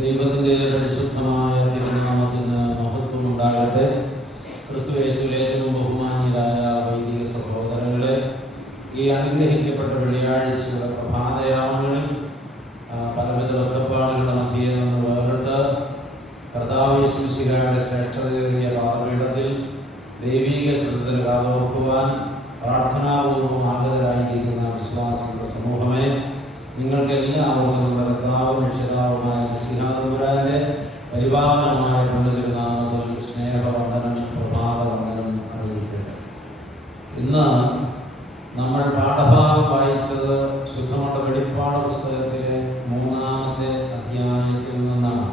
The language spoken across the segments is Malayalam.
ദൈവത്തിന്റെ പരിശുദ്ധമായ തിരുനാമത്തിന് മഹത്വം ഉണ്ടാകട്ടെ. ക്രിസ്തുയേശുവിൽ ഏറ്റവും ബഹുമാന്യരായ വൈദിക സഹോദരങ്ങളെ, ഈ അനുഗ്രഹിക്കപ്പെട്ട വെള്ളിയാഴ്ചയുടെ പ്രഭാതയാമങ്ങളിൽ പലവിധ ഒറ്റപ്പാടുകളുടെ മധ്യേ നിന്ന് വേറിട്ട് കർത്താവ് യേശുമിശിഹായുടെ ശ്രേഷ്ഠതയേറിയ പാദപീഠത്തിൽ ദൈവീക ശ്രദ്ധയിൽ കാതോർക്കുവാൻ പ്രാർത്ഥനാപൂർവ്വം ആഗതരായിരിക്കുന്ന വിശ്വാസികളുടെ സമൂഹമേ, നിങ്ങൾക്കെല്ലാവർക്കും കർത്താവും രക്ഷിതാവുമായ മിശിഹാതമ്പുരാന്റെ പരിപാവനമായ പുണ്യതിരുനാമത്തിൽ സ്നേഹവന്ദനം, പ്രഭാതവന്ദനം അറിയിക്കട്ടെ. ഇന്ന് നമ്മൾ പാഠഭാഗം വായിച്ചത് ശുദ്ധമത വെളിപ്പാട് പുസ്തകത്തിലെ 3-ാമത്തെ അധ്യായത്തിൽ നിന്നാണ്.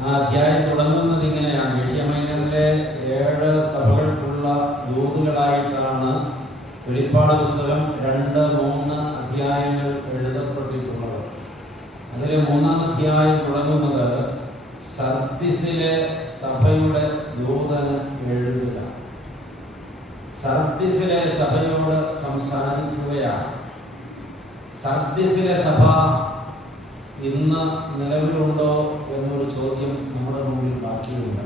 ആ അധ്യായം തുടങ്ങുന്നത് ഇങ്ങനെയാണ്: ഏഷ്യാമൈനറിലെ 7 സഭകൾക്കുള്ള ദൂതുകളായിട്ടാണ് വെളിപ്പാട് പുസ്തകം 2-3 അധ്യായങ്ങൾ എഴുതപ്പെട്ടിട്ടുള്ളത്. അതിൽ 3-ാം അധ്യായം തുടങ്ങുന്നത് സർദിസിലെ സഭയുടെ ദൂതന് എഴുതുക, സർദിസിലെ സഭയോട് സംസാരിക്കുകയാണ്. സർദിസിലെ സഭ ഇന്ന് നിലവിലുണ്ടോ എന്നൊരു ചോദ്യം നമ്മുടെ മുമ്പിൽ ബാക്കിയുണ്ട്.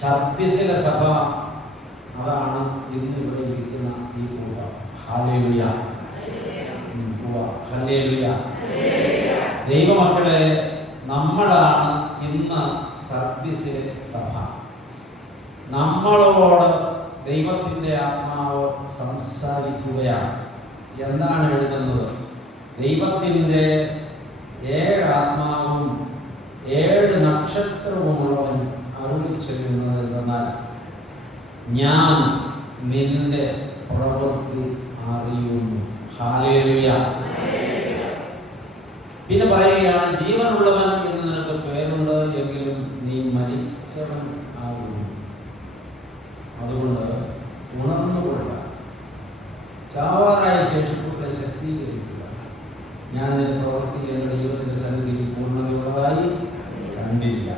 സർദിസിലെ സഭ അതാണ് ഇന്നിവിടെ ഇരിക്കുന്ന ഈ കൂട്ടം. Hallelujah, hallelujah. ദൈവമക്കളെ, നമ്മളാണ് ഇന്ന് സർദിസിലെ സഭ. നമ്മളോട് ദൈവത്തിൻ്റെ ആത്മാവ് സംസാരിക്കുകയാണ്. എന്താണ് എഴുതുന്നത്? ദൈവത്തിൻ്റെ 7 ആത്മാവും 7 നക്ഷത്രവുമുള്ളവൻ അരുളിച്ചെല്ലുന്നത് എന്തെന്നാൽ, ഞാൻ നിന്റെ പ്രവൃത്തി അറിയുന്നു. ഹല്ലേലൂയ. പിന്നെ പറയുകയാണ്, ജീവനുള്ളവൻ എന്ന് നിനക്ക് പേരുണ്ട്, എങ്കിലും നീ മരിച്ചവൻ ആകുന്നു. അതുകൊണ്ട് ഉണർന്നുകൊള്ളുക, ചാവാറായ ശേഷിപ്പുകളെ ശക്തീകരിക്കുക. ഞാൻ നിന്റെ പ്രവൃത്തി എന്ന ദൈവത്തിന്റെ സന്നിധിയിൽ പൂർണ്ണതയുള്ളതായി കണ്ടില്ല.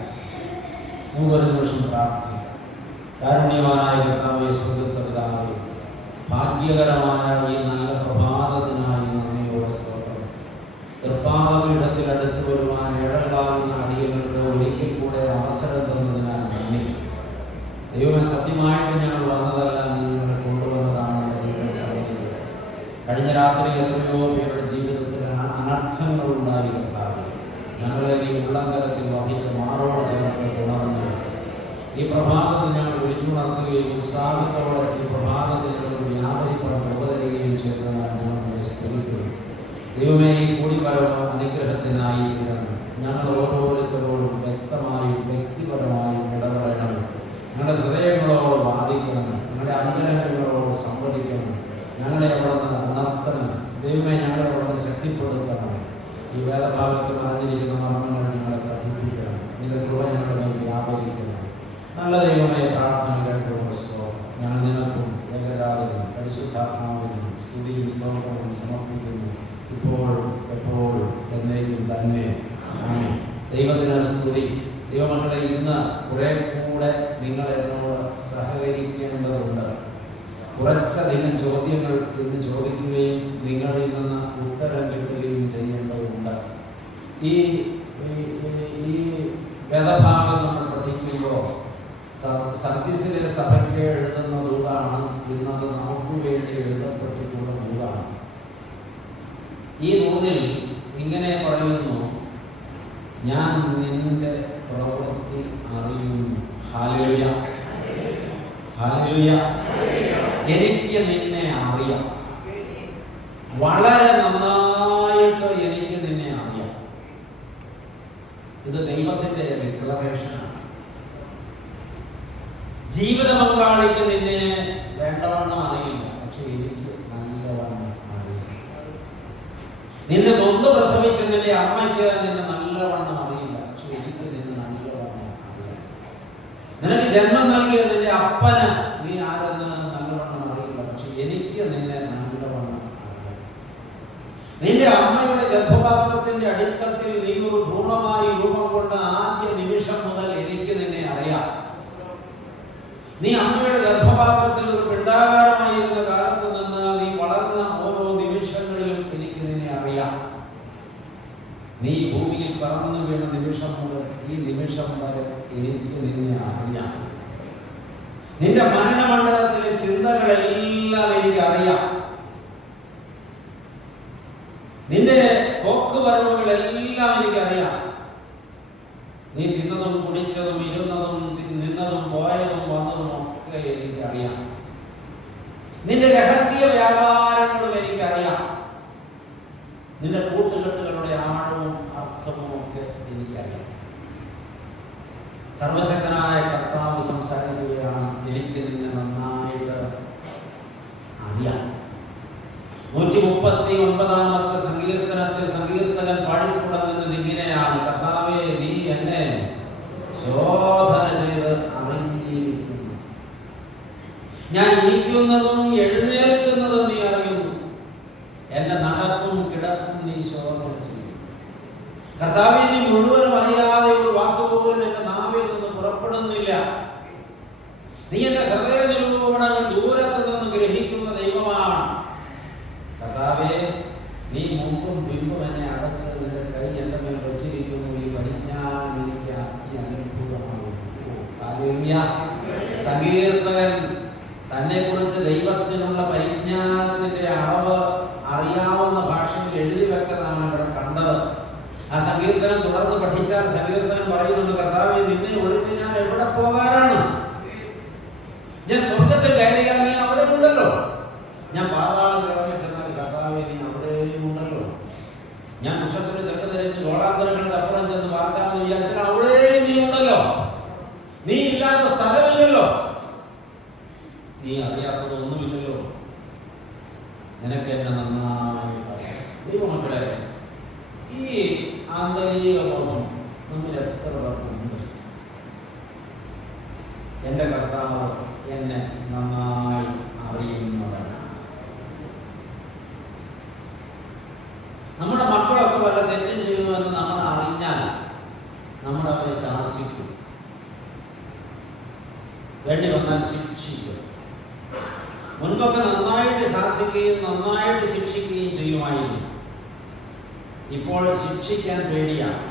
നമുക്കൊരു നിമിഷം പ്രാർത്ഥിക്കാം. കാരുണ്യവാനായ കർത്താവേ, സ്വർഗ്ഗസ്ഥ പിതാവേ, ഭാഗ്യകരമായ ഈ നല്ല പ്രഭാതത്തിനായി നന്ദിയോടെ സ്തോത്രം. തൃപ്പാദപീഠത്തിൽ അടുത്ത് വരുവാൻ ഇടകളാകുന്ന അടിയങ്ങൾക്ക് ഒരിക്കൽ കൂടെ അവസരം തന്നതിനാൽ നന്ദി. ദൈവമേ, സത്യമായിട്ട് ഞങ്ങൾ വന്നതല്ല, നിങ്ങളെ കൊണ്ടുവന്നതാണ്. കഴിഞ്ഞ രാത്രി എത്രയോ പേരുടെ ജീവിതത്തിൽ അനർത്ഥങ്ങൾ ഉണ്ടായിരുന്നാലും ഞങ്ങളെ ഈ ഉള്ളങ്കരത്തിൽ വഹിച്ച മാറോട് ചേർന്ന് തുടർന്ന് ഈ പ്രഭാതത്തിൽ ഞങ്ങൾ വിളിച്ചുണർത്തുകയും ഉത്സാഹത്തോടെ ഈ പ്രഭാതത്തിൽ ഞങ്ങൾ വ്യാപരിപ്പാൻ ഉപതരികയും ചെയ്തതാണ്. ഞങ്ങളെ സ്തുതിക്കുകയും ദൈവമേ, ഈ കൂടിവരവ് അനുഗ്രഹത്തിനായി ഞങ്ങൾ ഓരോരുത്തരോടും വ്യക്തമായും വ്യക്തിപരമായും ഇടപെടണം. ഞങ്ങളുടെ ഹൃദയങ്ങളോട് വാദിക്കണം, ഞങ്ങളുടെ അന്തരംഗങ്ങളോട് സംവദിക്കണം. ഞങ്ങളെ അവിടുന്ന് ഉണർത്തണം. ദൈവമേ, ഞങ്ങളെ അവിടുന്ന് ശക്തിപ്പെടുത്തണം. ഈ വേദഭാഗത്ത് പറഞ്ഞിരിക്കുന്ന മർമ്മങ്ങൾ ഞങ്ങളെ പഠിപ്പിക്കണം. നിന്റെ കൃപ ഞങ്ങളുടെ മേൽ വ്യാപരിക്കണം. നല്ല ദൈവമേ, പ്രാർത്ഥന കേട്ടുകൊണ്ട് സ്തോത്രം. ഞങ്ങൾ നിനക്കും ഏകജാതനും പരിശുദ്ധാത്മാവിനും സ്തുതിയും സ്തോത്രവും സമർപ്പിക്കുന്നു, ഇപ്പോഴും എപ്പോഴും എന്നേക്കും തന്നെ. ആമേൻ. ദൈവത്തിന് സ്തുതി. ദൈവമക്കളെ, ഇന്ന് കുറെ കൂടെ നിങ്ങൾ എന്നോട് സഹകരിക്കേണ്ടതുണ്ട്. കുറച്ചധികം ചോദ്യങ്ങൾ ഇന്ന് ചോദിക്കുകയും നിങ്ങളിൽ നിന്ന് ഉത്തരം കിട്ടുകയും ചെയ്യേണ്ടതുണ്ട്. ഈ വേദഭാഗം നമ്മൾ പഠിക്കുമ്പോൾ സർദിസിലെ സഭയ്ക്ക് എഴുതുന്ന ദൂതാണ്. ഇന്നത് നമുക്ക് വേണ്ടി എഴുതപ്പെട്ടിട്ടുള്ള ദൂതാണ്. ഈ ദൂതിൽ ഇങ്ങനെ പറയുന്നു, ഞാൻ നിന്റെ പ്രവൃത്തി അറിയുന്നു. Hallelujah, hallelujah. എനിക്ക് നിന്നെ അറിയാം, വളരെ നന്നായിട്ട് എനിക്ക് നിന്നെ അറിയാം. ഇത് ദൈവത്തിന്റെ ഡിക്ലറേഷനാണ്. ജീവിത പങ്കാളിക്ക് നിന്നെ വേണ്ടവണ്ണം അറിയില്ല, പക്ഷെ എനിക്ക് നല്ലവണ്ണം അറിയാം. നിന്നെ നൊന്ത് പ്രസവിച്ച നിന്റെ അമ്മയ്ക്ക് നിന്നെ നല്ലവണ്ണം അറിയില്ല, പക്ഷെ എനിക്ക് നിന്നെ നല്ലവണ്ണം അറിയാം. നിനക്ക് ജന്മം നൽകിയ നിന്റെ അപ്പന് നീ ആരെന്ന് നല്ലവണ്ണം അറിയില്ല, പക്ഷെ എനിക്ക് നിന്നെ നല്ലവണ്ണം അറിയാം. നിന്റെ അമ്മയുടെ ഗർഭപാത്രത്തിന്റെ അടിത്തട്ടിൽ നീ ഒരു ഭ്രൂണമായി രൂപം കൊണ്ട ആദ്യ നിമിഷം മുതൽ എനിക്ക് നിന്നെ അറിയാം. നീ അമ്മയുടെ ഗർഭപാത്രത്തിൽ ഒരു പിണ്ടാകാരമായിരുന്ന കാലത്ത് നിന്ന് നീ വളർന്ന നിമിഷം മുതൽ ഈ നിമിഷം വരെ എനിക്ക് നിന്നെ അറിയാം. നിന്റെ മനനമണ്ഡലത്തിലെ ചിന്തകളെല്ലാം എനിക്ക് അറിയാം. നിന്റെ പോക്കുവരവുകളെല്ലാം എനിക്കറിയാം. നീ തിന്നതും കുടിച്ചതും ഇരുന്നതും നിന്നതും പോയതും വന്നതും ഒക്കെ എനിക്കറിയാം. നിന്റെ രഹസ്യ വ്യാപാരങ്ങളും എനിക്കറിയാം. നിന്റെ കൂട്ടുകെട്ടുകളുടെ ആഴവും അർത്ഥവും ഒക്കെ എനിക്കറിയാം. സർവശക്തനായ കർത്താവ് സംസാരിക്കുകയാണ്, എനിക്ക് നിന്നെ നന്നായിട്ട് അറിയാം. 139 സങ്കീർത്തനത്തിൽ സങ്കീർത്തകൻ പാടിത്തുടങ്ങുന്നത് ഇങ്ങനെയാണ്: കർത്താവേ, നീ എന്നെ ശോധന ചെയ്ത് അറിഞ്ഞിരിക്കുന്നു. ഞാൻ ഇരിക്കുന്നതും എഴുന്നേൽക്കുന്നതും നീ അറിയുന്നു. എന്റെ നടപ്പും കിടപ്പും നീ ശോധന ചെയ്യും. കർത്താവേ, നീ മുഴുവനും അറിയാതെ ഒരു വാക്കുപോലും എന്റെ നാവിൽ നിന്ന് പുറപ്പെടുന്നില്ല. നീ എന്റെ ഹൃദയ നിരൂപണങ്ങൾ ദൂരത്ത് നിന്ന് ഗ്രഹിക്കുന്ന ദൈവമാണ്. കർത്താവേ, നീ മുമ്പും പിമ്പും എന്നെ അടച്ച് നിന്റെ കൈ എന്റെ മേൽ വച്ചിരിക്കുന്നു. ഈ പരിജ്ഞാനം എനിക്ക് അത്യത്ഭുതമാണ്. സങ്കീർത്തകൻ തന്നെ കുറിച്ച് ദൈവത്തിനുള്ള പരിജ്ഞാനത്തിന്റെ അളവ് അറിയാവുന്ന ഭാഷയിൽ എഴുതി വെച്ചതാണ് ഇവിടെ കണ്ടത്. ആ സങ്കീർത്തനം തുടർന്ന് പഠിച്ചാൽ സങ്കീർത്തനം പറയുന്നുണ്ട്, കർത്താവേ, നിന്നെ ഒളിച്ച് ഞാൻ എവിടെ പോകാനാണ്? ഞാൻ സ്വർഗത്തിൽ കയറിയാൽ നീ അവിടെ ഉണ്ടല്ലോ. ഞാൻ പാതാളം കയറി ചെന്നാൽ കർത്താവേ, നീ അവിടെയും ഉണ്ടല്ലോ. ഞാൻ വൃക്ഷത്തിന് ചെന്ന് ധരിച്ച് ഗോളാന്തരങ്ങളുടെ അപ്പുറം ചെന്ന് പാർക്കാമെന്ന് വിചാരിച്ചാൽ അവിടെയും നീ ഉണ്ടല്ലോ. നീ ഇല്ലാത്ത സ്ഥലമില്ലല്ലോ. നീ അറിയാത്തതൊന്നുമില്ലല്ലോ. നിനക്ക് എന്നെ നന്നായി ദൈവമക്കളെ, ഈ ആന്തരിക ബോധം നമ്മൾ എത്ര പേർക്കുണ്ട്? എന്റെ കർത്താവ് എന്നെ നന്നായി അറിയുന്നവരാണ്. നമ്മുടെ മക്കളൊക്കെ വല്ല തെറ്റും ചെയ്യുമെന്ന് നമ്മൾ അറിഞ്ഞാൽ നമ്മൾ അവരെ ശാസിക്കും, വേണ്ടി വന്നാൽ ശിക്ഷിക്കും. മുൻപൊക്കെ നന്നായിട്ട് ശാസിക്കുകയും നന്നായിട്ട് ശിക്ഷിക്കുകയും ചെയ്യുമായിരുന്നു. ഇപ്പോൾ ശിക്ഷിക്കാൻ പേടിയാണ്.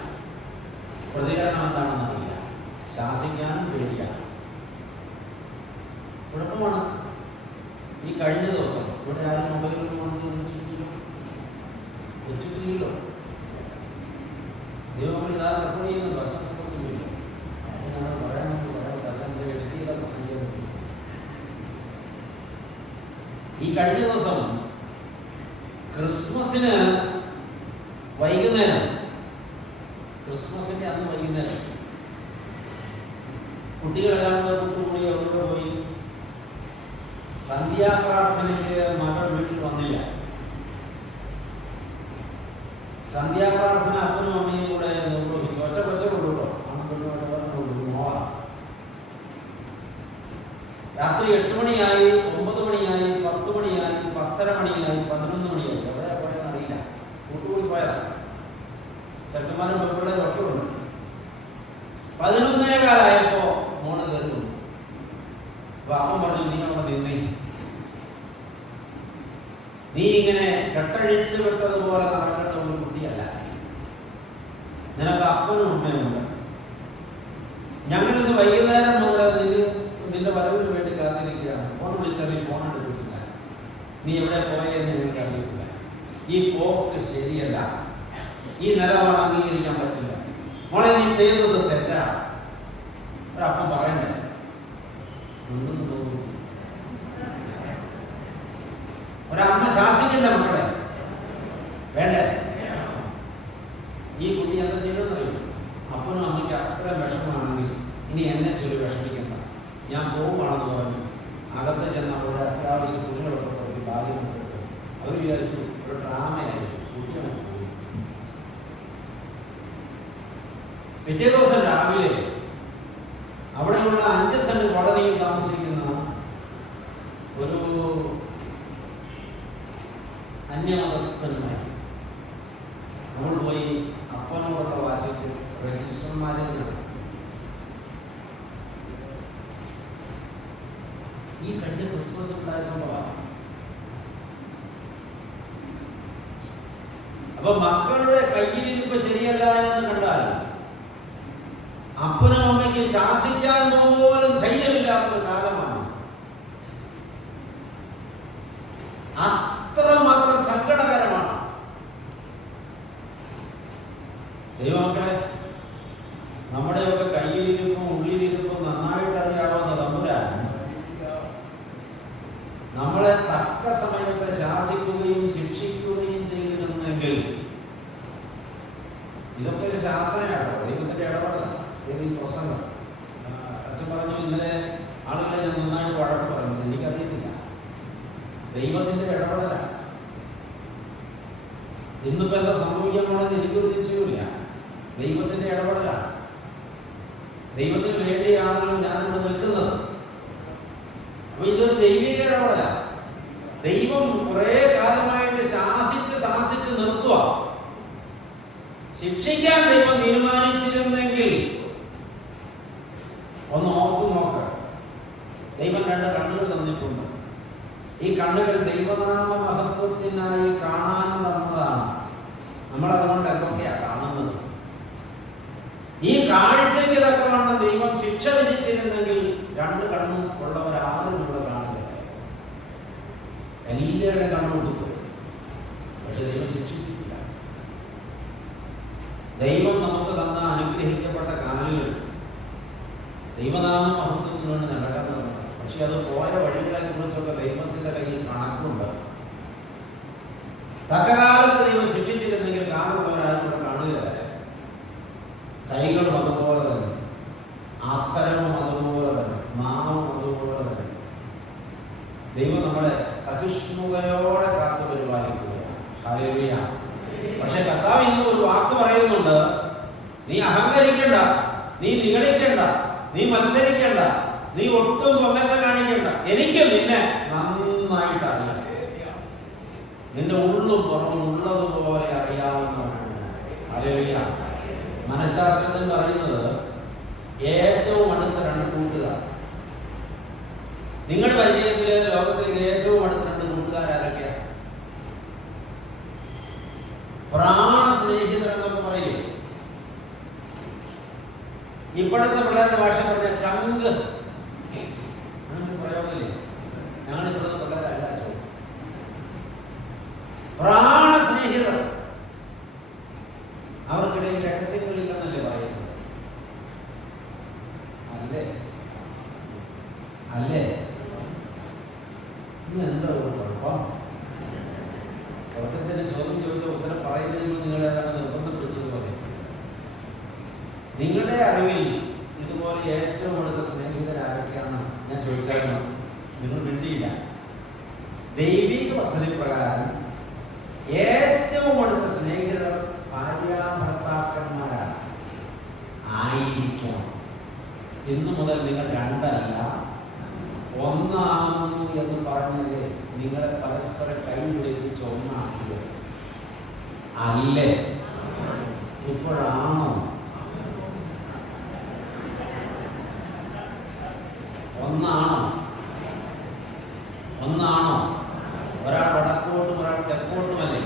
പ്രതികരണം എന്താണെന്ന് അറിയില്ല. ശാസിക്കാനും പേടിയാണ്. കുഴപ്പമാണ്. ഈ കഴിഞ്ഞ ദിവസം ഇവിടെ ആരും മൊബൈലിൽ വെച്ചിട്ടില്ലല്ലോ. ദൈവങ്ങൾ ഇതാ റെക്കോർഡ് ചെയ്യുന്നുണ്ടോ? അച്ചടക്കമൊന്നുമില്ല. അതെന്റെ എഡിറ്റ് ചെയ്ത സംഖ്യ. ഈ കഴിഞ്ഞ ദിവസം ക്രിസ്മസിന് വൈകുന്നേരം, ക്രിസ്മസിന്റെ അന്ന് വൈകുന്നേരം കുട്ടികളെല്ലാം കൂട്ടുകൂടി എവിടെ പോയി? സന്ധ്യാപ്രാർത്ഥനയ്ക്ക് മകൾ വീട്ടിൽ വന്നില്ല. സന്ധ്യാപ്രാർത്ഥന അപ്പനും അമ്മയും കൂടെ നിർവഹിച്ചു. ഒറ്റ കൊച്ചുള്ളൂ കേട്ടോ. രാത്രി 8 മണിയായി, 9 മണിയായി, 10 മണിയായി, 10:30 മണിയായി, 11 മണിയായി. എവിടെ പോയെന്ന് അറിയില്ല. കൂട്ടുകൂടി പോയതാ. ചെറുക്കന്മാരും പെൺപിള്ളേരും ഒക്കെ ഉണ്ട്. 11:15 മോള് കയറി വന്നു. അപ്പൊ അവൻ പറഞ്ഞു, നീ അവിടെ നിന്നേ. നീ ഇങ്ങനെ കെട്ടഴിച്ചു വിട്ടതുപോലെ നടക്കേണ്ട ഒരു കുട്ടിയല്ല. നിനക്ക് അപ്പനും അമ്മയുണ്ട്. ഞങ്ങളിന്ന് വൈകുന്നേരം മുതൽ നിന്റെ വരവിന് വേണ്ടി കാത്തിരിക്കുകയാണ്. ഫോൺ വിളിച്ചാൽ നീ ഫോൺ എടുക്കില്ല. നീ എവിടെ പോയെന്ന് എനിക്ക് അറിയില്ല. ഈ പോക്ക് ശരിയല്ല. ഈ നിലപാട് അംഗീകരിക്കാൻ പറ്റില്ല. മോളെ, നീ ചെയ്തത് തെറ്റാണ്. ഒരപ്പം പറയണ്ടേ? ഒരമ്മ ശാസിക്കണ്ട മക്കളെ, വേണ്ടേ? ഈ കുട്ടി എന്താ ചെയ്തെന്നറിയും? അപ്പനും അമ്മയ്ക്ക് അത്ര വിഷമമാണെങ്കിൽ ഇനി എന്നെ ചൊല്ലി വിഷമിക്കണ്ട, ഞാൻ പോവുകയാണെന്ന് പറഞ്ഞു. അകത്ത് ചെന്ന് അവരുടെ അത്യാവശ്യം തുണികളൊക്കെ പോയി ബാല്യം അവർ വിചാരിച്ചു ഒരു ഡ്രാമയായിരുന്നു. കുട്ടികളെ പോയി. പിറ്റേ ദിവസം രാവിലെ അവിടെയുള്ള 5 സെന്റ് കോളനിയിൽ താമസിക്കുന്ന ഒരു അന്യമതസ്ഥനുമായി നമ്മൾ പോയി അപ്പനോടുള്ള വാശിക്ക് രജിസ്റ്റർ മാരേജ് നടത്തി. ഈ കഴിഞ്ഞ ക്രിസ്മസ് ഉണ്ടായ സംഭവമാണ്. അപ്പൊ മക്കളുടെ കയ്യിലിരിപ്പ് ശരിയല്ല എന്ന് കണ്ടാൽ അപ്പനും അമ്മയ്ക്ക് ശാസിക്കാൻ പോലും ധൈര്യമില്ലാത്തൊരു കാലമാണ്. അത്രമാത്രം സങ്കടകരമാണ്. ദൈവമക്കളെ, നമ്മുടെയൊക്കെ കയ്യിലിരിപ്പും ഉള്ളിലിരിപ്പും നന്നായിട്ട് അറിയാവുന്ന തമ്പുരാൻ നമ്മളെ തക്ക സമയത്ത് ശാസിക്കുകയും ശിക്ഷിക്കുകയും ചെയ്തിരുന്നെങ്കിൽ, ഇതൊക്കെ ഒരു ശാസനയാണോ? ദൈവത്തിന്റെ ഇടപെടലാണ്. ഈ പ്രസംഗം അച്ഛൻ പറഞ്ഞു, ഇന്നലെ ആളുകളെ ഞാൻ നന്നായിട്ട് വഴക്ക് പറഞ്ഞു. എനിക്കറിയത്തില്ല, ദൈവത്തിന്റെ ഇടപെടലാണ്. ഇന്നിപ്പോ എന്താ സംഭവിക്കാൻ പോണെന്ന് എനിക്കൊരു നിശ്ചയമില്ല. ദൈവത്തിന്റെ ഇടപെടലാണ്. ദൈവത്തിന് വേണ്ടിയാണല്ലോ ഞാനിവിടെ നിൽക്കുന്നത്. അപ്പൊ ഇതൊരു ദൈവിക ഇടപെടലാണ്. ദൈവം കുറെ കാലമായിട്ട് ശാസിച്ച് നിർത്തുക. ശിക്ഷിക്കാൻ ദൈവം തീരുമാനിച്ചിരുന്നെങ്കിൽ ഒന്ന് ഓർത്തു നോക്ക്. ദൈവം 2 കണ്ണുകൾ തന്നിട്ടുണ്ട്. ഈ കണ്ണുകൾ ദൈവനാമ മഹത്വത്തിനായി കാണാൻ തന്നതാണ്. നമ്മളതുകൊണ്ട് എന്തൊക്കെയാ കാണുന്നത്? ഈ കാഴ്ചയ്ക്ക് തക്കവണ്ണം ദൈവം ശിക്ഷ വിധിച്ചിരുന്നെങ്കിൽ 2 കണ്ണും ഉള്ളവരാരും ഇവിടെ കാണുക. എല്ലാവരുടെ കണ്ണു കൊടുത്തു. പക്ഷെ ദൈവം ശിക്ഷിച്ചിട്ടില്ല. ദൈവം നമുക്ക് തന്ന അനുഗ്രഹിക്കപ്പെട്ട കാലുകൾ ദൈവനാമ മഹത്വത്തിന് വേണ്ടി നടക്കുന്നതാണ്. പക്ഷെ അത് പോയ വഴികളെ കുറിച്ചൊക്കെ ദൈവത്തിന്റെ കയ്യിൽ കണക്കുണ്ട്. തക്കകാലത്ത് ദൈവം ശിക്ഷിച്ചിരുന്നെങ്കിൽ കാലുള്ളവരാരും ഇവിടെ കാണുകയല്ല. കൈകളും അതുപോലെ തന്നെ, ആധരവും അതുപോലെ തന്നെ, നാവും അതുപോലെ തന്നെ. ദൈവം നമ്മളെ സഹിഷ്ണുതയോടെ കാത്തു പരിപാലിക്കുകയാണ്. ഹല്ലേലൂയ. പക്ഷെ കർത്താവ് ഇന്ന് ഒരു വാക്ക് പറയുന്നുണ്ട്: നീ അഹങ്കരിക്കണ്ട, നീ നിഗളിക്കണ്ട, നീ മത്സരിക്കണ്ട, നീ ഒട്ടും പൊങ്ങച്ച കാണിക്കണ്ട. എനിക്ക് നിന്നെ നന്നായിട്ട് അറിയാം. നിന്റെ ഉള്ളും പുറത്തും ഉള്ളതുപോലെ അറിയാവുന്നവനാണ്. ഹല്ലേലൂയ. മനഃശാസ്ത്രത്തിൽ പറയുന്നത് ഏറ്റവും അടുത്ത 2 കൂട്ടുകാർ. നിങ്ങളുടെ പരിചയത്തിലെ ലോകത്തിലെ ഏറ്റവും അടുത്ത 2 കൂട്ടുകാരൊക്കെയാ? പ്രാണ സ്നേഹിതർ എന്നൊക്കെ പറയില്ലേ? ഇപ്പോഴത്തെ പിള്ളേരുടെ ഭാഷ പറഞ്ഞ ചങ്ക് പ്രയോഗമില്ലേ? ഞങ്ങളിപ്പോഴത്തെ പിള്ളേരല്ല ചോദിക്കും. പ്രാണ സ്നേഹിതർ. അവർക്കിടയിൽ രഹസ്യങ്ങളില്ലെന്നല്ലേ പറയുന്നത്? അല്ലേ? അല്ലേ? ഇന്ന് എന്താ ഒരു കുഴപ്പം? തുടക്കത്തിന് ചോദ്യം ചോദിച്ച ഉത്തരം പറയുന്നതിന് നിങ്ങളേതാണ് നിർബന്ധം പിടിച്ചത് പറയും. നിങ്ങളുടെ അറിവിൽ ഇതുപോലെ ഏറ്റവും അടുത്ത സ്നേഹിതരാരൊക്കെയാണ് ഞാൻ ചോദിച്ചായിരുന്നു. നിങ്ങൾ മിണ്ടിയില്ല. ദൈവിക പദ്ധതി പ്രകാരം ഏറ്റവും അടുത്ത സ്നേഹിതർ ഭാര്യാഭർത്താക്കന്മാരാണ് ആയിരിക്കണം. ഇന്നു മുതൽ നിങ്ങൾ 2 അല്ല 1 ആകുന്നു എന്ന് പറഞ്ഞത് നിങ്ങളെ പരസ്പരം കൈപിടിപ്പിച്ച് ഒന്നാക്കിയത് അല്ലേ? ഇപ്പോഴാണോ? ഒന്നാണോ? ഒരാൾ വടക്കോട്ടും ഒരാൾ തെക്കോട്ടുമല്ലേ?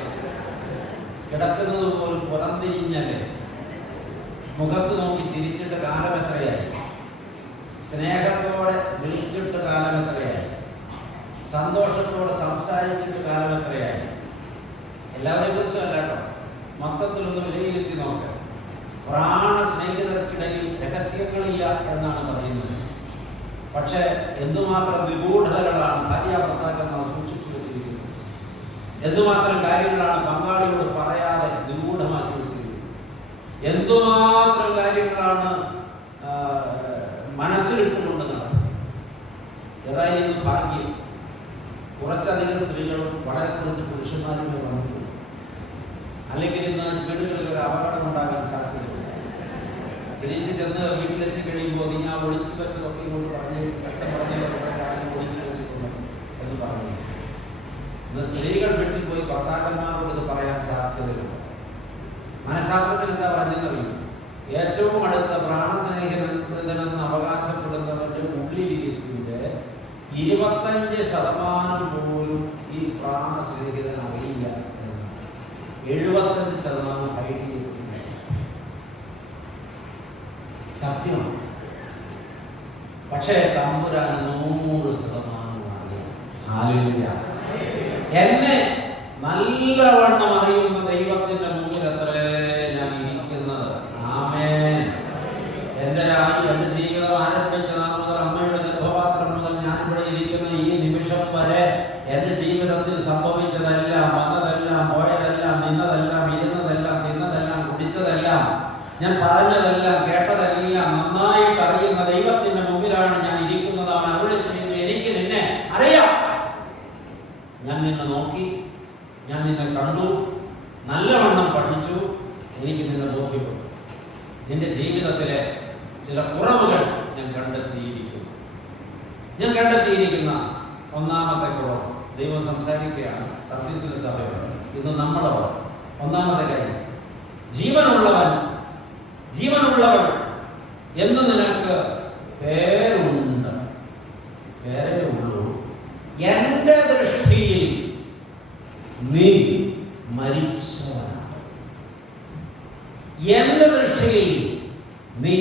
കിടക്കുന്നത് പോലും പുറംതിരിഞ്ഞല്ലേ? മുഖത്ത് നോക്കി ചിരിച്ചിട്ട് കാലം എത്രയായി? സ്നേഹത്തോടെ വിളിച്ചിട്ട് കാലം എത്രയായി? സന്തോഷത്തോടെ സംസാരിച്ചിട്ട് കാലം എത്രയായി? എല്ലാവരെ കുറിച്ചും അല്ല കേട്ടോ, മൊത്തത്തിലൊന്ന് വിലയിരുത്തി നോക്ക്. പ്രാണ സ്നേഹിതർക്കിടയിൽ രഹസ്യങ്ങളില്ല എന്നാണ് പറയുന്നത്. പക്ഷെ എന്തുമാത്രം നിഗൂഢതകളാണ് ഭാര്യാഭർത്താക്കന്മാർ സൂക്ഷിച്ചു വെച്ചിരിക്കുന്നത്. എന്തുമാത്രം കാര്യങ്ങളാണ് പങ്കാളിയോട് പറയാതെ നിഗൂഢമാക്കി വെച്ചിരിക്കുന്നത്. എന്തുമാത്രം കാര്യങ്ങളാണ് മനസ്സിലിട്ടുകൊണ്ട് നടക്കുന്നത്. ഏതായാലും ഇത് ഭാഗ്യം. കുറച്ചധികം സ്ത്രീകളും വളരെ കുറച്ച് പുരുഷന്മാരും വന്നിട്ടുണ്ട്. അല്ലെങ്കിൽ ഇന്ന് വീടുകളിൽ ഒരു അപകടം ഉണ്ടാകാൻ സാധ്യതയുണ്ട്. തിരിച്ച് ചെന്ന് വീട്ടിലെത്തി കഴിയുമ്പോൾ നീ ആ ഒളിച്ചു വെച്ചതൊക്കെ ഇങ്ങോട്ട് പറഞ്ഞ് അച്ഛൻ പറഞ്ഞ കുറെ കാര്യം ഒളിച്ചു വെച്ചിട്ടുണ്ട് എന്ന് പറഞ്ഞു. ഇന്ന് സ്ത്രീകൾ വീട്ടിൽ പോയി ഭർത്താക്കന്മാരോട് ഇത് പറയാൻ സാധ്യതയുണ്ട്. മനഃശാസ്ത്രത്തിൽ എന്താ പറഞ്ഞതെന്നറിയും? ഏറ്റവും അടുത്ത പ്രാണസ്നേഹിതനെന്ന് അവകാശപ്പെടുന്നവരുടെ ഉള്ളിലിരിപ്പിന്റെ 25% പോലും ഈ പ്രാണസ്നേഹിതൻ അറിയില്ല എന്നാണ്. 75% ഹൈഡ് ചെയ്തിട്ടുണ്ട്. സത്യമാണ്. പക്ഷേ തമ്പുരാൻ 100% അറിയാം. ഹല്ലേലൂയ. എന്നെ നല്ലവണ്ണം അറിയുന്ന ദൈവത്തിന്റെ മുന്നിൽ അത്രേ ഞാൻ ഇരിക്കുന്നത്. ആമേൻ. എൻ്റെ ജീവിതം ആരംഭിച്ച നാൾ മുതൽ, അമ്മയുടെ ഗർഭപാത്രം മുതൽ ഞാൻ ഇവിടെ ഇരിക്കുന്ന ഈ നിമിഷം വരെ എൻ്റെ ജീവിതത്തിൽ സംഭവിച്ചതെല്ലാം, വന്നതെല്ലാം, പോയതെല്ലാം, നിന്നതെല്ലാം, ഇരുന്നതെല്ലാം, തിന്നതെല്ലാം, കുടിച്ചതെല്ലാം, ഞാൻ പറഞ്ഞതെല്ലാം, കേട്ടതെല്ലാം നന്നായിട്ട് അറിയുന്ന ദൈവത്തിന്റെ മുമ്പിലാണ് ഞാൻ ഇരിക്കുന്നത്. അവൻ അരുളി ചെയ്യുന്നു, എനിക്ക് നിന്നെ അറിയാം. ഞാൻ നിന്നെ നോക്കി, ഞാൻ നിന്നെ കണ്ടു, നല്ലവണ്ണം പഠിച്ചു, എനിക്ക് നിന്നെ ബോധ്യപ്പെട്ടു. നിന്റെ ജീവിതത്തിലെ ചില കുറവുകൾ ഞാൻ കണ്ടെത്തിയിരിക്കുന്ന ഒന്നാമത്തെ കുറവ് ദൈവം സംസാരിക്കുകയാണ് സർവീസിലെ സഭയോട്. ഇന്ന് നമ്മളോട് ഒന്നാമത്തെ കാര്യം, ജീവനുള്ളവൻ എന്ന് നിനക്ക് പേരുണ്ട്. പേരേ ഉള്ളൂ. എന്റെ ദൃഷ്ടിയിൽ നീ മരിച്ചവനാണ്. എന്റെ ദൃഷ്ടിയിൽ നീ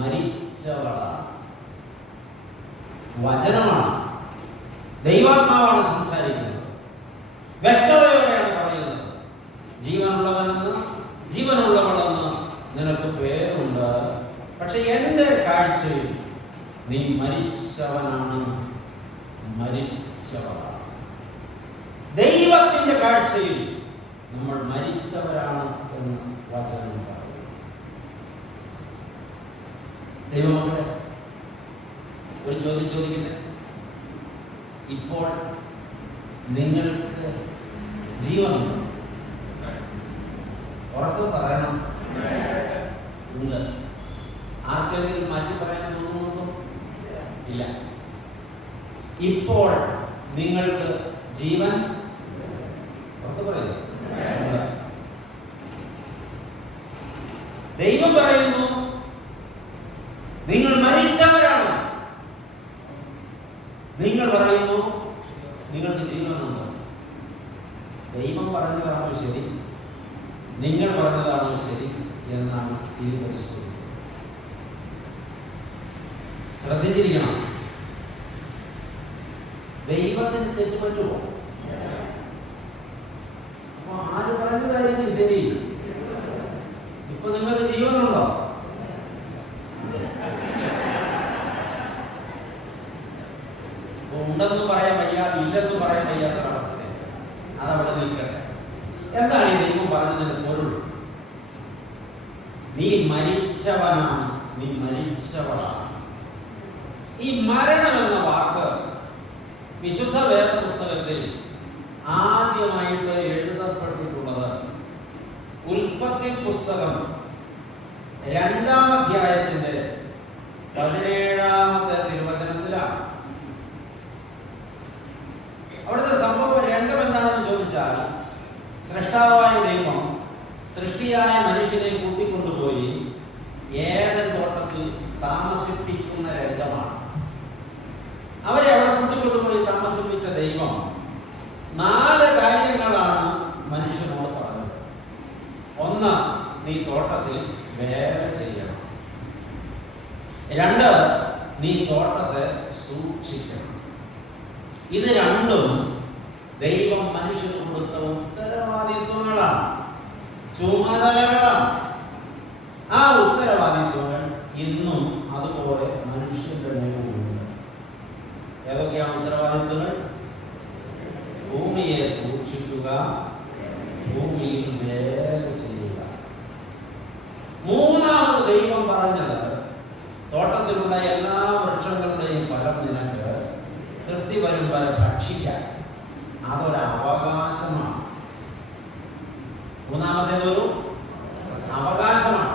മരിച്ചവളാണ്. വചനമാണ്, ദൈവാത്മാവാണ് സംസാരിക്കുന്നത്. വ്യക്തതയോടെയാണ് പറയുന്നത്. ജീവനുള്ളവളെന്ന് നിനക്ക് പേരുണ്ട്. പക്ഷെ എന്റെ കാഴ്ചയിൽ നീ മരിച്ചവനാണ്, മരിച്ചവളാണ്. ദൈവത്തിന്റെ കാഴ്ചയിൽ നമ്മൾ മരിച്ചവരാണ് എന്ന് വചനം പറയുന്നു. ദൈവമക്കളെ, ഒരു ചോദ്യം ചോദിക്കട്ടെ. ഇപ്പോൾ നിങ്ങൾക്ക് ജീവനുണ്ടോ? ഉറക്കം പറയണം. ഉണ്ട്. ആർക്കെങ്കിലും മാറ്റി പറയാൻ തോന്നുന്നുണ്ടോ? ഇല്ല. ഇപ്പോൾ നിങ്ങൾക്ക് ജീവൻ ഉറക്കെ പറയുന്നു. ദൈവം പറയുന്നു നിങ്ങൾ മരിച്ചവരാണ്. നിങ്ങൾ പറയുന്നു നിങ്ങൾക്ക് ജീവനുണ്ട്. ദൈവം പറഞ്ഞതാണോ ശരി, നിങ്ങൾ പറഞ്ഞതാണോ ശരി എന്നാണ് ഈ പരിശോധന. ശ്രദ്ധിച്ചിരിക്കണം. ദൈവത്തിന് തെറ്റ് പറ്റുമോ? അപ്പൊ ആര് പറഞ്ഞതായിരിക്കും ശരി? ഇപ്പൊ നിങ്ങൾക്ക് ജീവനുണ്ടോ? ഉണ്ടെന്ന് പറയാൻ വയ്യ, ഇല്ലെന്ന് പറയാൻ വയ്യാത്ത അവസ്ഥ. അതവിടെ നിൽക്കട്ടെ. എന്താണ് ഈ ദൈവം പറഞ്ഞതിന്റെ പൊരുൾ? നീ മരിച്ചവനാണ്, നീ മരിച്ചവളാണ്. ഈ മരണം എന്ന വാക്ക് വിശുദ്ധ വേദപുസ്തകത്തിൽ ആദ്യമായിട്ട് എഴുതപ്പെട്ടിട്ടുള്ളത് ഉൽപ്പത്തി പുസ്തകം 2-ാം അധ്യായത്തിന്റെ 17-ാമത്തെ തിരുവചനത്തിലാണ്. അവിടുത്തെ സംഭവം രംഗം എന്താണെന്ന് ചോദിച്ചാൽ, സൃഷ്ടാവായ ദൈവം സൃഷ്ടിയായ മനുഷ്യനെ കൂട്ടിക്കൊണ്ടുപോയി ഏദൻ തോട്ടത്തിൽ താമസിപ്പിക്കുന്ന രംഗമാണ്. അവരെ അവിടെ കൂട്ടിക്കൊണ്ടുപോയി താമസിപ്പിച്ച ദൈവം 4 കാര്യങ്ങളാണ് മനുഷ്യനോട് പറഞ്ഞത്. 1, നീ തോട്ടത്തിൽ വേല ചെയ്യണം. 2, നീ തോട്ടത്തെ സൂക്ഷിക്കണം. ഇത് രണ്ടും ദൈവം മനുഷ്യന് കൊടുത്ത ഉത്തരവാദിത്വങ്ങളാണ്, ചുമതലകളാണ്. ആ ഉത്തരവാദിത്വങ്ങൾ ഇന്നും അതുപോലെ മനുഷ്യന്റെ മേലുണ്ട്. ഏതൊക്കെയാണ് ഉത്തരവാദിത്വങ്ങൾ? ഭൂമിയെ സൂക്ഷിക്കുക, ഭൂമിയിൽ വേല ചെയ്യുക. 3ാമത് ദൈവം പറഞ്ഞത്, തോട്ടത്തിലുള്ള എല്ലാ വൃക്ഷങ്ങളുടെയും ഫലം നിനക്ക് തൃപ്തി വരും വരെ ഭക്ഷിക്കാൻ. അതൊരവകാശമാണ്. 3ാമത്തേതൊരു അവകാശമാണ്.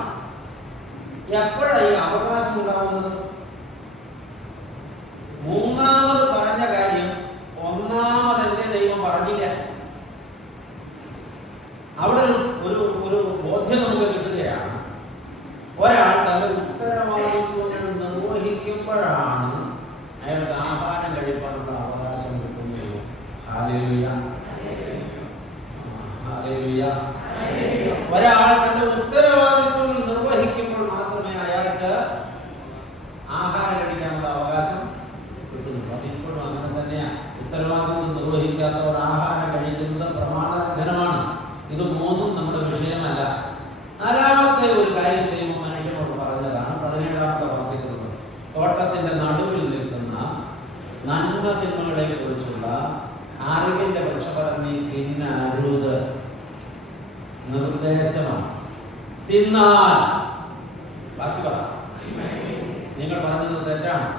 എപ്പോഴാണ് ഈ അവകാശം ഉണ്ടാവുന്നത്? 3ാമത് പറഞ്ഞ കാര്യം 1ാമത് എന്റെ ദൈവം പറഞ്ഞില്ല. അവിടെ ഒരു ബോധ്യം നമുക്ക് കിട്ടുകയാണ്. ഒരാൾ തന്റെ ഉത്തരവാദിത്വങ്ങൾ നിർവഹിക്കുമ്പോഴാണ് അയാൾക്ക് ആഹാരം കഴിക്കാനുള്ള അവകാശം കിട്ടുന്നത്. Hallelujah, hallelujah. ഒരാൾ തന്റെ ഉത്തരവാദിത്വങ്ങൾ നിർവഹിക്കുമ്പോൾ മാത്രമേ അയാൾക്ക് നിർദ്ദേശമാണ്. തിന്നാൽ ബാക്കി പറ. നിങ്ങൾ പറഞ്ഞത് തെറ്റാണ്.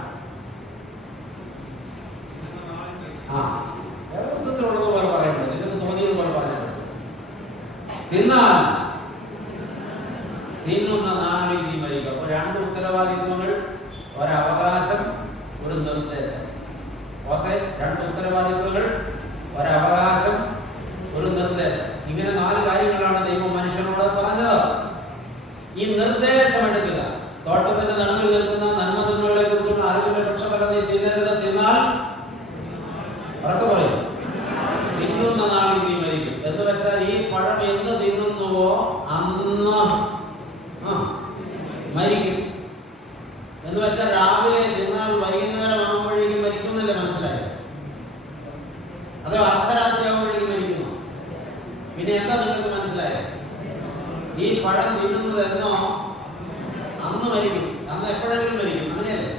വേറെ പുസ്തകത്തിലുള്ളത് പോലെ പറയുന്നത്, നിങ്ങൾക്ക് തോന്നിയത് പോലെ പറഞ്ഞത്. തിന്നാൽ തിന്നുന്ന നാളിൽ നീ മരിക്കുക. അപ്പൊ രണ്ട് ഉത്തരവാദിത്വങ്ങൾ, ഒരവകാശം, ഒരു നിർദ്ദേശം. ഓക്കെ, രണ്ട് ഉത്തരവാദിത്വങ്ങൾ, ഒരവകാശം, ഒരു നിർദ്ദേശം. ഇങ്ങനെ 4 കാര്യങ്ങളാണ് ദൈവം മനുഷ്യനോട് പറഞ്ഞത്. ഈ നിർദ്ദേശം എടുക്കുക. തോട്ടത്തിന്റെ നടുവിൽ നിൽക്കുന്ന നന്മ തിന്മകളെ കുറിച്ചുള്ള അറിവിന്റെ വൃക്ഷഫലം നീ തിന്നരുത്. തിന്നാൽ ഉറക്കെ പറയും, തിന്നുന്ന നാളിൽ നീ മരിക്കും. എന്ന് വെച്ചാൽ ഈ പഴം എന്ന് തിന്നുന്നുവോ അന്ന് മരിക്കും. എന്ന് വെച്ചാൽ രാവിലെ തിന്നാൽ വൈകുന്നേരം ആകുമ്പോഴേക്കും മരിക്കുന്നല്ലേ? മനസ്സിലായോ? അതോ അർദ്ധരാത്രി ആകുമ്പോഴേക്കും മരിക്കുന്നു? പിന്നെ എന്താ നിങ്ങൾക്ക് മനസ്സിലായോ? ഈ പഴം തിന്നുന്നത് എന്നോ അന്ന് മരിക്കും. അന്ന് എപ്പോഴെങ്കിലും മരിക്കും, അങ്ങനെയല്ലേ?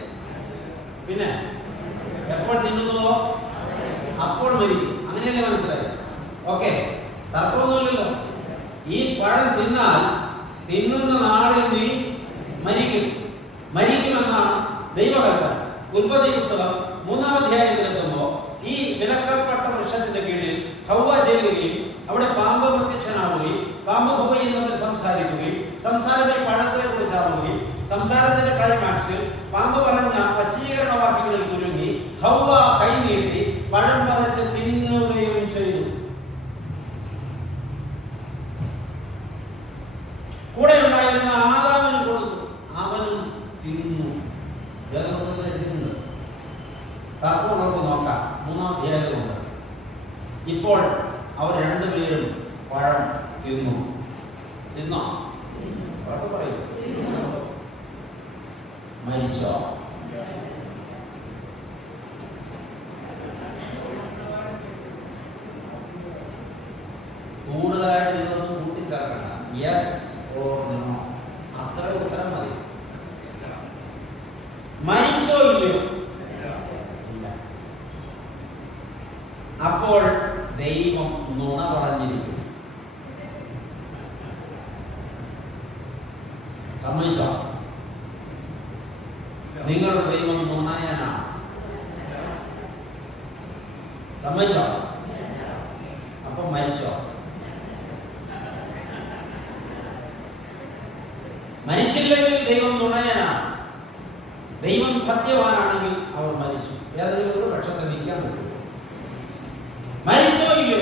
പിന്നെ എപ്പോൾ തിന്നുന്നുവോ അപ്പോൾ മരിക്കും, അങ്ങനെയല്ലേ? മനസ്സിലായോ? ഓക്കെ, തർക്കമൊന്നുമില്ലല്ലോ. ഈ പഴം തിന്നാൽ തിന്നുന്ന നാളിൽ നീ മരിക്കും. മരിക്കുമെന്നാണ് ദൈവകൽപ്പന. ഉൽപ്പത്തി പുസ്തകം 3-ാം അധ്യായത്തിലെത്തുമ്പോൾ ഈ വിലക്കപ്പെട്ട വൃക്ഷത്തിന്റെ കീഴിൽ ഹവ്വ ചെല്ലുകയും അവിടെ പാമ്പ് പ്രത്യക്ഷനാവുകയും പാമ്പ് ഹവ്വയും തമ്മിൽ സംസാരിക്കുകയും സംസാരത്തിൽ പഴത്തെ കുറിച്ചാവുകയും സംസാരത്തിന്റെ ക്ലൈമാക്സിൽ പാമ്പ് പറഞ്ഞ വശീകരണ വാക്യങ്ങളിൽ കുരുങ്ങി ഹവ്വ കൈനീട്ടി പഴം പറിച്ച് തിന്നുകയും ചെയ്തു. കൂടെ ഉണ്ടായിരുന്ന ആദാമിന് കൊടുത്തു, അവനും തിന്നു. വേദപുസ്തകത്തിൽ തർക്കമുള്ളവർക്ക് നോക്കാം, 3-ാം അധ്യായത്തിലുണ്ട്. ഇപ്പോൾ അവർ രണ്ടുപേരും പഴം തിന്നു. തിന്നോ? ഉറക്കെ പറയൂ. മരിച്ചോ? കൂടുതലായിട്ട് നിങ്ങളൊന്നും കൂട്ടിച്ചേർക്കണ്ട. യെസ് ഓർ നോ, അത്ര ഉത്തരം മതി. മരിച്ചോ ഇല്ലയോ? ഇല്ല. അപ്പോൾ ദൈവം നുണ പറഞ്ഞിരിക്കും. സമ്മതിച്ചോ? നിങ്ങളുടെ ദൈവം നുണയനാണ്. സമ്മതിച്ചോ? അപ്പൊ മരിച്ചോ? മരിച്ചില്ലെങ്കിൽ ദൈവം നുണയനാണ്. ദൈവം സത്യവാനാണെങ്കിൽ അവർ മരിച്ചു. ഏതെങ്കിലും ഒരു പക്ഷത്തെ നിൽക്കാൻ പറ്റും. മരിച്ചോ ഇല്ലയോ?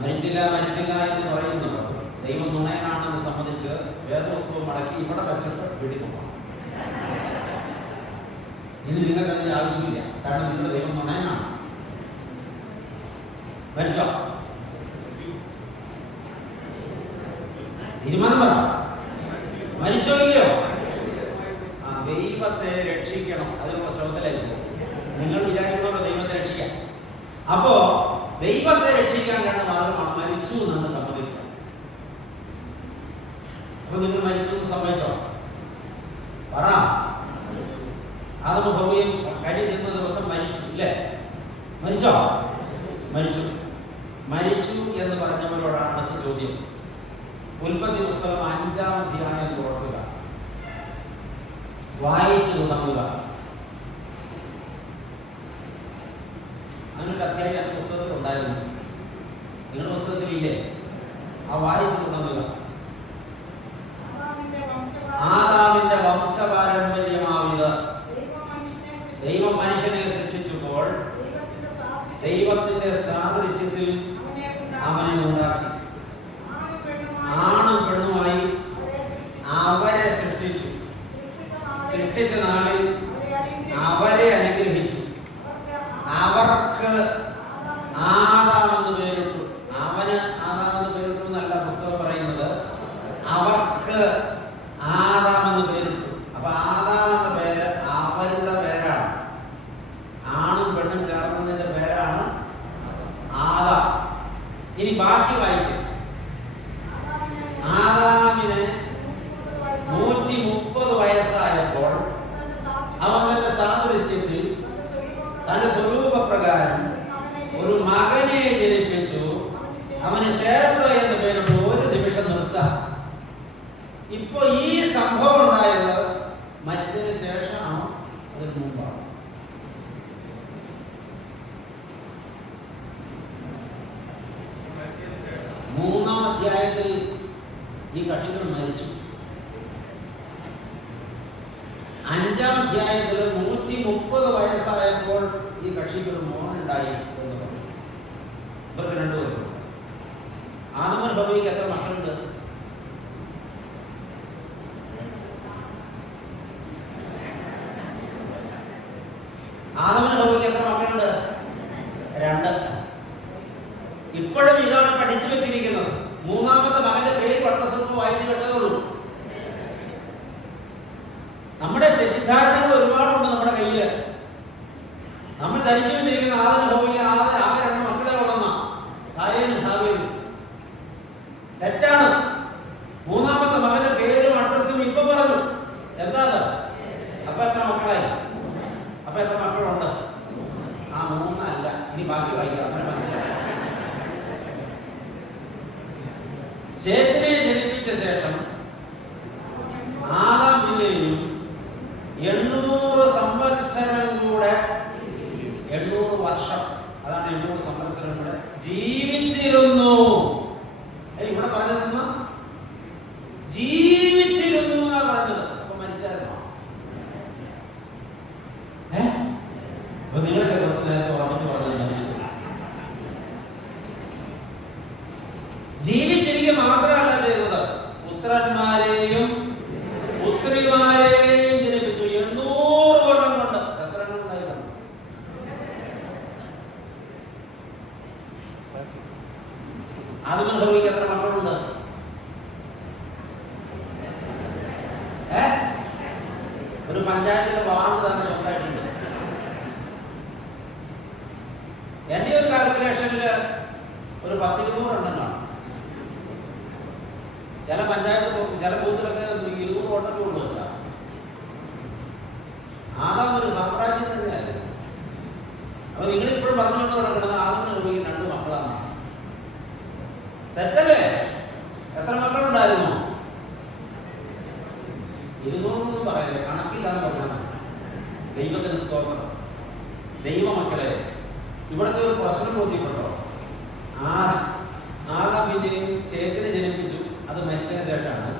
മരിച്ചില്ല എന്ന് പറയുന്നുണ്ടോ? ദൈവം നുണയനാണെന്ന് സംബന്ധിച്ച് വേദപുസ്തകം മടക്കി ഇവിടെ വെച്ചിട്ട് പിടിക്കുന്നു. ഇനി നിങ്ങൾക്ക് അതിന്റെ ആവശ്യമില്ല, കാരണം നിങ്ങളുടെ ദൈവം നുണയനാണ്. മരിച്ചോ? തീരുമാനം പറ. മരിച്ചോ ഇല്ലയോ? ദൈവത്തെ രക്ഷിക്കണം, അതിനുള്ള ശ്രമത്തിലായിരിക്കും. നിങ്ങൾ വിചാരിക്കുന്നവരുടെ ദൈവത്തെ രക്ഷിക്കാം. അപ്പോ ദൈവത്തെ രക്ഷിക്കാൻ 2 മാർഗമാണ്. മരിച്ചു എന്നാണ് സമ്മതിക്കുക. അപ്പൊ നിങ്ങൾ മരിച്ചു എന്ന് സമ്മതിച്ചോ? പറ. ആദമും ഹവ്വയും കരി തിന്ന ദിവസം മരിച്ചു, ഇല്ലേ? മരിച്ചോ? മരിച്ചു. മരിച്ചു എന്ന് പറഞ്ഞവരോടാണ് അടുത്ത ചോദ്യം. ഉൽപ്പത്തി പുസ്തകം 5-ാം അധ്യായം തുറക്കുക, വായിച്ചു തുടങ്ങുക. അങ്ങനൊരു അധ്യായം പുസ്തകത്തിൽ ഉണ്ടായിരുന്നു, നിങ്ങളുടെ പുസ്തകത്തിൽ ഇല്ലേ? ആ വായിച്ചു തുടങ്ങുക. ആദാമിന്റെ വംശപാരമ്പര്യമാവിത്. ദൈവം മനുഷ്യനെ സൃഷ്ടിച്ചപ്പോൾ ദൈവത്തിന്റെ സാദൃശ്യത്തിൽ അവനെ ഉണ്ടാക്കി. ആണും പെണ്ണുമായി അവരെ സൃഷ്ടിച്ചു. സൃഷ്ടിച്ച നാളിൽ അവരെ അനുഗ്രഹിച്ചു. അവർക്ക് ആദാമെന്ന് പേരിട്ടു. അവന് ആദാമെന്ന് പേരിട്ടു എന്നല്ല പുസ്തകം പറയുന്നത്, അവർക്ക് ആദാമെന്ന് പേരിട്ടു. അപ്പൊ ആദാമെന്ന പേര് അവരുടെ പേരാണ്. ആണും പെണ്ണും ചേർന്നതിന്റെ പേരാണ് ആദാം. ഇനി ബാക്കി വായിക്കും. ആദാമിന് 130 വയസ്സായപ്പോൾ അവൻ തന്റെ സാദൃശ്യത്തിൽ തന്റെ സ്വരൂപപ്രകാരം മകനെ ജനിപ്പിച്ചു, അവന് ശേത്ത് എന്ന് പേരിട്ട്. ഒരു നിമിഷം നിർത്തുക. ഇപ്പൊ ഈ സംഭവം ഉണ്ടായത് മരിച്ചതിന് ശേഷമാണോ അതിന് മുമ്പാണോ? മൂന്നാം അധ്യായത്തിൽ ഈ കക്ഷികൾ മരിച്ചു. 5-ാം അധ്യായത്തിൽ 130 വയസ്സായപ്പോൾ ഈ കക്ഷികൾ മോനുണ്ടായി എന്ന് പറഞ്ഞു. ഇവർക്ക് രണ്ടുപേരും. ആദമുൽ ഹവ്വയ്ക്ക് എത്ര മക്കളുണ്ട്? ആദമുൽ ഹവ്വയ്ക്ക് എത്ര മക്കളുണ്ട്? 2. ഇപ്പോഴും ഇതാണ് പഠിച്ചു വെച്ചിരിക്കുന്നത്. മൂന്നാമത്തെ മകന്റെ പേര് പട്ടസ്വരൂപം വായിച്ചു കേട്ടതുള്ളൂ. നമ്മുടെ തെറ്റിദ്ധാരണകൾ ഒരുപാടുണ്ട് നമ്മുടെ കയ്യിൽ. നമ്മൾ ധരിച്ചു വെച്ചിരിക്കുന്ന ആദമുൽ ഹവ്വയ്ക്ക് ആകെ 2 മക്കളെ ഉള്ളെന്ന കായേനും ഹാബീലും. തെറ്റാണ്. മൂന്നാമത്തെ മകന്റെ പേരും അഡ്രസ്സും ഇപ്പൊ പറഞ്ഞു. എന്താണ്? അപ്പൊ എത്ര മക്കളായി? അപ്പൊ എത്ര മക്കളുണ്ട്? 3 അല്ല. ഇനി ബാക്കി വായിക്കാം, അങ്ങനെ മനസ്സിലായി. ശേത്തിനെ ജനിപ്പിച്ച ശേഷം ആദാം പിന്നെയും 800 സംവത്സരം കൂടെ, 800 വർഷം, അതാണ് 800 സംവത്സരം കൂടെ ജീവിച്ചിരുന്നു. ഇവിടെ പറഞ്ഞതെന്ന് ജീവിച്ചിരുന്നു എന്നാ പറഞ്ഞത്. അപ്പൊ മരിച്ചായിരുന്നോ? അപ്പൊ നിങ്ങളൊക്കെ കുറച്ച് നേരത്തെ ഉറപ്പിച്ച് പറഞ്ഞത് മരിച്ചു. ജീവിച്ചിരിക്കുക മാത്രമല്ല ചെയ്തത്, പുത്രന്മാരെയും പുത്രിമാരെയും ജനിപ്പിച്ചു. 800 കൊല്ലം കൊണ്ട്. എത്ര എണ്ണം ഉണ്ടായിരുന്നു? ആദമുൽ ഹവ്വയ്ക്ക് എത്ര മക്കളുണ്ട്? ഒരു പഞ്ചായത്തിന്റെ വാർഡ് തന്നെ സ്വന്തമായിട്ടുണ്ട്. എന്റെ ഒരു കാൽക്കുലേഷനിൽ ഒരു 10-200 എണ്ണം കാണും. ചില പഞ്ചായത്ത് ചില ബൂത്തിലൊക്കെ 20 വോട്ടൊക്കെ ഉള്ളു വെച്ചാൽ. ആദാം ഒരു സാമ്രാജ്യം തന്നെയായിരുന്നു. അപ്പൊ നിങ്ങളിപ്പോഴും പറഞ്ഞുകൊണ്ട് നടക്കുന്നത് ആദാമിന് ഹവ്വയ്ക്ക് 2 മക്കളാണ്. തെറ്റല്ലേ? എത്ര മക്കളുണ്ടായിരുന്നു? 200 പറയല്ലേ, കണക്കില്ലാന്ന് പറഞ്ഞാൽ. ദൈവത്തിന് സ്തോത്രം. ദൈവമക്കളെ, ഇവിടുത്തെ ഒരു പ്രശ്നം ബോധ്യപ്പെട്ടോ? ആദാം പിന്നെയും ശേത്തിനെ ജനിപ്പിച്ചു. അത് മരിച്ചതിന് ശേഷമാണ്.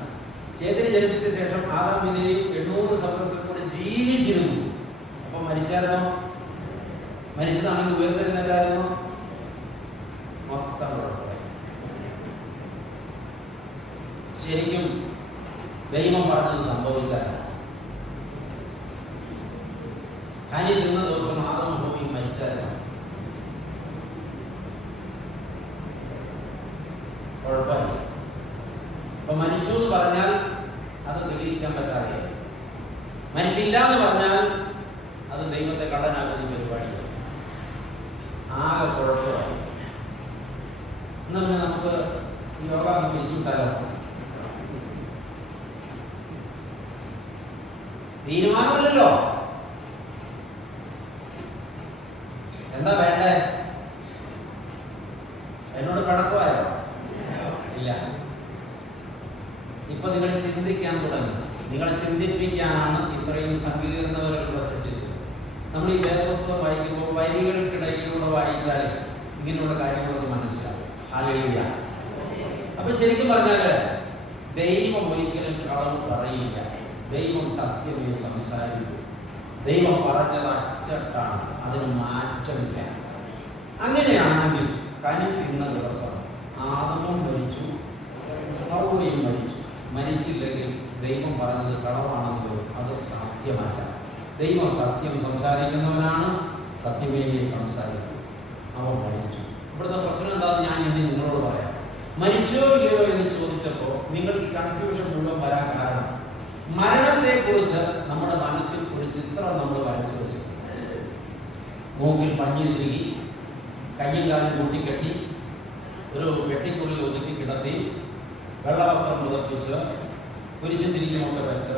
ശേത്തിനെ ജനിപ്പിച്ച ശേഷം ആദാം പിന്നെയും 800 സംവത്സരം കൂടെ ജീവിച്ചിരുന്നു. അപ്പൊ മരിച്ചായിരുന്നോ? മരിച്ചതാണെങ്കിൽ ഉയർത്തെഴുന്നേറ്റായിരുന്നോ? മൊത്തം കുഴപ്പമായി. ശരിക്കും ദൈവം പറഞ്ഞത് സംഭവിച്ചായിരുന്നു. കനി തിന്ന ദിവസം ആദമുൽ ഹവ്വയും മരിച്ചായിരുന്നു. കുഴപ്പമായി. അപ്പൊ മരിച്ചു എന്ന് പറഞ്ഞാൽ അത് തെളിയിക്കാൻ പറ്റാതെ, മരിച്ചില്ല എന്ന് പറഞ്ഞാൽ അത് ദൈവത്തെ കള്ളനാക്കുന്ന പരിപാടിയാണ്. ആകെ കുഴപ്പമായി. എന്നാ പിന്നെ നമുക്ക് യോഗ പിരിച്ചുവിട്ടാലോ? തീരുമാനമില്ലല്ലോ. എന്താ വേണ്ടേ? എന്നോട് കടക്കുവായോ? ഇല്ല. ഇപ്പൊ നിങ്ങൾ ചിന്തിക്കാൻ തുടങ്ങി. നിങ്ങളെ ചിന്തിപ്പിക്കാനാണ് ഇത്രയും സങ്കീർണതകൾ സൃഷ്ടിച്ചത്. നമ്മൾ ഈ വേദപുസ്തകം വായിക്കുമ്പോൾ വരികൾക്കിടയിലൂടെ വായിച്ചാൽ ഇങ്ങനെയുള്ള കാര്യങ്ങളൊക്കെ മനസ്സിലാവും. ഹല്ലേലൂയ. അപ്പൊ ശരിക്കും പറഞ്ഞാല് ദൈവം ഒരിക്കലും കളവ് പറയില്ല. ദൈവം സത്യമേ സംസാരിക്കൂ. ദൈവം പറഞ്ഞത് അച്ചട്ടാണ്, അതിന് മാറ്റമില്ല. അങ്ങനെയാണെങ്കിൽ കനി തിന്ന ദിവസം ആദമും മരിച്ചു, ഹവ്വയും മരിച്ചു. മരിച്ചില്ലെങ്കിൽ ദൈവം പറഞ്ഞത് കളവാണെന്നോ? അത് സാധ്യമല്ല. ദൈവം സത്യം സംസാരിക്കുന്നവനാണ്. സത്യമേ സംസാരിക്കും. അവൻ മരിച്ചു. ഇവിടുത്തെ പ്രശ്നം എന്താണെന്ന് ഞാൻ ഇനി നിങ്ങളോട് പറയാം. മരിച്ചോ ഇല്ലയോ എന്ന് ചോദിച്ചപ്പോൾ നിങ്ങൾക്ക് കൺഫ്യൂഷൻ മുഴുവൻ വരാൻ കാരണം മരണത്തെക്കുറിച്ച് നമ്മുടെ മനസ്സിൽ ഒരു ചിത്രം നമ്മൾ വരച്ചു വെച്ചിട്ടുണ്ട്. മൂക്കിൽ പഞ്ഞി തിരുകി, കയ്യും കാലും കൂട്ടിക്കെട്ടി, ഒരു വെട്ടിക്കുള്ളിൽ ഒതുക്കി കിടത്തി, വെള്ളവസ്ത്രം പുതപ്പിച്ച്, കുരിശുതിരിക്കുമൊക്കെ വെച്ച്,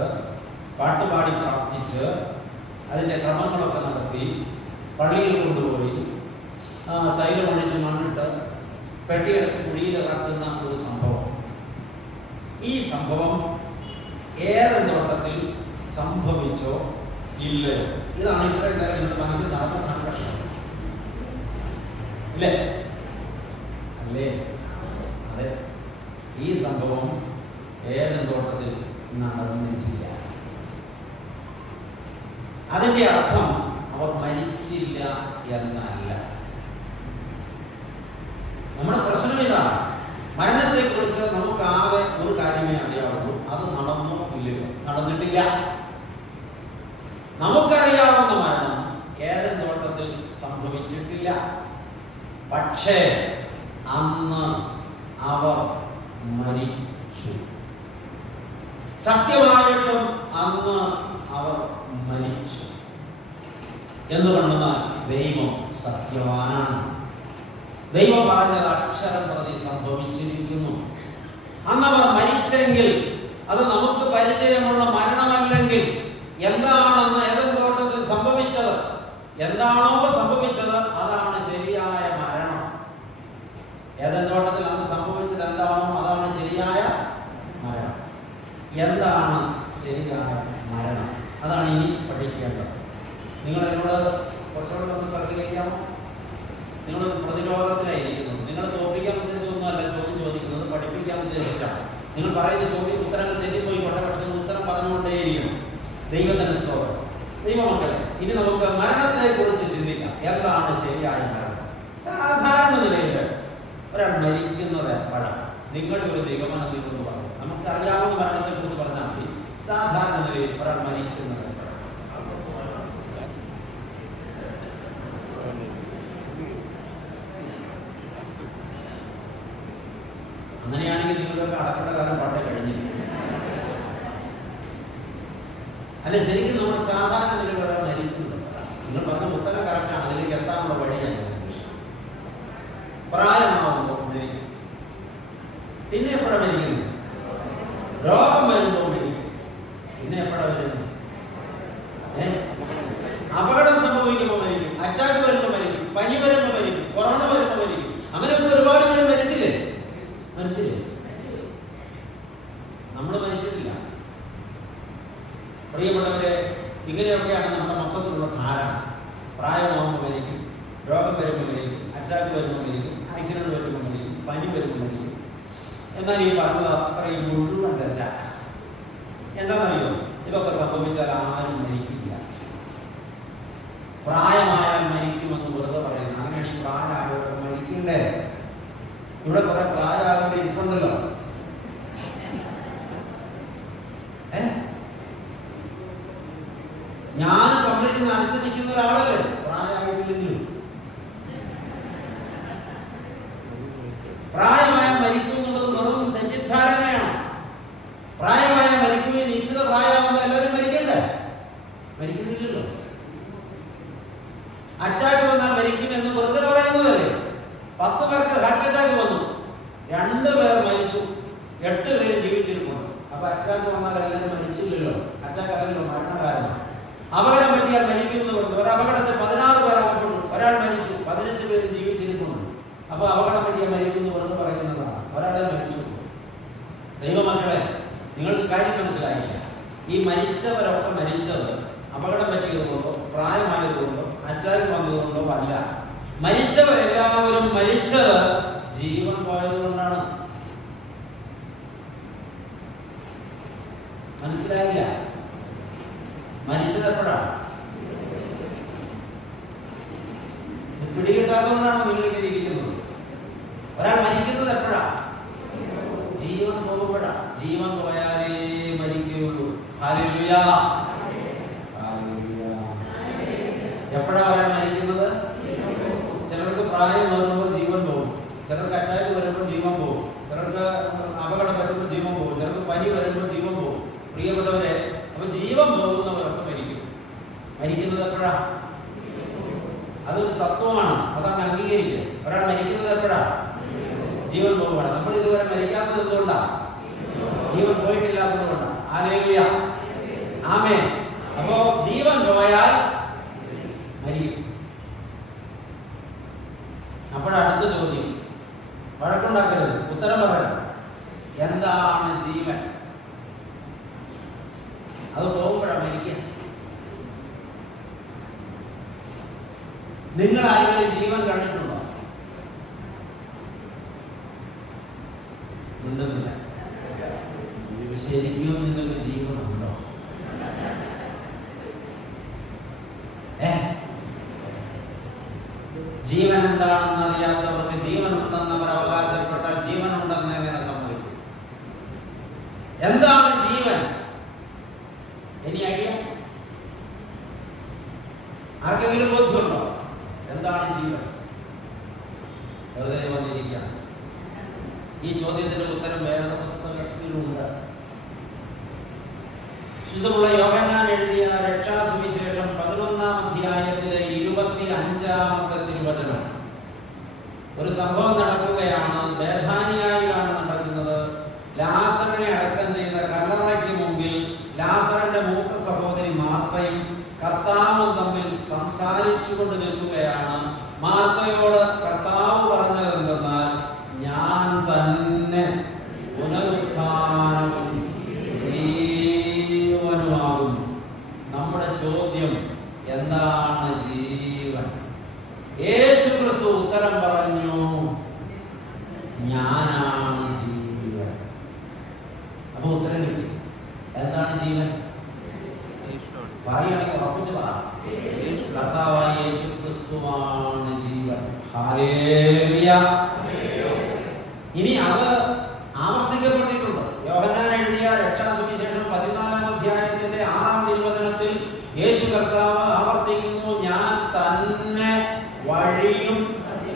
പാട്ടുപാടി പ്രാർത്ഥിച്ച്, അതിൻ്റെ ക്രമങ്ങളൊക്കെ നടത്തി, പള്ളിയിൽ കൊണ്ടുപോയി തൈലം ഒഴിച്ച് മണ്ണിട്ട് പെട്ടിയടച്ച് കുഴിയിലിറക്കുന്ന ഒരു സംഭവം. ഈ സംഭവം ഏതെങ്കിലും തോട്ടത്തിൽ സംഭവിച്ചോ ഇല്ലയോ? ഇതാണ് ഇത്രയും നേരം നിങ്ങളുടെ മനസ്സിൽ നടന്ന സംഘർഷം ഇല്ലേ? അല്ലേ? അതെ, ഈ സംഭവം ഏതെങ്കിലും തോട്ടത്തിൽ നടന്നിട്ടില്ല. അതിന്റെ അർത്ഥം അവർ മരിച്ചില്ല എന്നല്ല. നമ്മുടെ പ്രശ്നം ഇതാണ്. മരണത്തെ കുറിച്ച് നമുക്കാകെ ഒരു കാര്യമേ അറിയാവുള്ളൂ, അത് നടന്നോ ഇല്ലയോ? നടന്നിട്ടില്ല. നമുക്കറിയാവുന്ന മരണം ഏതെങ്കിലും തോട്ടത്തിൽ സംഭവിച്ചിട്ടില്ല. പക്ഷേ അന്ന് അവർ മരിച്ചു. സത്യമായിട്ടും അന്ന് അവർ മരിച്ചു. എന്തുകൊണ്ടെന്നാൽ ദൈവം സത്യവാനാണ്. ദൈവം പറഞ്ഞത് അക്ഷരം പ്രതി സംഭവിച്ചിരിക്കുന്നു. അന്നവർ മരിച്ചെങ്കിൽ അത് നമുക്ക് പരിചയമുള്ള മരണമല്ലെങ്കിൽ എന്താണെന്ന് ഏതെങ്കിലും തോട്ടത്തിൽ സംഭവിച്ചത്, എന്താണോ സംഭവിച്ചത് അതാണ് ശരിയായ മരണം. ഏതെങ്കിലും തോട്ടത്തിൽ അന്ന് സംഭവിച്ചത് എന്താണോ അതാണ് ശരിയായ മരണം. എന്താണ് ശരിയായ മരണം? അതാണ് ഇനി പഠിക്കേണ്ടത്. നിങ്ങൾ എന്നോട് കുറച്ചുകൂടെ ഒന്ന് സഹകരിക്കാമോ? നിങ്ങൾ പ്രതിരോധത്തിലായിരിക്കുന്നു. നിങ്ങൾ തോൽപ്പിക്കാൻ ഉദ്ദേശിച്ചൊന്നുമല്ല ചോദ്യം ചോദിക്കുന്നത്, പഠിപ്പിക്കാൻ ഉദ്ദേശിച്ചാണ്. നിങ്ങൾ പറയുന്ന ചോദ്യം ഉത്തരങ്ങൾ തെറ്റിപ്പോയിക്കോട്ടെ, പക്ഷെ നിങ്ങൾ ഉത്തരം പറഞ്ഞുകൊണ്ടേയിരിക്കണം. ദൈവത്തിന് സ്തോത്രം. ദൈവമക്കളെ, ഇനി നമുക്ക് മരണത്തെ കുറിച്ച് ചിന്തിക്കാം. എന്താണ് ശരിയായ മരണം? സാധാരണ നിലയിൽ ഒരാൾ മരിക്കുന്നത് എപ്പോഴാണ്? നിങ്ങളുടെ ഒരു നിഗമനം നിങ്ങൾ പറഞ്ഞു. നമുക്ക് അറിയാവുന്ന മരണത്തെ കുറിച്ച് പറഞ്ഞാൽ മതി. സാധാരണ നിലയിൽ ഒരാൾ മരിക്കുന്നത് എപ്പോഴാണ്? അങ്ങനെയാണെങ്കിൽ നിങ്ങളൊക്കെ അടക്കേണ്ട കാലം പണ്ടേ കഴിഞ്ഞില്ല. അല്ല, ശരിക്കും നമ്മൾ സാധാരണ നിലയിൽ ഒരാൾ മരിക്കുന്നത്, നിങ്ങൾ പറഞ്ഞ ഉത്തരം കറക്റ്റാണ്. അതിലേക്ക് എത്താനുള്ള വഴിയാണ്. പ്രായമാകുമ്പോൾ മരിക്കും. പിന്നെ എപ്പോഴാണ് മരിക്കുന്നത്? രോഗം വരുമ്പോൾ മരിക്കും. പിന്നെ എപ്പോഴാണ് വരുന്നത്? അപകടം സംഭവിക്കുമ്പോൾ മരിക്കും, അറ്റാക്ക് വരുമ്പോൾ മരിക്കും, പനി വരുമ്പോൾ മരിക്കും, കൊറോണ വരുമ്പോൾ മരിക്കും. അങ്ങനെയൊക്കെ ഒരുപാട് പേര് മരിച്ചില്ലേ? മരിച്ചില്ലേ? നമ്മൾ മരിച്ചിട്ടില്ല. പ്രിയപ്പെട്ടവരെ, ഇങ്ങനെയൊക്കെയാണ് നമ്മുടെ മൊത്തത്തിലുള്ള ധാരണ. പ്രായമാകുമ്പോൾ മരിക്കും, രോഗം വരുമ്പോൾ മരിക്കും, അറ്റാക്ക് വരുമ്പോൾ മരിക്കും, ആക്സിഡന്റ് വരുമ്പോൾ മരിക്കും, പനി വരുമ്പോൾ മരിക്കും. എന്നാൽ ഈ പറഞ്ഞത് അത്രയും മുഴുവൻ തെറ്റ. എന്താണെന്നറിയോ? ഇതൊക്കെ സംഭവിച്ചാൽ ആരും മരിക്കില്ല. പ്രായമായാൽ മരിക്കുമെന്ന് വെറുതെ പറയുന്നത്. അങ്ങനെയാണ് ഈ പ്രായമായവരൊക്കെ മരിക്കണ്ടേ? ഇവിടെ കുറെ പ്രായമായവരുടെ ഇരിപ്പുണ്ടല്ലോ. ഞാൻ പബ്ലിക്കിൽ അടിച്ചു നിൽക്കുന്ന ഒരാളല്ലേ? പ്രായമായിട്ടില്ലെങ്കിലും പ്രായമായ മരിക്കും എന്നുള്ളത് വെറും തെറ്റിദ്ധാരണയാണ്. പ്രായമായ മരിക്കുകയും നിശ്ചിത പ്രായമാകുമ്പോൾ എല്ലാവരും മരിക്കണ്ടേ? മരിക്കുന്നില്ലല്ലോ. അറ്റാക്ക് വന്നാൽ മരിക്കും എന്ന് വെറുതെ പറയുന്നതല്ലേ? 10 പേർക്ക് ഹാർട്ട് അറ്റാക്ക് വന്നു, 2 പേർ മരിച്ചു, 8 പേര് ജീവിച്ചിരിക്കുന്നു. അപ്പൊ അറ്റാക്ക് വന്നാൽ എല്ലാവരും മരിച്ചില്ലല്ലോ. അറ്റാക്ക് അല്ലല്ലോ മരണ കാരണം. അപകടം പറ്റിയാൽ മരിക്കുന്നു. ഒരു അപകടത്തിൽ 16 പേർ അകപ്പെട്ടു, ഒരാൾ മരിച്ചു, 15 പേര് ജീവിച്ചിരിക്കുന്നു. അപ്പൊ അപകടം പറ്റിയാൽ മരിക്കുന്നു എന്ന് പറയുന്നതാണ്. ഒരാളെ മരിച്ചു. ദൈവമക്കളെ, നിങ്ങൾക്ക് കാര്യം മനസ്സിലായില്ല. ഈ മരിച്ചവരൊക്കെ മരിച്ചത് അപകടം പറ്റിയതുകൊണ്ടോ പ്രായമായതുകൊണ്ടോ അറ്റാക്ക് വന്നതുകൊണ്ടോ അല്ല. മരിച്ചവരെല്ലാവരും മരിച്ചത് ജീവൻ പോയതുകൊണ്ടാണ്. മനസ്സിലായില്ല? മരിച്ചത് എപ്പോഴാണ്? പിടികിട്ടാത്തതുകൊണ്ടാണ് നിങ്ങൾ ഇങ്ങനെ ഇരിക്കുന്നത്. ഒരാൾ മരിക്കുന്നത് എപ്പോഴാ? ജീവൻ പോകുമ്പോഴാ. ജീവൻ പോയാലേ മരിക്കുകയുള്ളൂ. Hallelujah, hallelujah. എപ്പോഴാ ഒരാൾ മരിക്കുന്നത്? ചിലർക്ക് പ്രായം വരുമ്പോൾ ജീവൻ പോകും, ചിലർക്ക് അറ്റാക്ക് വരുമ്പോൾ ജീവൻ പോകും, ചിലർക്ക് അപകടം വരുമ്പോൾ ജീവൻ പോകും, ചിലർക്ക് പനി വരുമ്പോൾ ജീവൻ പോകും. പ്രിയപ്പെട്ടവരെ, അപ്പൊ ജീവൻ പോകുന്നവരൊക്കെ മരിക്കും. മരിക്കുന്നത് എപ്പോഴാ? അതൊരു തത്വമാണ്. അതങ്ങ് അംഗീകരിക്കുക. ഒരാൾ മരിക്കുന്നത് എപ്പോഴാ? ജീവൻ പോകുവാണ്. നമ്മൾ ഇതുവരെ മരിക്കാത്തത് എന്തുകൊണ്ടാ? ജീവൻ പോയിട്ടില്ലാത്തത് കൊണ്ടാണ്. ഹല്ലേലൂയ, ആമേൻ. അപ്പോ ജീവൻ പോയാൽ മരിക്കും. ഉത്തരം പറയണം. എന്താണ് ജീവൻ? അത് പോകുമ്പോഴാണ് മരിക്കുക. നിങ്ങൾ ആരെങ്കിലും ജീവൻ കണ്ടിട്ടുണ്ടോ? ഉണ്ടെന്നില്ല. ശരിക്കും നിങ്ങൾക്ക് ജീവനുണ്ടോ? ജീവൻ എന്താണെന്ന് അറിയാത്തവർക്ക് ജീവൻ ഉണ്ടെന്ന് അവർ അവകാശപ്പെട്ടാൽ ജീവൻ ഉണ്ടെന്ന് എങ്ങനെ സമ്മതിക്കും? എന്താണ് ജീവൻ? ഇനി ഐഡിയ ആർക്കെങ്കിലും ബോധ്യമുണ്ടോ? എന്താണ് ജീവൻ? വെറുതെ വന്നിരിക്കാം. ഈ ചോദ്യത്തിന്റെ ഉത്തരം വേദപുസ്തകത്തിലുണ്ട്. ശുദ്ധമുള്ള യോഹന്നാൻ എഴുതിയ രക്ഷാസുവിശേഷം 11-ാം അധ്യായത്തിലെ 25-ാമത്തെ തിരുവചനം. ഒരു സംഭവം നടക്കുകയാണ്. ബേഥാനിയായിലാണ് നടക്കുന്നത്. ലാസറിനെ അടക്കം ചെയ്ത കല്ലറയ്ക്ക് മുമ്പിൽ ലാസറിന്റെ മൂത്ത സഹോദരി മാർത്തയും കർത്താവും തമ്മിൽ സംസാരിച്ചുകൊണ്ട് നിൽക്കുകയാണ്. മാർത്തയോട് കർത്താവ് പറഞ്ഞത് എന്തെന്നാൽ, ഞാൻ തന്നെ പുനരുത്ഥാനവും ജീവനുമാകുന്നു. നമ്മുടെ ചോദ്യം എന്താണ് ജീവൻ? യേശു ക്രിസ്തു ഉത്തരം പറഞ്ഞു, ഞാനാണ് ജീവൻ. അപ്പൊ ഉത്തരം കിട്ടി. എന്താണ് ജീവൻ? പറയുകയാണെങ്കിൽ ഉറപ്പിച്ച് പറ. കർത്താവായ യേശു ക്രിസ്തുവാണ് ജീവൻ. ഹല്ലേലൂയ. ഇനി അത് ആവർത്തിക്കപ്പെട്ടിട്ടുണ്ട്. യോഹന്നാൻ എഴുതിയ രക്ഷാസുവിശേഷം 14-ാം അധ്യായത്തിന്റെ 6-ാം തിരുവചനത്തിൽ യേശു കർത്താവ് ആവർത്തിക്കുന്നു, ഞാൻ തന്നെ വഴിയും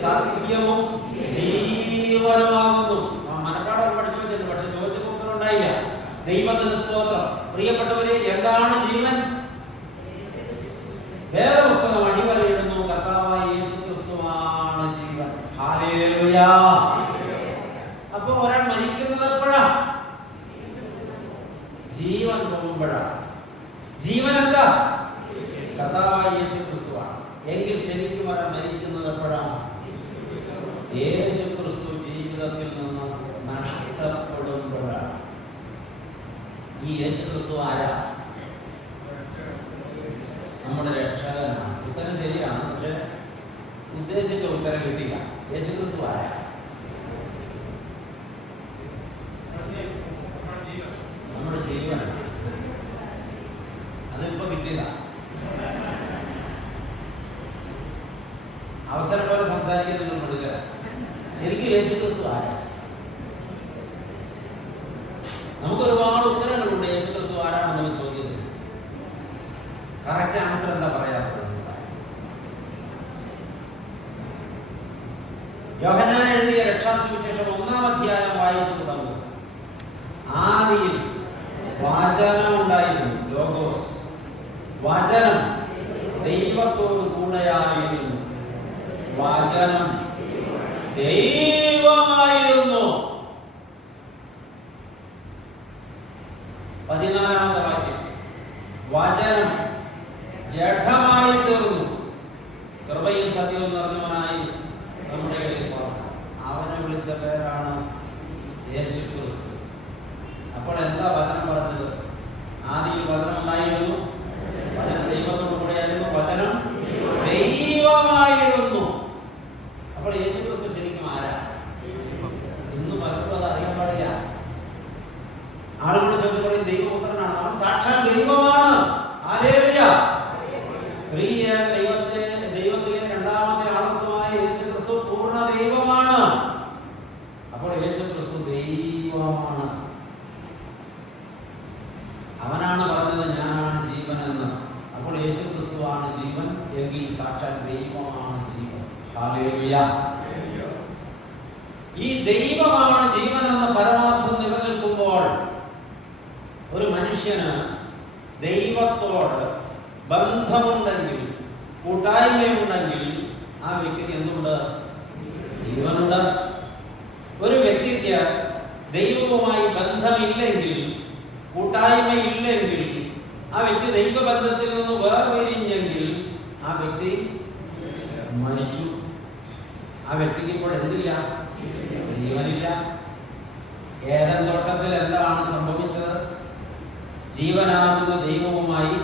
സത്യവും ജീവനുമാകുന്നു. മനപ്പാടം പഠിച്ചു വെച്ചിട്ടുണ്ട്, പക്ഷെ ചോദിച്ചപ്പോൾ ഉത്തരം ഉണ്ടായില്ല. ദൈവത്തിന് സ്തോത്രം. പ്രിയപ്പെട്ടവരെ, എന്താണ് ജീവൻ? വേദപുസ്തകം അടിവരയിടുന്നു, കർത്താവായ യേശു ക്രിസ്തുവാണ് ജീവൻ. ഹല്ലേലൂയ. അപ്പൊ ഒരാൾ മരിക്കുന്നത് എപ്പോഴാ? ജീവൻ പോകുമ്പോഴാണ്. ജീവൻ എന്താ? കർത്താവായ യേശു ക്രിസ്തുവാണ്. എങ്കിൽ ശരിക്കും ഒരാൾ മരിക്കുന്നത് എപ്പോഴാണ്? യേശു ക്രിസ്തു ജീവിതത്തിൽ നിന്ന് നഷ്ടപ്പെടുമ്പോഴാണ്. ഈ യേശു ക്രിസ്തു ആരാ? നമ്മുടെ രക്ഷകനാണ്. ഉത്തരം ശരിയാണ്, പക്ഷെ ഉദ്ദേശിച്ച ഉത്തരം കിട്ടില്ല. യേശു ക്രിസ്തു ആരാ? നമ്മുടെ ജീവൻ. അതിപ്പോ കിട്ടില്ല. അവസരം പോലെ സംസാരിക്കാൻ നിങ്ങൾ കൊടുക്കുക. ശരിക്കും യേശു ക്രിസ്തു ആരാ? നമുക്ക് ഒരുപാട് ഉത്തരങ്ങളുണ്ട് യേശു ക്രിസ്തു ആരാണെന്നുള്ള ചോദ്യത്തിന്. കറക്റ്റ് ആൻസർ എന്താ പറയാത്തത്? യോഹന്നാൻ എഴുതിയ രക്ഷാസുവിശേഷം 1-ാം അധ്യായം വായിച്ചു തുടങ്ങും. ആദിയിൽ വചനം ഉണ്ടായിരുന്നു, ലോഗോസ്. വചനം ദൈവത്തോട് കൂടെയായിരുന്നു, വചനം ദൈവമായിരുന്നു. 14-ാമത്തെ വാക്യം, വചനം ജഡമായി തീർന്നു, കൃപയും സത്യവും നിറഞ്ഞവനായി നമ്മുടെ ഇടയിൽ പറഞ്ഞു. അവനെ വിളിച്ച പേരാണ് യേശു ക്രിസ്തു. അപ്പോൾ എന്താ വചനം പറഞ്ഞത്? ആദിയിൽ വചനം ഉണ്ടായിരുന്നു, വചനം ദൈവത്തോട് കൂടെയായിരുന്നു, വചനം ദൈവമായിരുന്നു. അപ്പോൾ യേശു ക്രിസ്തു ശരിക്കും ആരാ? ഇന്ന് പലർക്കും അത് അറിയാൻ പാടില്ല. ആളുകളോട് ചോദിച്ചപ്പോൾ ദൈവപുത്രനാണ്, അവൻ സാക്ഷാൽ ദൈവമാണ്. ഹല്ലേലൂയ. ദൈവത്തിലെ രണ്ടാമത്തെ ആളത്വമായ യേശു ക്രിസ്തു പൂർണ്ണ ദൈവമാണ്. അപ്പോൾ യേശു ക്രിസ്തു ദൈവമാണ്. അവനാണ് പറഞ്ഞത് ഞാനാണ് ജീവൻ എന്ന്. അപ്പോൾ യേശു ക്രിസ്തുവാണ് ജീവൻ എങ്കിൽ സാക്ഷാൽ ദൈവമാണ് ജീവൻ. ഹല്ലേലൂയ. ഈ ദൈവമാണ് ജീവൻ എന്ന പരമാർത്ഥം നിലനിൽക്കുമ്പോൾ ഒരു മനുഷ്യന് ദൈവത്തോട് ബന്ധമുണ്ടെങ്കിൽ, കൂട്ടായ്മയുണ്ടെങ്കിൽ ആ വ്യക്തിക്ക് എന്തുണ്ട്? ജീവനുണ്ട്. ഒരു വ്യക്തിക്ക് ദൈവവുമായി ബന്ധമില്ലെങ്കിൽ, കൂട്ടായ്മയില്ലെങ്കിൽ, ആ വ്യക്തി ദൈവബന്ധത്തിൽ നിന്ന് വേർപിരിഞ്ഞെങ്കിൽ ആ വ്യക്തി മരിച്ചു. ആ വ്യക്തിക്ക് ഇപ്പോൾ എന്തില്ല? ജീവനില്ല. ഏദൻ തോട്ടത്തിൽ എന്താണ് സംഭവിച്ചത്? ജീവനാകുന്ന ദൈവവുമായി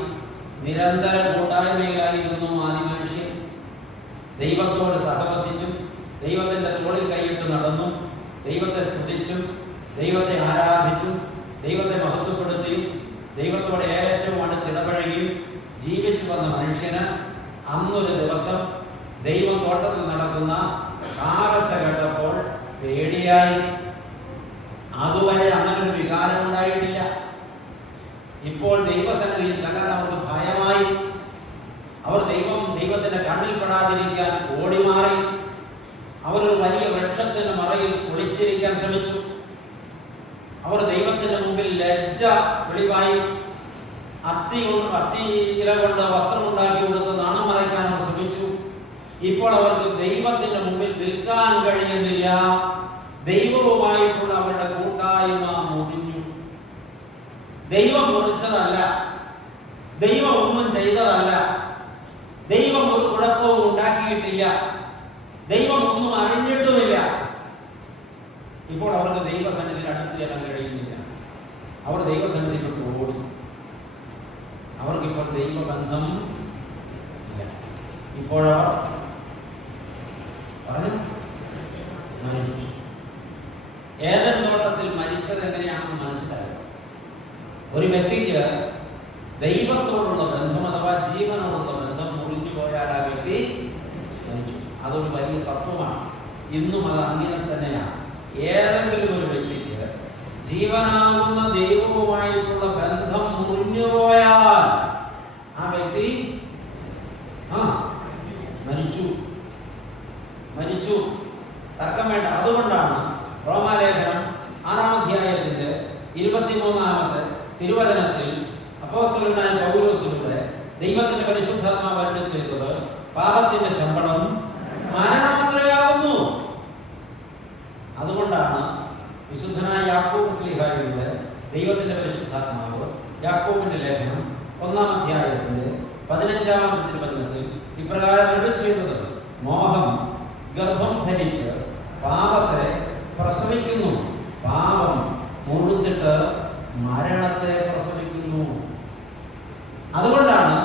നിരന്തര കൂട്ടായ്മയിലായിരുന്നു ആദ്യ മനുഷ്യൻ. ദൈവത്തോട് സഹവസിച്ചും ദൈവത്തിന്റെ തോളിൽ കൈയിട്ട് നടന്നും ദൈവത്തെ സ്തുതിച്ചും ദൈവത്തെ ആരാധിച്ചും ദൈവത്തെ മഹത്വപ്പെടുത്തിയും ദൈവത്തോട് ഏറ്റവും അടുത്തിടപഴകിയും ജീവിച്ചു വന്ന മനുഷ്യന് അന്നൊരു ദിവസം ദൈവം തോട്ടത്തിൽ നടക്കുന്ന കാറച്ച കേട്ടപ്പോൾ പേടിയായി. അതുവരെ അങ്ങനൊരു വികാരം ഉണ്ടായിട്ടില്ല. ഇപ്പോൾ ദൈവസന്നിധിയിൽ ചെല്ലാൻ അവർക്ക് ഭയമായി. അവർ ദൈവത്തിന്റെ കണ്ണിൽ പെടാതിരിക്കാൻ ഓടിമാറി. അവരൊരു വലിയ വൃക്ഷത്തിന്റെ മറയിൽ ഒളിച്ചിരിക്കാൻ ശ്രമിച്ചു. അവർ ദൈവത്തിന്റെ മുമ്പിൽ ലജ്ജ വെളിവായി. അത്തി ഇല കൊണ്ട് വസ്ത്രം ഉണ്ടാക്കി കൊടുത്ത് നാണം മറയ്ക്കാൻ അവർ ശ്രമിച്ചു. ഇപ്പോൾ അവർക്ക് ദൈവത്തിന്റെ മുമ്പിൽ നിൽക്കാൻ കഴിയുന്നില്ല. ദൈവവുമായിട്ടുള്ള അവരുടെ കൂട്ടായ്മ മുറിഞ്ഞു. ദൈവം മുറിച്ചതല്ല, ദൈവം ഒന്നും ചെയ്തതല്ല, ദൈവം ഒരു കുഴപ്പവും ഉണ്ടാക്കിയിട്ടില്ല, ദൈവം ഒന്നും അറിഞ്ഞിട്ടുമില്ല. ഇപ്പോൾ അവർക്ക് ദൈവസന്നിധിയിൽ അടുത്ത് ചെല്ലാൻ കഴിയുന്നില്ല. അവർ ദൈവസന്നിധിയിലോട്ട് ഓടി. അവർക്കിപ്പോൾ ദൈവബന്ധം ഇല്ല. ഇപ്പോഴോ പറഞ്ഞു മരിച്ചു. ഏദൻ തോട്ടത്തിൽ മരിച്ചത് എങ്ങനെയാണെന്ന് മനസ്സിലാക്കുക. ഒരു വ്യക്തിക്ക് ദൈവത്തോടുള്ള ബന്ധം അഥവാ ജീവനോടുള്ള ബന്ധം മുറിഞ്ഞു പോയാൽ ആ വ്യക്തി മരിച്ചു. അതൊരു വലിയ തത്വമാണ്. ഇന്നും അത് അങ്ങനെ തന്നെയാണ്. ഏതെങ്കിലും ഒരു വ്യക്തിക്ക് ജീവനാകുന്ന ദൈവവുമായിട്ടുള്ള ബന്ധം മുറിഞ്ഞുപോയാൽ ആ വ്യക്തി മരിച്ചു. മരിച്ചു, തർക്കം വേണ്ട. അതുകൊണ്ടാണ് റോമാലേഖനം 6-ാം അധ്യായത്തിന്റെ 23-ാമത്തെ തിരുവചനത്തിൽ അപ്പോസ്തലനായ പൗലോസിലൂടെ ദൈവത്തിന്റെ പരിശുദ്ധാത്മാവ് അരുളി ചെയ്തത് പാപത്തിന്റെ ശമ്പളം മരണമത്രയാകുന്നു. അതുകൊണ്ടാണ് വിശുദ്ധനായ യാക്കോബ് ശ്ലീഹായിലൂടെ ദൈവത്തിന്റെ പരിശുദ്ധാത്മാവ് യാക്കോബിന്റെ ലേഖനം 1-ാം അധ്യായത്തിന്റെ 15-ാമത്തെ തിരുവചനത്തിൽ ഇപ്രകാരം അരുളി ചെയ്തത്: മോഹം ഗർഭം ധരിച്ച് പാപത്തെ പ്രസവിക്കുന്നു, പാപം മുഴുത്തിട്ട് മരണത്തെ പ്രസവിക്കുന്നു. അതുകൊണ്ടാണ്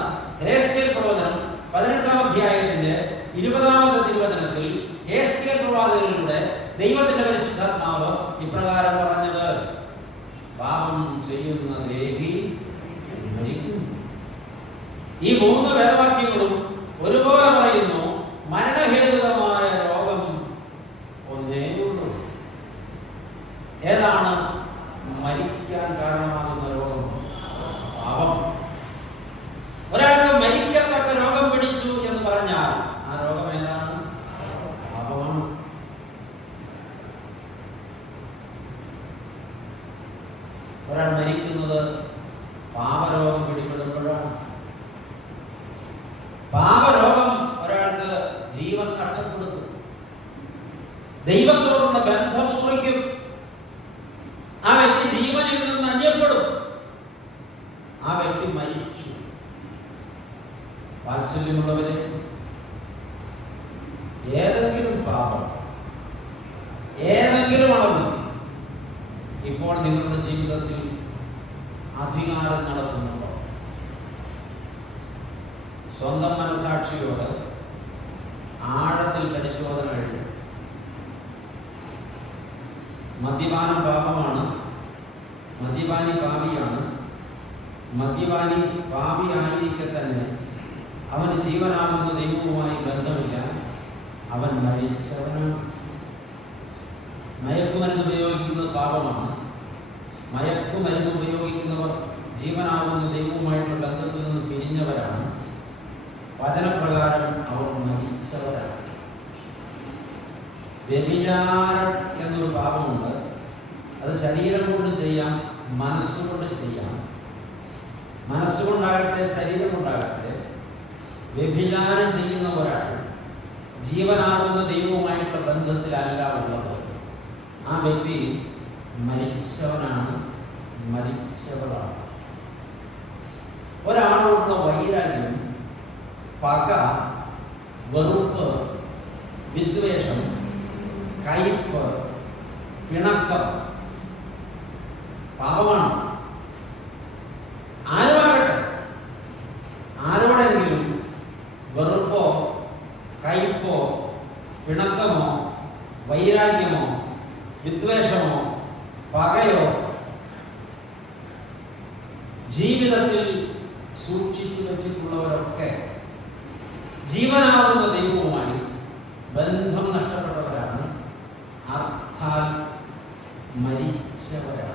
ഹേസ്കേൽ പ്രവചനം 18-ാം അധ്യായത്തിന്റെ 20-ാമത്തെ തിരുവചനത്തിൽ ഹേസ്കേൽ പ്രവാചകനിലൂടെ ദൈവത്തിന്റെ പരിശുദ്ധാത്മാവ് ഇപ്രകാരം പറഞ്ഞത്: പാപം ചെയ്യുന്ന ദേഹി മരിക്കുന്നു. ഈ 3 വേദവാക്യങ്ങളും ഒരുപോലെ പറയുന്നു, മരണഹേതുകമായ രോഗം ഒന്നേ ഉള്ളൂ. ഏതാണ് മരിക്കാൻ കാരണമാകുന്ന രോഗം? പാപം. ഒരാൾക്ക് മരിക്കത്തക്ക രോഗം പിടിച്ചു എന്ന് പറഞ്ഞാൽ ആ രോഗം ഏതാണ്? പാപമാണ്. ഒരാൾ മരിക്കുന്നത് പാപരോഗം പിടിപെടുമ്പോഴാണ്. പാപരോഗം ഒരാൾക്ക് ജീവൻ നഷ്ടപ്പെടുത്തും, ദൈവത്തോടുള്ള ബന്ധം മുറിക്കും, ആ വ്യക്തി ജീവനിൽ നിന്ന് അന്യപ്പെടും, ആ വ്യക്തി മരിച്ചു. വാത്സല്യമുള്ളവരെ, ഏതെങ്കിലും പാപം ഏതെങ്കിലും അളവിൽ ഇപ്പോൾ നിങ്ങളുടെ ജീവിതത്തിൽ അധികാരം നടത്തുന്നുണ്ടോ? സ്വന്തം മനസാക്ഷിയോട് ആഴത്തിൽ പരിശോധന കഴിയും. മദ്യപാനം പാപമാണ്, മദ്യപാനി പാപിയാണ്. മദ്യപാനി പാപിയായിരിക്കെ തന്നെ അവന് ജീവനാകുന്ന ദൈവവുമായി ബന്ധമില്ല, അവൻ മരിച്ചവനാണ്. മയക്കുമരുന്ന് ഉപയോഗിക്കുന്നത് പാപമാണ്. മയക്കുമരുന്ന് ഉപയോഗിക്കുന്നവർ ജീവനാകുന്ന ദൈവവുമായിട്ടുള്ള ബന്ധത്തിൽ നിന്ന് പിരിഞ്ഞവരാണ്. വചനപ്രകാരം അവർ മരിച്ചവരാണ്. വ്യഭിചാരം എന്നൊരു പാപമുണ്ട്. അത് ശരീരം കൊണ്ട് ചെയ്യാം, മനസ്സുകൊണ്ട് ചെയ്യാം. മനസ്സുകൊണ്ടാകട്ടെ ശരീരം കൊണ്ടാകട്ടെ, വ്യഭിചാരം ചെയ്യുന്ന ഒരാൾ ജീവനാകുന്ന ദൈവവുമായിട്ടുള്ള ബന്ധത്തിലല്ല ഉള്ളത്. ആ വ്യക്തി മരിച്ചവനാണ്, മരിച്ചവളാണ്. ഒരാളോടുള്ള വൈരാഗ്യം, പക, വെറുപ്പ്, വിദ്വേഷം, കയ്പ്, പിണക്കം, പാപമാണ്. ആരുമാകട്ടെ, ആരോടെങ്കിലും വെറുപ്പോ കയ്പോ പിണക്കമോ വൈരാഗ്യമോ വിദ്വേഷമോ പകയോ ജീവിതത്തിൽ സൂക്ഷിച്ചു വച്ചിട്ടുള്ളവരൊക്കെ ജീവനാകുന്ന ദൈവവുമായി ബന്ധം നഷ്ടപ്പെട്ടവരാണ്, അർത്ഥാൽ മരിച്ചവരാണ്.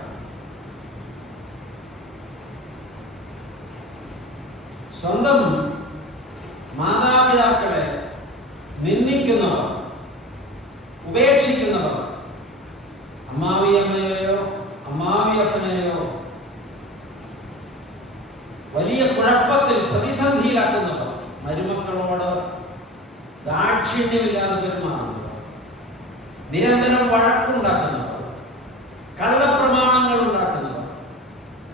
സ്വന്തം മാതാപിതാക്കളെ നിന്ദിക്കുന്നവർ, ഉപേക്ഷിക്കുന്നവർ, അമ്മാവിയമ്മയെയോ അമ്മാവിയപ്പനെയോ വലിയ കുഴപ്പത്തിൽ പ്രതിസന്ധിയിലാക്കുന്നവർ, മരുമക്കളോട് ദാക്ഷിണ്യമില്ലാതെ പെരുമാറുന്നവർ, നിരന്തരം വഴക്കുണ്ടാക്കുന്നവർ, കള്ളപ്രമാണങ്ങൾ ഉണ്ടാക്കുന്നവർ,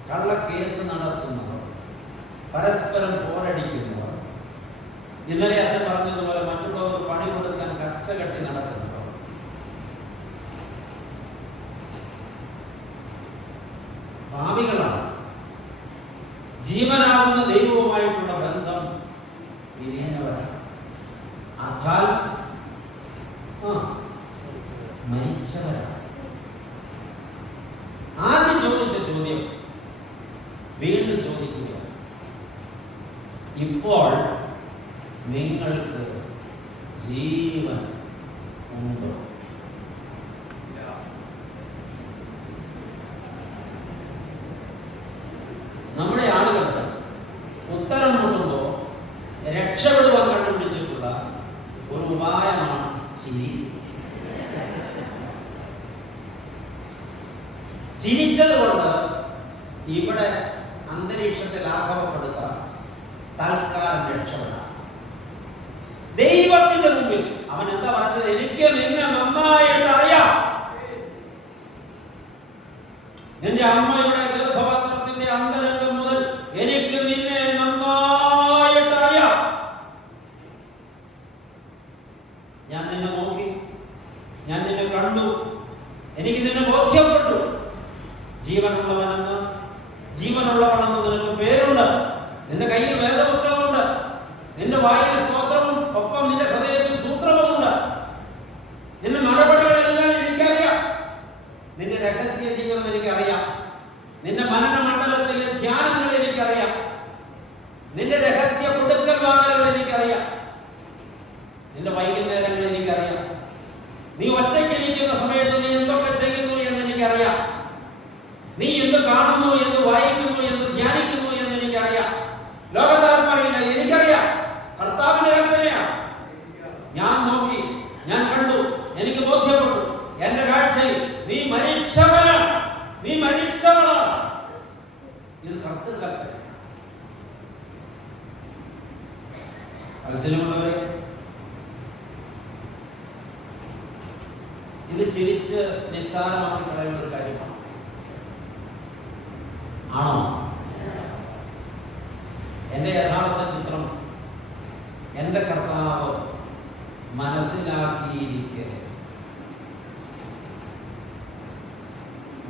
കള്ളക്കേസ് നടത്തുന്നവർ, പരസ്പരം പോരടിക്കുന്നവർ, ഇന്നലെ അച്ഛൻ പറഞ്ഞതുപോലെ മറ്റുള്ളവർക്ക് പണി കൊടുക്കാൻ കച്ചകെട്ടി നടക്കുന്നവർ, പാപികളാണ്. ജീവനാകുന്ന ദൈവവുമായിട്ടുള്ള ബന്ധം വിലയേറിയവരാണ്. അഥാൽ മരിച്ചവരാണ്. ആദ്യം ചോദിച്ച ചോദ്യം വീണ്ടും ചോദിക്കുക, ഇപ്പോൾ നിങ്ങൾക്ക് ജീവൻ ഉണ്ടോ? നമ്മുടെ ആളുകൾക്ക് ഉത്തരം മുട്ടുമ്പോൾ രക്ഷപ്പെടുവാൻ കണ്ടുപിടിച്ചിട്ടുള്ള ഒരു ഉപായമാണ് ചിരി. ചിരിച്ചത് കൊണ്ട് ഇവിടെ അന്തരീക്ഷത്തെ ലാഘവപ്പെടുത്താൻ, തൽക്കാലം രക്ഷപ്പെടാം. ദൈവത്തിന്റെ മുമ്പിൽ അവൻ എന്താ പറഞ്ഞത്? എനിക്ക് നിന്നെ നന്നായിട്ട് അറിയാം. നിന്റെ അമ്മയുടെ ഗർഭപാത്രത്തിന്റെ അന്തരംഗം മുതൽ എനിക്ക് നിന്നെ നന്നായിട്ട് അറിയാം. ഞാൻ നിന്നെ നോക്കി, ഞാൻ നിന്നെ കണ്ടു, എനിക്ക് നിന്നെ ബോധ്യപ്പെട്ടു. ജീവനുള്ളവനെന്ന് നിനക്ക് പേരുണ്ട്. നിന്റെ കയ്യിൽ വേദപുസ്തകമുണ്ട്, നിന്റെ വായിൽ സ്തോത്രവും ഒപ്പം നിന്റെ ഹൃദയത്തിൽ സൂത്രവുമുണ്ട്. നിന്റെ നടപടികളെല്ലാം എനിക്കറിയാം. നിന്റെ രഹസ്യ ജീവിതം എനിക്കറിയാം. നിന്റെ മനന മണ്ഡലത്തിലെ ധ്യാനങ്ങൾ എനിക്കറിയാം. നിന്റെ രഹസ്യ കൊടുക്കൽ വാങ്ങലുകൾ എനിക്കറിയാം. നിന്റെ വൈകുന്നേരങ്ങൾ എനിക്കറിയാം. നീ ഒറ്റയ്ക്കിരിക്കുന്ന സമയത്ത് നീ എന്തൊക്കെ ചെയ്യുന്നു എന്ന് എനിക്കറിയാം. നീ എന്ത് കാണുന്നു, എന്ത് വായിക്കുന്നു, എന്ത് ധ്യാനിക്കുന്നു എന്ന് എനിക്കറിയാം. ലോകത്താർക്കറിയില്ല, എനിക്കറിയാം. കർത്താവിന്റെ കൽപ്പനയാണ്. ഞാൻ നോക്കി, ഞാൻ കണ്ടു, എനിക്ക് ബോധ്യപ്പെട്ടു. എന്റെ കാഴ്ചയിൽ നീ മരിച്ചവനാണ്, നീ മരിച്ചവളാണ്. ഇത് കർത്തൃ കൽപ്പന. മനസ്സിലുള്ളവരെ, ഇത് ചിരിച്ച് നിസ്സാരമാക്കി കളയുന്ന ഒരു കാര്യമാണ്. ആണോ? എന്റെ യഥാർത്ഥ ചിത്രം എന്റെ കർത്താവ് മനസ്സിലാക്കിയിരിക്കെ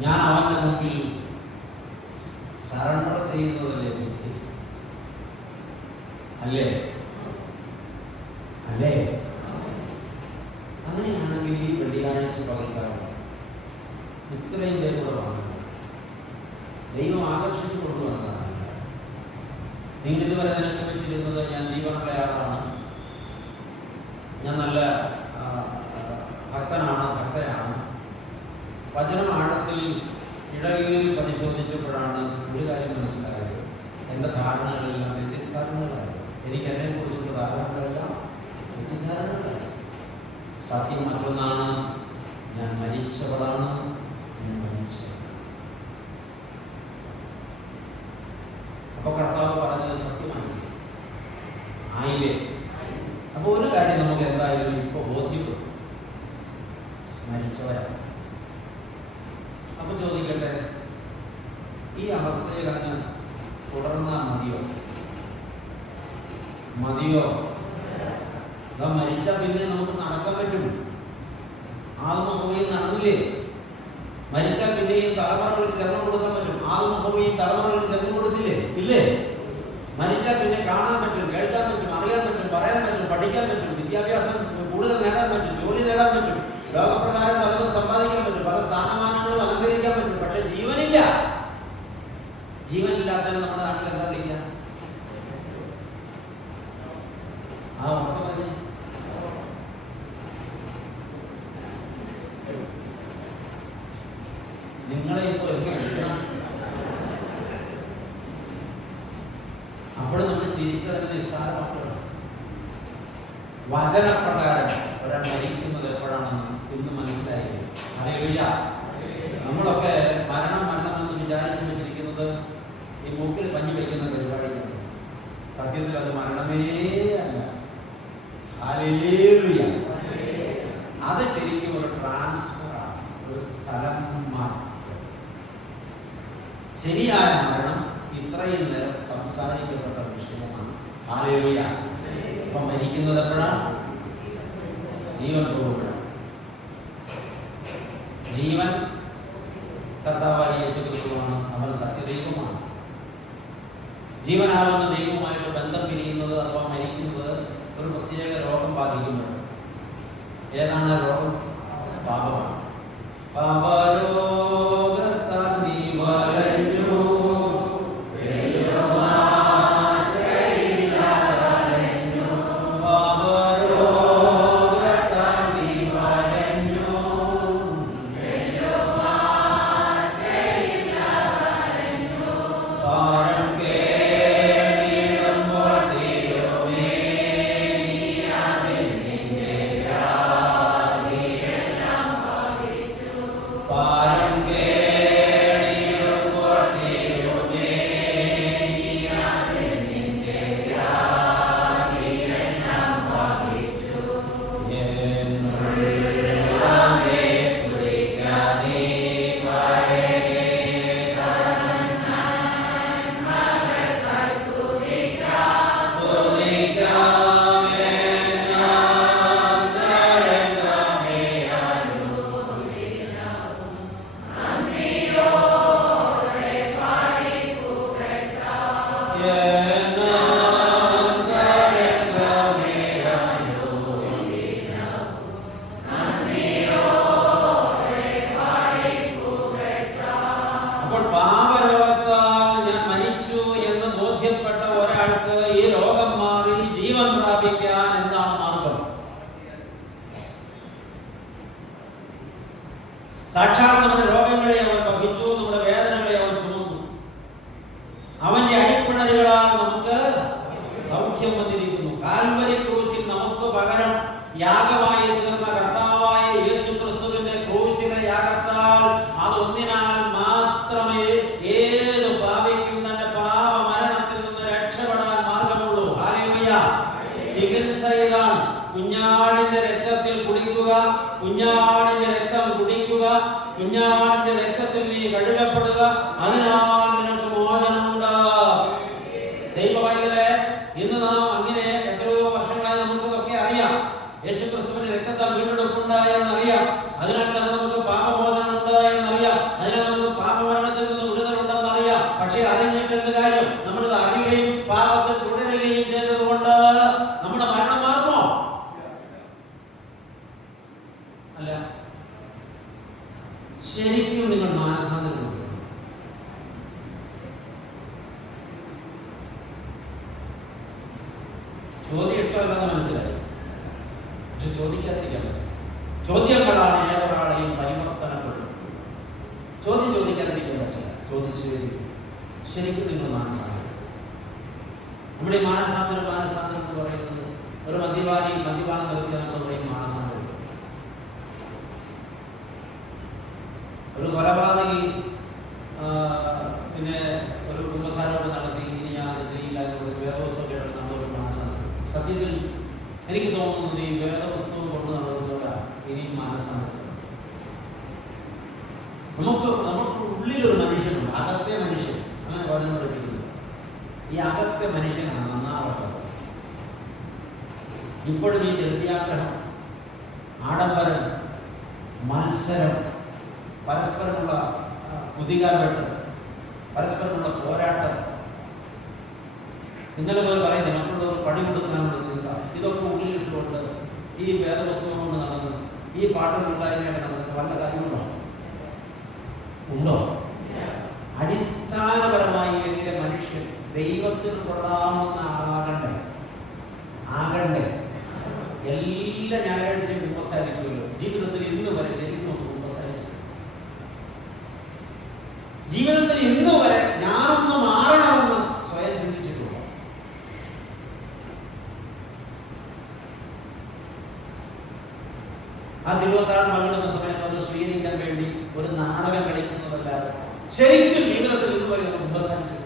ഞാൻ അവന്റെ മുമ്പിൽ സറണ്ടർ ചെയ്യുന്നതല്ലേ ബുദ്ധി? അല്ലേ? അല്ലേ? അങ്ങനെയാണെങ്കിൽ ഈ വെള്ളിയാഴ്ച പകൽക്കാലം ഇത്രയും പേരുള്ളതാണ് ദൈവം ആകർഷിച്ചു കൊണ്ടുവന്നതാണ്. നിങ്ങൾ ഇതുവരെ നനച്ചു വെച്ചിരുന്നത് ഞാൻ ജീവനുള്ള ആളാണ്, ഞാൻ നല്ല ഭക്തനാണ്, ഭക്തയാണ്. വചനം ആഴത്തിൽ ഇടകീറി പരിശോധിച്ചപ്പോഴാണ് ഒരു കാര്യം മനസ്സിലായത്. എൻ്റെ ധാരണകളെല്ലാം തെറ്റിദ്ധാരണകളായി. എനിക്ക് എന്നെ കുറിച്ചുള്ള ധാരണകളെല്ലാം തെറ്റിദ്ധാരണകളായി. സത്യം മറ്റൊന്നാണ്, ഞാൻ മരിച്ചവളാണ്, ഞാൻ മരിച്ചവൾ. അപ്പൊ കർത്താവ് പറഞ്ഞത് സത്യമായില്ലേ? ആയില്ലേ? അപ്പൊ ഒരു കാര്യം നമുക്ക് എന്തായാലും ഇപ്പൊ ബോധ്യപ്പെടും, മരിച്ചവരാണ്. അപ്പൊ ചോദിക്കട്ടെ, ഈ അവസ്ഥയിൽ അങ്ങ് തുടർന്നാൽ മതിയോ? മരിച്ചാൽ പിന്നെ നമുക്ക് നടക്കാൻ പറ്റും? ആത്മ പോയി നടന്നില്ലേ? മരിച്ചാൽ പിന്നെയും തലമുറകൾക്ക് ജന്മം കൊടുക്കാൻ പറ്റും. ആദ്യം ഭൂമിയും തലമുറകൾക്ക് ജന്മം കൊടുത്തില്ലേ? ഇല്ലേ? മരിച്ചാൽ പിന്നെ കാണാൻ പറ്റും, കേൾക്കാൻ പറ്റും, അറിയാൻ പറ്റും, പറയാൻ പറ്റും, പഠിക്കാൻ പറ്റും, വിദ്യാഭ്യാസം കൂടുതൽ നേടാൻ പറ്റും, ജോലി നേടാൻ പറ്റും, ലോകപ്രകാരം പലതും സമ്പാദിക്കാൻ പറ്റും, പല സ്ഥാനമാനങ്ങളും അലങ്കരിക്കാൻ പറ്റും. പക്ഷെ ജീവനില്ല. ജീവനില്ലാത്തതിന് നമ്മുടെ നാട്ടിൽ എന്താ വിളിക്കുക? ആ ഉറക്കം പറഞ്ഞേ. നിങ്ങളെ ഇപ്പൊ അപ്പോൾ നമ്മൾ ചിരിച്ചതിന് നിസ്സാരമാക്കണം. വചനപ്രകാരം ഒരാൾ മരിക്കുന്നത് എപ്പോഴാണെന്ന് ഇന്ന് മനസ്സിലായില്ലേ? ഹല്ലേലൂയ. നമ്മളൊക്കെ മരണം എന്ന് വിചാരിച്ചു വെച്ചിരിക്കുന്നത് ഈ മൂക്കിൽ പഞ്ഞി വയ്ക്കുന്ന പരിപാടിയാണ്. സത്യത്തിൽ അത് മരണമേ അല്ല. ഹല്ലേലൂയ. അത് ശരിക്കും ഒരു ട്രാൻസ്ഫർ ആണ്, ഒരു സ്ഥലം മാറ്റം. ശരിയായ മരണം ഇത്രയും നേരം സംസാരിക്കപ്പെട്ട വിഷയമാണ്. ഹല്ലേലൂയ. അപ്പൊ മരിക്കുന്നത് എപ്പോഴാണ്? ജീവൻ പോകുമ്പോഴാണ്. ജീവൻ കർത്താവായ യേശുക്രിസ്തുവാണ്. അവൻ സത്യദൈവമാണ്. ജീവനാകുന്ന ദൈവവുമായിട്ട് ബന്ധം പിരിയുന്നത് അഥവാ മരിക്കുന്നത് ഒരു പ്രത്യേക രോഗം ബാധിക്കുമ്പോൾ. ഏതാണ് രോഗം? പാപമാണ്. പാപരോഗത്താൽ നീ വലഞ്ഞു, സാക്ഷാൽ നമ്മുടെ രോഗങ്ങളെ അവൻ വഹിച്ചു, നമ്മുടെ വേദനകളെ അവൻ ചുമന്നു. അവന്റെ അടിപ്പിണരുകളാൽ നമുക്ക് സൗഖ്യം വന്നിരിക്കുന്നു. കാൽവരി ക്രൂശിൽ നമുക്ക് പകരം യാഗമായി തീർന്ന കർത്താവായ യേശുക്രിസ്തുവിന്റെ ക്രൂശിലെ യാഗത്താൽ അതൊന്നിനാൽ മാത്രമേ ഏത് പാപിക്കും തന്നെ പാപമരണത്തിൽ നിന്ന് രക്ഷപ്പെടാൻ മാർഗമുള്ളൂ. ഹല്ലേലൂയ. ചികിത്സ ഇതാണ്. കുഞ്ഞാടിന്റെ രക്തത്തിൽ കുടിക്കുക, കുഞ്ഞാടിന്റെ രക്തം കുടിക്കുക, കുഞ്ഞാടിന്റെ രക്തത്തിൽ നീ കഴുകപ്പെടുക, അതിനാൽ നിനക്ക് മോചനമുണ്ട്. ദൈവവൈദ്യരെ, ഇന്ന് നാം അങ്ങനെ എത്രയോ വർഷങ്ങളായി നമുക്കൊക്കെ അറിയാം. യേശുക്രിസ്തുവിന്റെ രക്തത്താൽ വീണ്ടെടുപ്പുണ്ടായി എന്നറിയാം. അതിനാൽ തന്നെ നമുക്ക് പാപമോചനമുണ്ട് എന്നറിയാം. അതിനാൽ നമുക്ക് പാപമരണത്തിൽ നിന്ന് വിടുതലുണ്ടെന്നറിയാം. പക്ഷേ അറിഞ്ഞിട്ട് എന്ത് കാര്യം? നമ്മളിത് അറിയുകയും പാപത്തിൽ തുടരുകയും ചെയ്തതുകൊണ്ട് നമ്മുടെ മരണം മാറുമോ? അല്ല. ശരിക്കും നിങ്ങൾ മാനസാന്തരം ചോദ്യം ഇഷ്ടമല്ലെന്ന് മനസ്സിലായി. പക്ഷെ ചോദിക്കാതിരിക്കാൻ പറ്റും. ചോദ്യങ്ങളാണ് ഏതൊരാളെയും പരിവർത്തനപ്പെടും. ചോദ്യം ചോദിക്കാതിരിക്കാൻ പറ്റില്ല. ചോദിച്ചു ശരിക്കും നിങ്ങൾ മാനസാന്തരം. നമ്മുടെ മാനസാന്തരം എന്ന് പറയുന്നത് ഒരു മദ്യപാനം നിർത്തിയാൽ നമ്മൾ പറയും മാനസാന്തരം. ഒരു കൊലപാതകി പിന്നെ ഒരു കുമ്പസാരോട് നടത്തി ഇനി ഞാൻ അത് ചെയ്യില്ല എന്നുള്ള വേദപുസ്തകം കേട്ടിട്ട് നമ്മളൊരു മാനസാന്തരം. സത്യത്തിൽ എനിക്ക് തോന്നുന്നത് ഈ വേദപുസ്തകം കൊണ്ട് നടന്നതോടെ ഇനിയും മാനസാന്തരം. നമുക്ക് ഉള്ളിലൊരു മനുഷ്യനുണ്ട്, അകത്തെ മനുഷ്യൻ. അങ്ങനെ വചനം പഠിപ്പിക്കുന്നത് ഈ അകത്തെ മനുഷ്യനാണ് നന്നാവട്ടത്. ഇപ്പോഴും ഈ ദ്രവ്യാഗ്രഹം, ആഡംബരം, മത്സരം, പരസ്പരമുള്ള കുതികാൽവെട്ട്, പരസ്പരമുള്ള പോരാട്ടം. ഇന്നലെ പോയി പറയുന്നത് മറ്റുള്ളവർ പണി കൊടുക്കാനുള്ള ചിന്ത, ഇതൊക്കെ ഉള്ളിലിട്ടുകൊണ്ട് ഈ വേദപുസ്തകം കൊണ്ട് നടന്ന് ഈ പാട്ടുകളുണ്ടായതിനായിട്ട് നമുക്ക് വല്ല കാര്യമുണ്ടോ? ഉണ്ടോ? അടിസ്ഥാനപരമായി എന്റെ മനുഷ്യൻ ദൈവത്തിന് കൊള്ളാവുന്ന ആകണ്ടേ. എല്ലാ ഞായറാഴ്ചയും കുമ്പസാരിക്കുമല്ലോ. ജീവിതത്തിൽ ഇന്ന് വരെ ശരിക്കും ഒന്ന് കുമ്പസാരിച്ചു. ജീവിതത്തിൽ ഇന്ന് വരെ ഞാനൊന്ന് മാറണമെന്ന് സ്വയം ചിന്തിച്ചിട്ടുള്ളൂ. ആ തിരുവത്താഴ് മകളുന്ന സമയത്ത് അത് സ്വീകരിക്കാൻ വേണ്ടി ഒരു നാടകം കളിക്കുന്നതല്ലാതെ ശരിക്കും ജീവിതത്തിൽ ഇന്ന് വരെ ഒന്ന് കുമ്പസാരിച്ചു.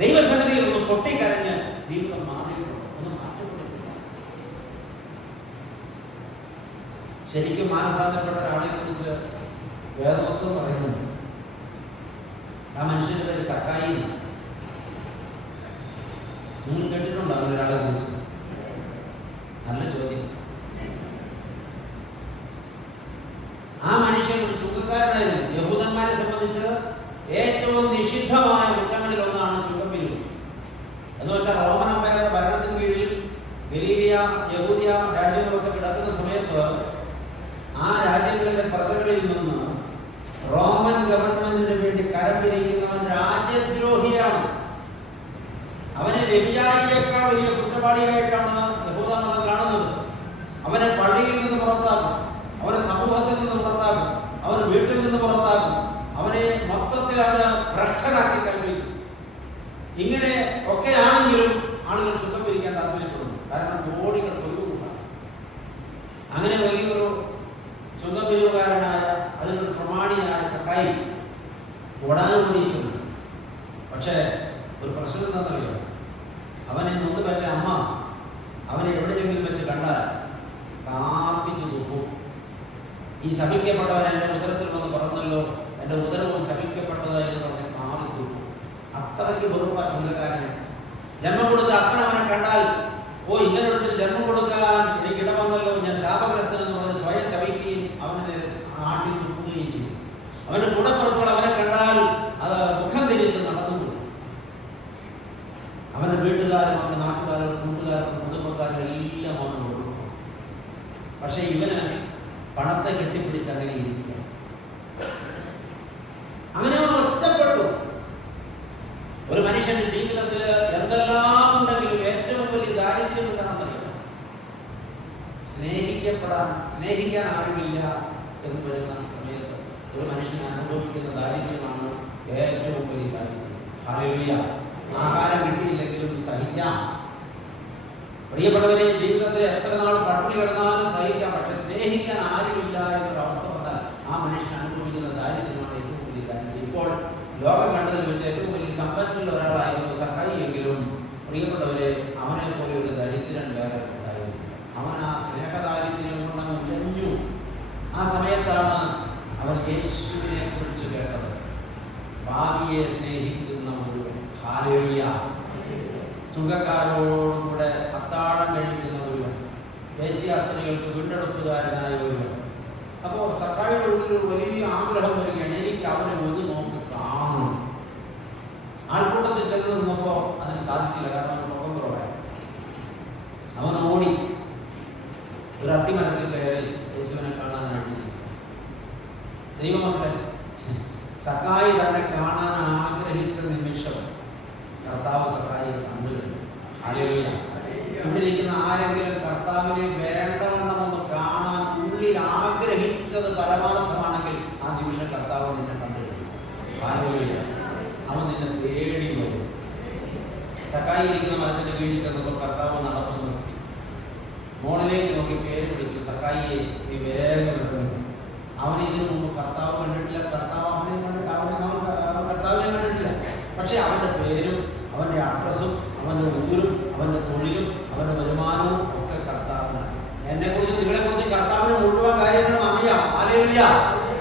ദൈവസന്നിധിയിൽ ഒന്ന് പൊട്ടിക്കരഞ്ഞ് ജീവിതം മാറിയിട്ടുണ്ടോ? ഒന്ന് മാറ്റപ്പെട്ടിട്ടില്ല. ശരിക്കും മാനസാന്തരപ്പെട്ട ഒരാളെ കുറിച്ച് വേദപുസ്തകം പറയുന്നുണ്ട്. ആ മനുഷ്യന്റെ പേര് സക്കായി. നിങ്ങൾ കേട്ടിട്ടുണ്ടോ ഒരാളെ കുറിച്ച്? നല്ല ചോദ്യം. ആ മനുഷ്യൻ ഒരു ചുങ്കക്കാരനായിരുന്നു. യഹൂദന്മാരെ സംബന്ധിച്ച് ഏറ്റവും നിഷിദ്ധമായ കുറ്റങ്ങളിൽ ഒന്നാണ് ചുങ്കം പിരിവ്. എന്ന് വെച്ചാൽ റോമൻ അമ്പയറുടെ ഭരണത്തിന് കീഴിൽ ഗലീലിയ, യഹൂദിയ രാജ്യങ്ങളൊക്കെ കിടക്കുന്ന സമയത്ത് ആ രാജ്യങ്ങളിലെ പ്രജകളിൽ നിന്ന് റോമൻ ഗവൺമെന്റിന് വേണ്ടി കരം പിരിക്കുന്നവൻ രാജ്യദ്രോഹിയാണ്. അവനെ വ്യഭിചാരിയേക്കാൾ വലിയ കുറ്റവാളിയായിട്ടാണ് യഹൂദ മതം കാണുന്നത്. അവനെ പള്ളിയിൽ നിന്ന് പുറത്താക്കും, അവനെ സമൂഹത്തിൽ നിന്ന് പുറത്താക്കും, അവന് വീട്ടിൽ നിന്ന് പുറത്താക്കും, അവനെ മൊത്തത്തിൽ അവന് ഭ്രഷ്ടനാക്കി കൽപ്പിക്കും. ഇങ്ങനെ ഒക്കെ ആണെങ്കിലും ആളുകൾ ചുക്കം പിരിക്കാൻ താല്പര്യപ്പെടുന്നു. കാരണം കോടികൾ കൊല്ലുകൂടാണ്. അങ്ങനെ വലിയൊരു ചുങ്കം പിരിവുകാരനായ അതിനൊരു പ്രമാണിയായ സക്കായി ഓടാനുകൂടീശുണ്ട്. പക്ഷേ ഒരു പ്രശ്നം എന്താണെന്നറിയോ? അവനെ നൊന്ന് പറ്റ അമ്മ അവനെ എവിടെയെങ്കിലും വെച്ച് കണ്ടാൽ കാപ്പിച്ചു തുപ്പും. ഈ ശപിക്കപ്പെട്ടവൻ എൻ്റെ ഉദരത്തിൽ വന്ന് പറഞ്ഞല്ലോ, എൻ്റെ ഉദരവും ശപിക്കപ്പെട്ടതായി എന്ന് പറഞ്ഞ് കാറി തുപ്പും. അത്രയ്ക്ക് വെറുപ്പാ ചുങ്കക്കാരനെ. ജന്മം കൊടുത്ത അപ്പൻ അവനെ കണ്ടാൽ, ഓ ഇങ്ങനെ എടുത്തിട്ട് ജന്മം കൊടുക്കാൻ എനിക്ക് ഇടവന്നല്ലോ, ഞാൻ ശാപഗ്രസ്തൻ എന്ന് പറഞ്ഞ് സ്വയം ശപിക്കുകയും അവനെ ആട്ടി തുപ്പുകയും ചെയ്യും. അവൻ്റെ കൂടപ്പുറപ്പോൾ അവനെ കണ്ടാൽ അത് മുഖം തിരിച്ച് നടന്നു. അവന്റെ വീട്ടുകാരും അവന്റെ നാട്ടുകാരും കൂട്ടുകാരും കുടുംബക്കാരും എല്ലാം അവൻ കൊടുക്കും. പക്ഷെ ഇവന് പണത്തെ കെട്ടിപ്പിടിച്ച് അങ്ങനെ ഇരിക്കുക. അങ്ങനെ അവൻ ഒറ്റപ്പെട്ടു. ഒരു മനുഷ്യന്റെ ജീവിതത്തിൽ എന്തെല്ലാം ഉണ്ടെങ്കിലും ഏറ്റവും വലിയ ദാരിദ്ര്യം എന്താണെന്നറിയാം? സ്നേഹിക്കാൻ ആരുമില്ല എന്ന് വരുന്ന സമയത്ത് ഒരു മനുഷ്യൻ അനുഭവിക്കുന്ന ദാരിദ്ര്യമാണ് ഏറ്റവും വലിയ ദാരിദ്ര്യം. ഹല്ലേലൂയ. ആഹാരം കിട്ടിയില്ലെങ്കിലും സഹിക്കാം. പ്രിയപ്പെട്ടവരെ, ജീവിതത്തിൽ എത്ര നാൾ പട്ടിണി കിടന്നാലും സഹിക്കാം. പക്ഷെ സ്നേഹിക്കാൻ ആരുമില്ല എന്നൊരവസ്ഥ വന്നാൽ ആ മനുഷ്യൻ അനുഭവിക്കുന്ന ദാരിദ്ര്യമാണ് ഏറ്റവും വലിയ ദാരിദ്ര്യം. ഇപ്പോൾ ലോകം കണ്ടതിൽ വെച്ച് ഏറ്റവും വലിയ സമ്പന്നനുള്ള ഒരാളായിരുന്നു സക്കായി എങ്കിലും പ്രിയപ്പെട്ടവരെ, അവനെ പോലെ ഒരു ദരിദ്രൻ വേറെ ഉണ്ടായിരുന്നു. അവൻ ആ സ്നേഹദാരിദ്ര്യം കൊണ്ടങ്ങ് ഉലഞ്ഞു. ആ സമയത്താണ് അവൻ യേശുവിനെ കുറിച്ച് കേട്ടത്. ഭാവിയെ സ്നേഹിക്കുന്ന മുഴുവൻ. ഹല്ലേലൂയ. ചുങ്കക്കാരോടും കൂടെ അത്താഴം കഴിക്കുന്ന ഒരുവൻ, വേശ്യാസ്ത്രീകൾക്ക് വീണ്ടെടുപ്പുകാരനായ ഒരുവൻ. അപ്പോൾ സക്കായിയുടെ ഉള്ളിൽ ഒരു വലിയ ആഗ്രഹം വരികയാണ്, എനിക്ക് അവനെ ഒന്ന് നോക്കി കാണണം. ആൾക്കൂട്ടത്തിൽ ചെന്ന് നിന്നപ്പോൾ അതിന് സാധിച്ചില്ല. കാരണം അവന് മുഖം കുറവായി. അവൻ ഓടി ഒരു അത്തിമരത്തിൽ കയറി യേശുവിനെ കാണാനായിട്ട്. ദൈവമക്കളെ, സക്കായി തന്നെ കാണാൻ ആഗ്രഹിച്ച നിമിഷം കർത്താവ് സക്കായിയെ കണ്ടു കഴിഞ്ഞു. ഹല്ലേലൂയ. ഉള്ളിലിരിക്കുന്ന ആരെങ്കിലും കർത്താവിനെ വേണ്ടവണ്ണം ഒന്ന് കാണാൻ ഉള്ളിൽ ആഗ്രഹിച്ചത് പരമാർത്ഥമാണെങ്കിൽ ആ നിമിഷം കർത്താവ് നിന്നെ കണ്ടു കഴിഞ്ഞു. ഹല്ലേലൂയ. അവൻ നിന്നെ തേടി വരും. സക്കായി ഇരിക്കുന്ന മരത്തിന്റെ കീഴിൽ ചെന്നപ്പോൾ കർത്താവ് നടന്നു നോക്കി, മോളിലേക്ക് നോക്കി പേര് വിളിച്ചു, സക്കായിയെ നീ വേഗം വരുന്നു. അവൻ ഇതിനു മുമ്പ് കർത്താവ് കണ്ടിട്ടില്ല. കർത്താവ് അവനെ കർത്താവിനെ കണ്ടിട്ടില്ല. പക്ഷെ അവന്റെ പേരും അവന്റെ അഡ്രസ്സും അവന്റെ ഊരും അവന്റെ തൊഴിലും അവന്റെ വരുമാനവും ഒക്കെ കർത്താവിനാണ്. എന്നെ കുറിച്ച് നിങ്ങളെ കുറിച്ച് കർത്താവിന് മുഴുവൻ കാര്യങ്ങളും അറിയാം. ഹല്ലേലൂയ.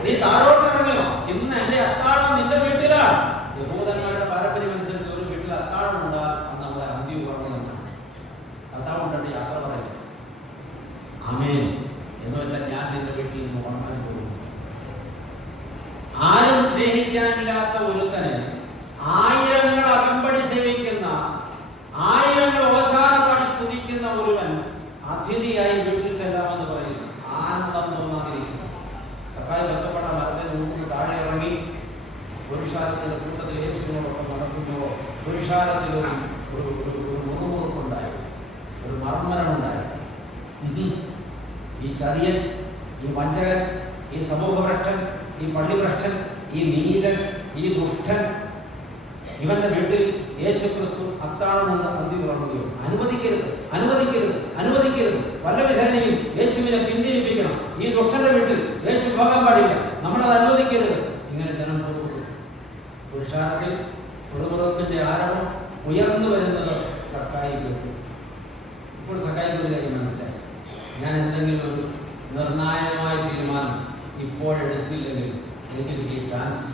നീ താഴോട്ട് ഇറങ്ങുമോ? ഇന്ന് എന്റെ അത്താഴം നിന്റെ വീട്ടിലാണ്. യഹൂദന്മാരുടെ പാരമ്പര്യം അനുസരിച്ച് ഒരു വീട്ടിൽ അത്താഴം ഉണ്ടാൽ അന്ന് നമ്മളെ അന്ത്യം ഉറങ്ങുന്നതാണ്. അത്താഴം ഉണ്ടെങ്കിൽ യാത്ര പറയില്ല. ആമേൻ എന്ന് വെച്ചാൽ ഞാൻ നിന്റെ വീട്ടിൽ നിന്ന് ചിന്തിക്കാനില്ലാത്ത ഒരുത്തനെ ആയിരങ്ങൾ അകമ്പടി സേവിക്കുന്ന, ആയിരങ്ങൾ ഓശാന പാടി സ്തുതിക്കുന്ന ഒരുവൻ അതിഥിയായി വീട്ടിൽ ചെല്ലാമെന്ന് പറയുന്നു. ആനന്ദം തോന്നാതിരിക്കുന്നു. സഖായി ബന്ധപ്പെട്ട മരത്തെ നിന്ന് താഴെ ഇറങ്ങി പുരുഷാരത്തിന്റെ കൂട്ടത്തിൽ യേശുവിനോടൊപ്പം നടക്കുമ്പോൾ പുരുഷാരത്തിൽ ഒരു മുറുമുറുപ്പുണ്ടായി, ഒരു മർമ്മരമുണ്ടായി. ഈ ചതിയൻ, ഈ വഞ്ചകൻ, ഈ സമൂഹഭ്രഷ്ടൻ, ഈ പള്ളിഭ്രഷ്ടൻ, ഈ നീചൻ, ഈ ദുഷ്ടൻ, ഇവന്റെ വീട്ടിൽ യേശുക്രിസ്തു അത്താഴം കൊണ്ട് അന്തി തുറന്നുകയോ? അനുവദിക്കരുത്, അനുവദിക്കരുത്, അനുവദിക്കരുത്. വല്ല വിധേനയും യേശുവിനെ പിന്തിരിപ്പിക്കണം. ഈ ദുഷ്ടന്റെ വീട്ടിൽ യേശു പോകാൻ പാടില്ല, നമ്മളത് അനുവദിക്കരുത്. ഇങ്ങനെ ജനം പോകുന്നു. പുരുഷാരത്തിൽ പുറമുറപ്പിന്റെ ആരവം ഉയർന്നു വരുന്നത് സക്കായി കേട്ടു. ഇപ്പോൾ സക്കായിക്ക് ഒരു കാര്യം മനസ്സിലായി. ഞാൻ എന്തെങ്കിലും ഒരു നിർണായകമായ തീരുമാനം ഇപ്പോഴെടുത്തില്ലെങ്കിൽ എനിക്ക് കിട്ടിയ ചാൻസ്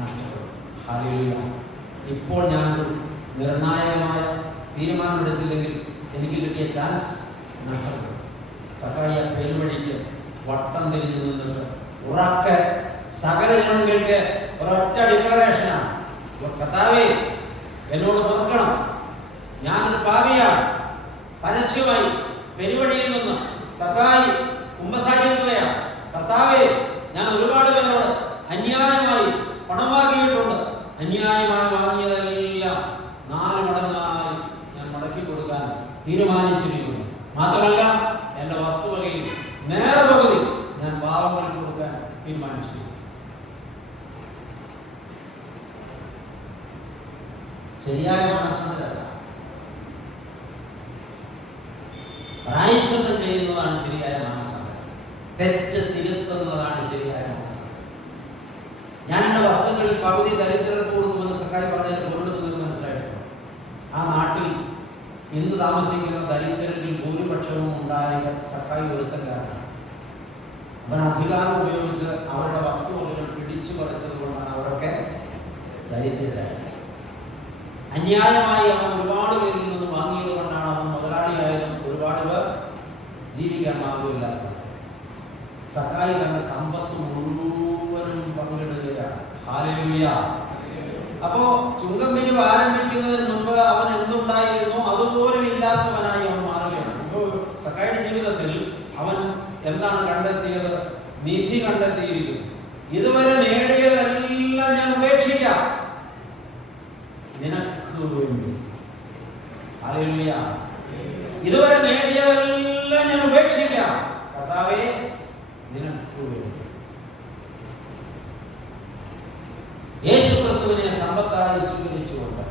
നഷ്ടപ്പെടും. ഹല്ലേലൂയ. ഇപ്പോൾ ഞാനൊരു നിർണായകമായ തീരുമാനം എടുത്തില്ലെങ്കിൽ എനിക്ക് കിട്ടിയ ചാൻസ് നഷ്ടപ്പെടും. സക്കായി പെരുവഴിക്ക് വട്ടം തിരിഞ്ഞു നിന്നിട്ട് ഉറക്കെ സകല ജനങ്ങൾക്ക് ഒരൊറ്റ ഡിക്ലറേഷനാണ്: കർത്താവേ, എന്നോട് പൊറുക്കണം, ഞാനൊരു പാപിയാണ്. പരസ്യമായി പെരുവഴിയിൽ നിന്ന് സക്കായി കുമ്പസാരിക്കുകയാണ്: കർത്താവേ, ഞാൻ ഒരുപാട് പേരോട് അന്യായമായി പണം വാങ്ങിയിട്ടുണ്ട്. അന്യായമായി വാങ്ങിയതെല്ലാം 4 മടങ്ങായി ഞാൻ മടക്കി കൊടുക്കാൻ തീരുമാനിച്ചിരിക്കുന്നു. മാത്രമല്ല, എന്റെ വസ്തുവകയിൽ നേർപകുതി ഞാൻ പാവങ്ങൾക്ക് കൊടുക്കാൻ തീരുമാനിച്ചു. ശരിയായ മനസ്സല്ല, പ്രായശ്ചിത്തം ചെയ്യുന്നതാണ് ശരിയായ മനസ്സാണ്. തെറ്റ് തിരുത്തുന്നതാണ് ശരിയായ മനസ്സാണ്. ഞാൻ എന്റെ വസ്തുക്കളിൽ പകുതി ദരിദ്രർക്ക് കൊടുക്കുമെന്ന് സക്കായി പറഞ്ഞതിന് പൊരുൾ നിങ്ങൾക്ക് മനസ്സിലായിട്ടുണ്ട്. ആ നാട്ടിൽ ഇന്ന് താമസിക്കുന്ന ദരിദ്രരിൽ ഭൂരിപക്ഷവും ഉണ്ടായ സക്കായി ഒരുത്തക്കാരാണ്. അവൻ അധികാരം ഉപയോഗിച്ച് അവരുടെ വസ്തുവകകൾ പിടിച്ചു പറിച്ചത് കൊണ്ടാണ് അവരൊക്കെ ദരിദ്രരായത്. അന്യായമായി അവൻ ഒരുപാട് പേരിൽ നിന്ന് വാങ്ങിയത് കൊണ്ടാണ് അവൻ മുതലാളിയായതും ഒരുപാട് പേർ ജീവിക്കാൻ മാർഗമില്ലാത്തത്. സക്കായി തന്റെ സമ്പത്ത് മുഴുവനും പങ്കിടുകയാണ്. ഹല്ലേലൂയ. അപ്പോ ചുങ്കം പിരിവ് ആരംഭിക്കുന്നതിന് മുമ്പ് അവൻ എന്തുണ്ടായിരുന്നു അതുപോലും ഇല്ലാത്തവനായി അവൻ മാറുകയാണ്. ഇപ്പോൾ സക്കായിയുടെ ജീവിതത്തിൽ അവൻ എന്താണ് കണ്ടെത്തിയത്? നിധി കണ്ടെത്തിയിരിക്കുന്നു. ഇതുവരെ നേടിയതെല്ലാം ഞാൻ ഉപേക്ഷിക്കാം നിനക്ക് വേണ്ടി. ഹല്ലേലൂയ. ഇതുവരെ നേടിയതെല്ലാം ഞാൻ ഉപേക്ഷിക്കാം കർത്താവേ, നിനക്ക് വേണ്ടി. യേശുക്രിസ്തുവിനെ സമ്പത്തായി സ്വീകരിച്ചുകൊണ്ട്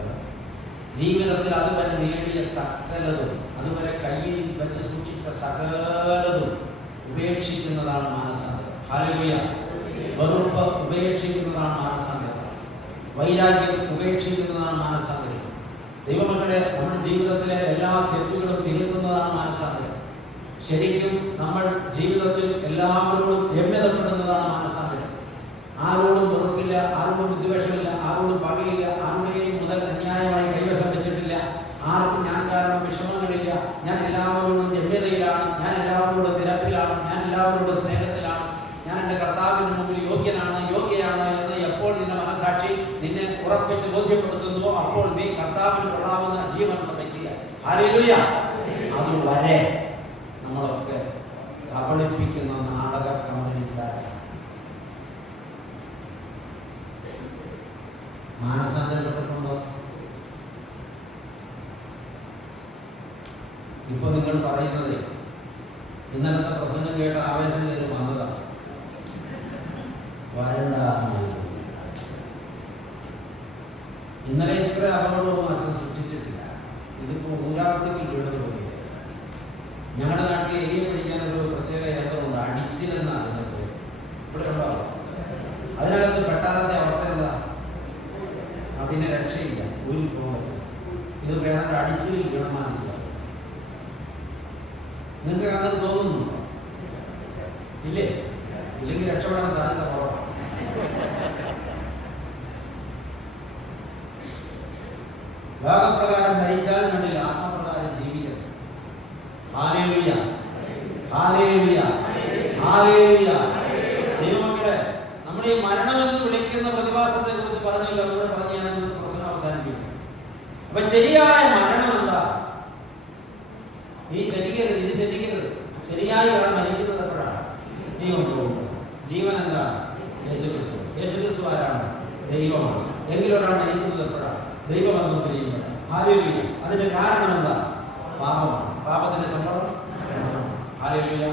ജീവിതത്തിൽ അതുവരെ നേടിയ സകലതും, അതുവരെ കയ്യിൽ വെച്ച് സൂക്ഷിച്ച സകലതും ഉപേക്ഷിക്കുന്നതാണ് മാനസാന്തരം. ഹല്ലേലൂയ. വെറുപ്പ് ഉപേക്ഷിക്കുന്നതാണ് മാനസാന്തരം. വൈരാഗ്യം ഉപേക്ഷിക്കുന്നതാണ് മാനസാന്തരം. ദൈവമക്കളെ, നമ്മുടെ ജീവിതത്തിലെ എല്ലാ തെറ്റുകളും തിരുത്തുന്നതാണ് മാനസാന്തരം. ശരിക്കും നമ്മൾ ജീവിതത്തിൽ എല്ലാവരോടും രമ്യതപ്പെടുന്നതാണ് മാനസാന്തരം. ആരോടും വെറുപ്പില്ല, ആരോടും വിദ്വേഷമില്ല, ആരോടും പകയില്ല, ആരുടെയും മുതൽ അന്യായമായി കൈവശം വെച്ചിട്ടില്ല, ആർക്കും ഞാൻ കാരണം വിഷമങ്ങളില്ല. ഞാൻ എല്ലാവരോടും രമ്യതയിലാണ്, ഞാൻ എല്ലാവരോടും നിരപ്പിലാണ്, ഞാൻ എല്ലാവരോടും സ്നേഹത്തിലാണ്, ഞാൻ എൻ്റെ കർത്താവിന് മുമ്പിൽ യോഗ്യനാണ്, യോഗ്യയാണ് എന്ന് എപ്പോൾ നിന്റെ മനസാക്ഷി നിന്നെ ഉറപ്പിച്ച് ബോധ്യപ്പെടുത്തുന്നു, അപ്പോൾ നീ കർത്താവിന് കൊള്ളാവുന്ന ജീവൻ വയ്ക്കുക. ഹല്ലേലൂയ. അതുവരെ നമ്മളൊക്കെ കബളിപ്പിക്കുന്ന നാടക കമ്പനിക്കാരാണ്. മാനസാന്തരപ്പെട്ടിട്ടുണ്ടോ? ഇപ്പൊ നിങ്ങൾ പറയുന്നത് ഇന്നലത്തെ പ്രസംഗം കേട്ട ആവേശം കയറി വന്നതാണ്. വരണ്ട. ഇന്നലെ ഇത്ര അപകടവും അച്ഛൻ സൃഷ്ടിച്ചിട്ടില്ല. ഇതിപ്പോ ഊരാപ്പുറത്തിൽ വീടുകൾ പോയി. ഞങ്ങളുടെ നാട്ടിൽ എലിയെ പിടിക്കാനൊരു പ്രത്യേക യന്ത്രമുണ്ട്, അടിച്ചിലെന്ന അതിൻ്റെ പേര്. ഇവിടെ ഉണ്ടാവും. അതിനകത്ത് പെട്ടാലത്തെ അവസ്ഥ എന്താ? പിന്നെ രക്ഷയില്ല, ഊരിൽ പോകാൻ പറ്റും. ഇത് ഏതാണ്ട് അടിച്ചിൽ ഗുണമാനില്ല. നിങ്ങൾക്ക് അങ്ങനെ തോന്നുന്നുണ്ടോ? ഇല്ലേ? ഇല്ലെങ്കിൽ രക്ഷപ്പെടാൻ സാധ്യത കുറവാണ്. ലോകപ്രകാരം മരിച്ചാൽ വേണ്ടില്ല, ആത്മപ്രകാരം ജീവിക്കണം. ഹല്ലേലൂയ. ഹല്ലേലൂയ. ഹല്ലേലൂയ. ദൈവമക്കളെ, നമ്മൾ ഈ മരണമെന്ന് വിളിക്കുന്ന വിളിക്കുന്ന പ്രതിഭാസത്തെ കുറിച്ച് പറഞ്ഞില്ല, അതുകൂടെ പറഞ്ഞ് ഞാൻ പ്രശ്നം അവസാനിപ്പിക്കും. അപ്പൊ ശരിയായ മരണം എന്താ? നീ തെറ്റിക്കരുത്. ശരിയായി ഒരാൾ മരിക്കുന്നത് എപ്പോഴാണ്? ജീവൻ പോകുമ്പോൾ. ജീവൻ എന്താ? യേശുക്രിസ്തു. യേശുക്രിസ്തു ആരാണ്? ദൈവമാണ്. എങ്കിലും ഒരാൾ മരിക്കുന്നത് എപ്പോഴാണ്? ദൈവബന്ധം പിരിയുമ്പോഴാണ്. ഹല്ലേലൂയ. അതിന്റെ കാരണം എന്താ? പാപമാണ്. പാപത്തിന്റെ ശമ്പളം ഹല്ലേലൂയ.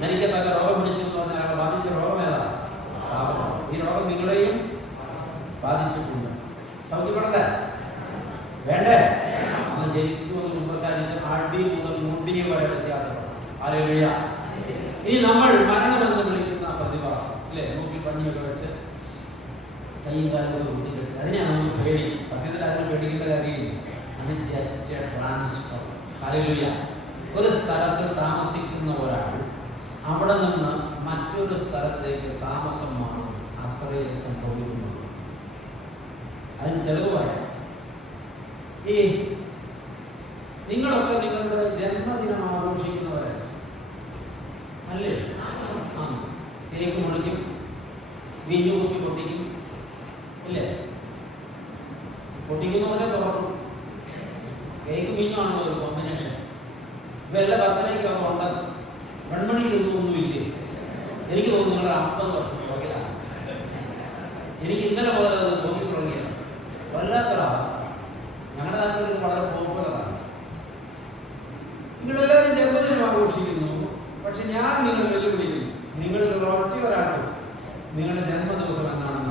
മരിക്കത്തക്ക രോഗം പിടിച്ചു എന്ന് പറഞ്ഞാൽ അയാളെ ബാധിച്ച രോഗം ഏതാ? പാപമാണ്. ഈ രോഗം നിങ്ങളെയും ബാധിച്ചിട്ടുണ്ട്. സൗഖ്യപ്പെടണ്ടേ? വേണ്ടേ? അന്ന് ശരിക്കും ഒന്ന് കുമ്പസാരിച്ച് അടി മുതൽ മുടിയെ വരെ വ്യത്യാസമാണ്. ഹല്ലേലൂയ. ഇനി നമ്മൾ മരണമെന്ന് വിളിക്കുന്ന പ്രതിഭാസം അല്ലേ, മൂക്കിൽ പഞ്ഞിയൊക്കെ വെച്ച് കൈയും കാലം കൂട്ടിക്കെട്ടി, അതിനെയാണ് നമ്മൾ പേടി. സത്യത്തിൽ അതിനെ പേടിക്കേണ്ട കാര്യമില്ല. അത് ജസ്റ്റ് ട്രാൻസ്ഫർ. ഹല്ലേലൂയ. ഒരു സ്ഥലത്ത് താമസിക്കുന്ന ഒരാൾ അവിടെ നിന്ന് മറ്റൊരു സ്ഥലത്തേക്ക് താമസം മാറും. അത്രയേ സംഭവിക്കുന്നു. അതിന് തെളിവ് പറയാം. ഈ നിങ്ങളൊക്കെ നിങ്ങളുടെ ജന്മദിനം ആഘോഷിക്കുന്നവരല്ല അല്ലേ? കേക്ക് മുറിക്കും, വീഞ്ഞു കുപ്പി പൊട്ടിക്കും ഇല്ലേ? പൊട്ടിക്കുന്നവരെ തുറക്കും. കേക്ക് വീഞ്ഞാണല്ലോ ഒരു കോമ്പിനേഷൻ. വെള്ള ബർത്ത്ഡേക്ക് അത് ഉണ്ടെന്ന് വെൺമണിയിൽ ഒന്നുമില്ലേ? എനിക്ക് തോന്നുന്നു നിങ്ങളുടെ 50 വർഷം പുറകിലാണ്. എനിക്ക് ഇന്നലെ പോലെ അത് തോന്നി തുടങ്ങിയാണ്. വല്ലാത്തൊരവസ്ഥ. ഞങ്ങളുടെ നാട്ടിൽ ഇത് വളരെ പോപ്പുലറാണ്. നിങ്ങളെല്ലാവരും ജന്മദിനം ആഘോഷിക്കുന്നു. പക്ഷെ ഞാൻ നിങ്ങൾ വെല്ലുവിളിക്കുന്നു. നിങ്ങളിൽ ഒറ്റ ഒരാൾക്ക് നിങ്ങളുടെ ജന്മദിവസം എന്നാണെന്ന്